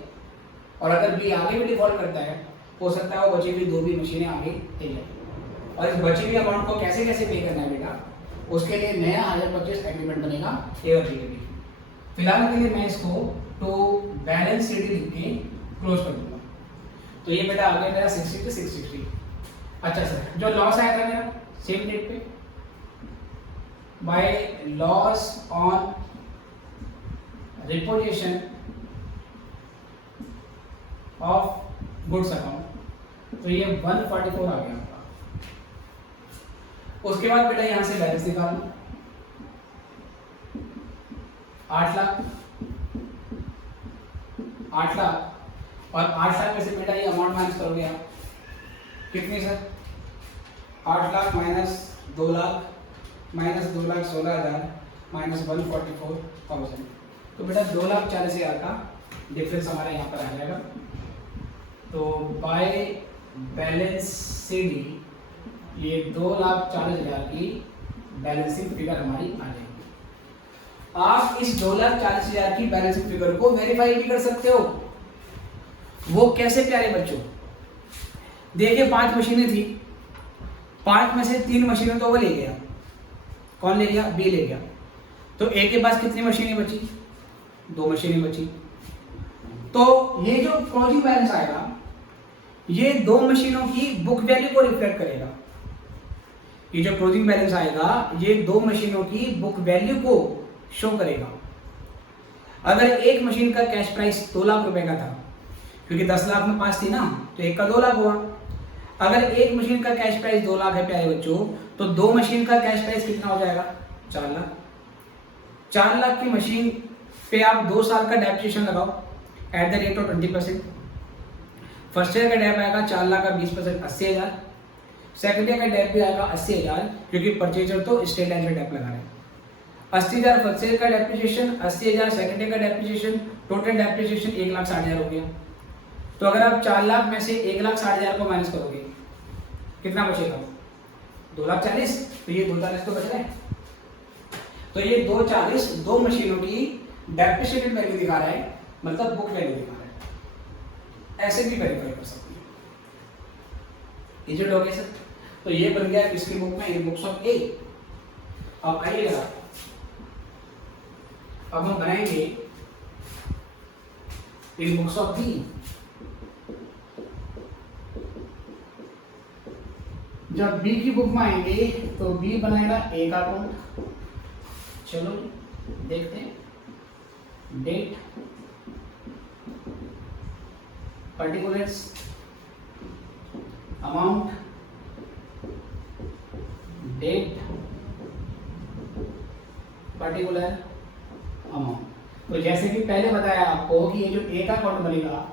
और अगर बी आगे भी डिफॉल्ट करता है, हो सकता है वो बची हुई 2 भी मशीनें आगे दे जाए। और इस बची हुई अमाउंट को कैसे कैसे पे करना है बेटा, उसके लिए नया हायर परचेज एग्रीमेंट बनेगा ए और बी के बीच। फिलहाल के लिए मैं इसको तो बैलेंस शीट लिख के क्लोज कर दूंगा। तो ये बेटा आ गया मेरा 60 to 660। अच्छा सर, जो लॉस आया था मेरा सेम डेट पे bye loss on repossession of goods account, तो ये 144 आ गया आपका। उसके बाद बेटा यहां से बैलेंस निकालना 8 लाख, 8 लाख, और 8 लाख में से बेटा ये अमाउंट माइनस करोगे आप, कितनी sir? 8 lakh minus 2 lakh minus 2,16,000 minus 144,000, तो बेटा 2,40,000 का डिफरेंस हमारा यहाँ पर आ जाएगा। तो बाय बैलेंस सीडी ये 2,40,000 की बैलेंसिंग फिगर हमारी आ जाएगी। आप इस 2,40,000 की बैलेंसिंग फिगर को वेरीफाई भी कर सकते हो। वो कैसे प्यारे बच्चों? देखिए 5 मशीनें थी, 5 में से 3 मशीनें तो वो ले गया। कौन ले गया? बी ले गया। तो ए के पास कितनी मशीनें बची? 2 मशीनें बची। तो ये जो क्लोजिंग बैलेंस आएगा ये 2 मशीनों की बुक वैल्यू को रिफ्लेक्ट करेगा। ये जो क्लोजिंग बैलेंस आएगा ये 2 मशीनों की बुक वैल्यू को शो करेगा। अगर एक मशीन का कैश प्राइस 2 लाख रुपए का था, क्योंकि 10 लाख में 5 थी ना, तो एक का 2 लाख हुआ। अगर एक मशीन का कैश प्राइस 2 लाख है प्यारे बच्चों, तो 2 मशीन का कैश प्राइस कितना हो जाएगा? 4 लाख। 4 लाख की मशीन पे आप 2 साल का डेप्रिसिएशन लगाओ at the rate of 20%। First year का डेप आएगा 4 लाख का 20% 80,000। सेकंड ईयर का डेप भी आएगा 80,000, क्योंकि परचेजर तो स्टेट लाइन में डेप लगा रहे हैं। 80,000 फर्स्ट ईयर का डेप्रिसिएशन, 80,000 सेकंड ईयर का डेप्रिसिएशन, टोटल डेप्रिसिएशन 1,60,000 हो गया। तो अगर आप 4 लाख में से 1,60,000 को माइनस करोगे कितना बचेगा? 2,40,000। तो ये 2,40,000 तो बच रहे हैं। तो ये 2,40,000 2 मशीनों की डेप्रिसिएटेड वैल्यू दिखा रहा है, मतलब बुक वैल्यू दिखा रहा है। ऐसे भी वेरीफाई कर सकते हैं। इजी हो गया सर। तो ये बन गया किसकी बुक में? ये बुक्स ऑफ ए। अब आइएगा, अब हम बनाएंगे इन बुक्स ऑफ बी। जब बी की बुक में आएंगे तो बी बनाएगा ए का अकाउंट। चलो देखते हैं। Date, particulars, amount, date, particular, amount. तो जैसे कि पहले बताया आपको कि ये जो ए का अकाउंट बनेगा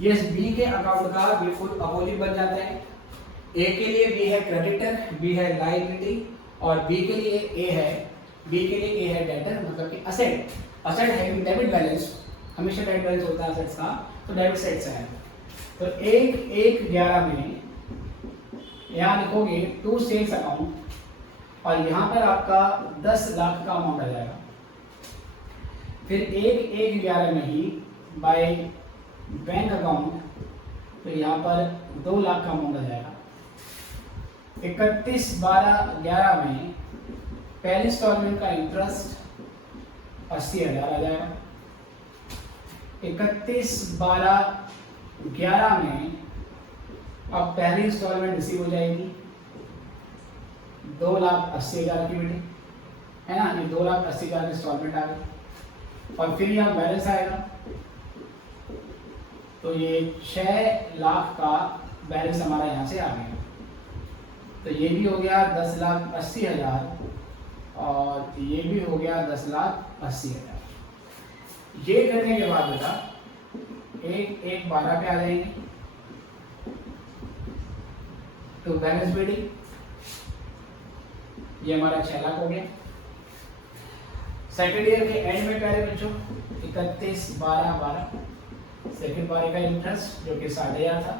ये बी के अकाउंट का बिल्कुल अपोजिट बन जाता है। ए के लिए बी है क्रेडिटर, बी है लायबिलिटी, और बी के लिए ए है, बी के लिए ए है डेटर, मतलब कि असेट। असेट है डेबिट बैलेंस, हमेशा डेबिट बैलेंस होता है असेट्स का, तो डेबिट साइड से है। तो 1/1/11 में यहाँ लिखोगे टू सेल्स अकाउंट, और यहाँ पर आपका 10 लाख का अमाउंट आ जाएगा। फिर 1/1/11 में ही बाय बैंक अकाउंट, तो यहाँ पर 2 लाख का अमाउंट आ जाएगा। 31/12/11 में पहले इंस्टॉलमेंट का इंटरेस्ट 80,000 आ जाएगा। 31/12/11 में अब पहली इंस्टॉलमेंट रिसीव हो जाएगी 2,80,000 की बेटी, है ना। ये 2,80,000 की इंस्टॉलमेंट आ गई। और फिर यहाँ बैलेंस आएगा, तो ये 6 लाख का बैलेंस हमारा यहाँ से आ गया। तो ये भी हो गया 10,80,000, और ये भी हो गया 10,80,000। ये करने के बाद बेटा 1/1/12 पे आ जाएंगे। तो बैलेंस बिल्डिंग ये हमारा 6 लाख हो गया। सेकेंड ईयर के एंड में पहले बच्चों 31/12/12 सेकेंड बारी का इंटरेस्ट जो कि 60,000 था,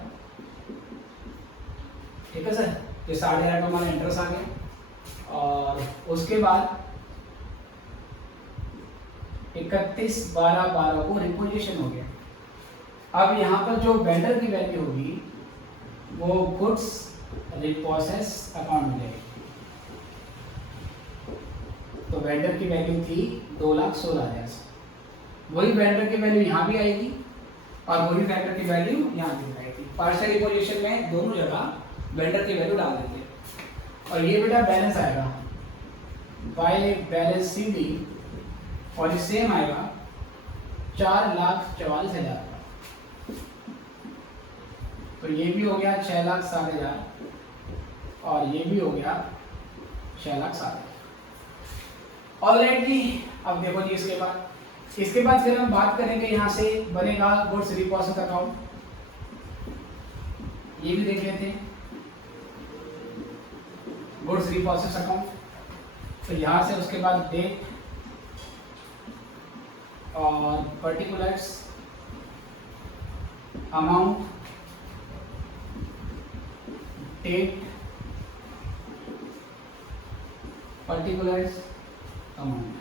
ठीक है सर। ये 60,000 का हमारा इंटरेस्ट आ गया। और उसके बाद 31/12/12 को रिपोजिशन हो गया। अब यहाँ पर जो वेंडर की वैल्यू होगी वो गुड्स रिपोसेस अकाउंट में जाएगी। तो वेंडर की वैल्यू थी 2,16,000। वही वेंडर की वैल्यू यहाँ भी आएगी और वही वेंडर की वैल्यू यहाँ भी आएगी। पार्शियल रिपोजिशन में दोनों जगह वेंडर की वैल्यू डाल देंगे। और ये बेटा बैलेंस आएगा बाय बैलेंस सी डी और ये सेम आएगा 4,44,000 का। तो ये भी हो गया 6,60,000 और ये भी हो गया 6,60,000। ऑलराइट जी, अब देखो जी इसके बाद फिर हम बात करेंगे, यहाँ से बनेगा गुड्स रिपोजिट अकाउंट, ये भी देख लेते हैं गुड्स रिपोजिट अकाउंट। तो यहाँ से उसके बाद डेट और particulars, amount, date, particulars, amount,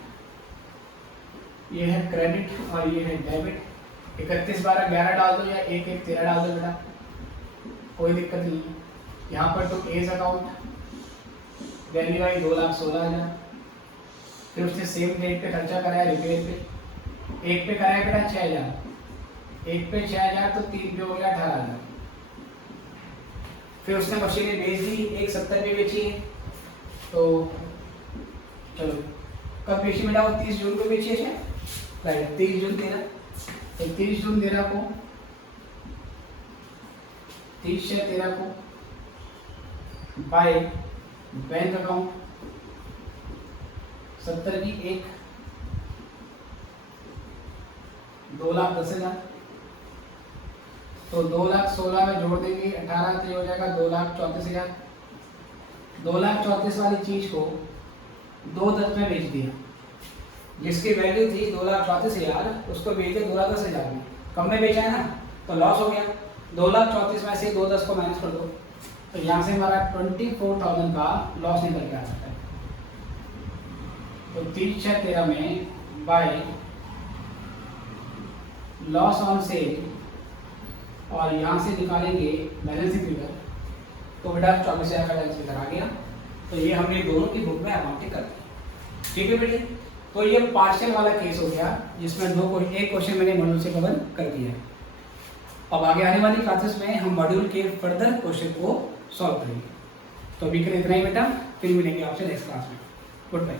ये है क्रेडिट और ये है डेबिट। 31/12/11 डाल दो या 1/1/13 डाल दो बेटा, कोई दिक्कत नहीं है। यहाँ पर तो एज अकाउंट वैल्यू आई 2,16,000, फिर उसने सेम डेट पे खर्चा कराया रिपेयर पे, एक पे कराया बेटा 6,000, एक पे 6,000 तो 3 पे हो गया 18,000। फिर उसने मशीनें बेच दी, 1,70 पे बेची है। तो चलो कब बेची बेटा, वो 30 जून को बेची है, राइट 30 जून 13। तो 30 जून 13 को 30/13 को बाय बैंक अकाउंट 70 की 1, 2,10,000। तो 2,16,000 में जोड़ देंगे 18 तो हो जाएगा 2,34,000। 2,34,000 वाली चीज को 2,10 में बेच दिया, जिसकी वैल्यू थी 2,34,000 उसको बेच दिया 2,10,000 में, कम में बेचा है ना तो लॉस हो गया। 2,34,000 में से 2,10 को माइनस कर दो, तो यहाँ से हमारा 24,000 का लॉस निकल के आ सकता है। तो 30/13 में बाय लॉस ऑन सेल और यहाँ से निकालेंगे बैलेंसिंग फिगर, तो बेटा 24,000 का बैलेंस फिगर आ गया। तो ये हमने दोनों की बुक में अकाउंटिंग कर दी, ठीक है बेटे। तो ये पार्शियल वाला केस हो गया जिसमें एक क्वेश्चन मैंने मॉड्यूल से कवर कर दिया। अब आगे आने वाली क्लासेस में हम मॉड्यूल के फर्दर क्वेश्चन को सॉल्व करेंगे। तो अभी के लिए इतना ही बेटा, फिर मिलेंगे आपसे नेक्स्ट क्लास में। Good bye.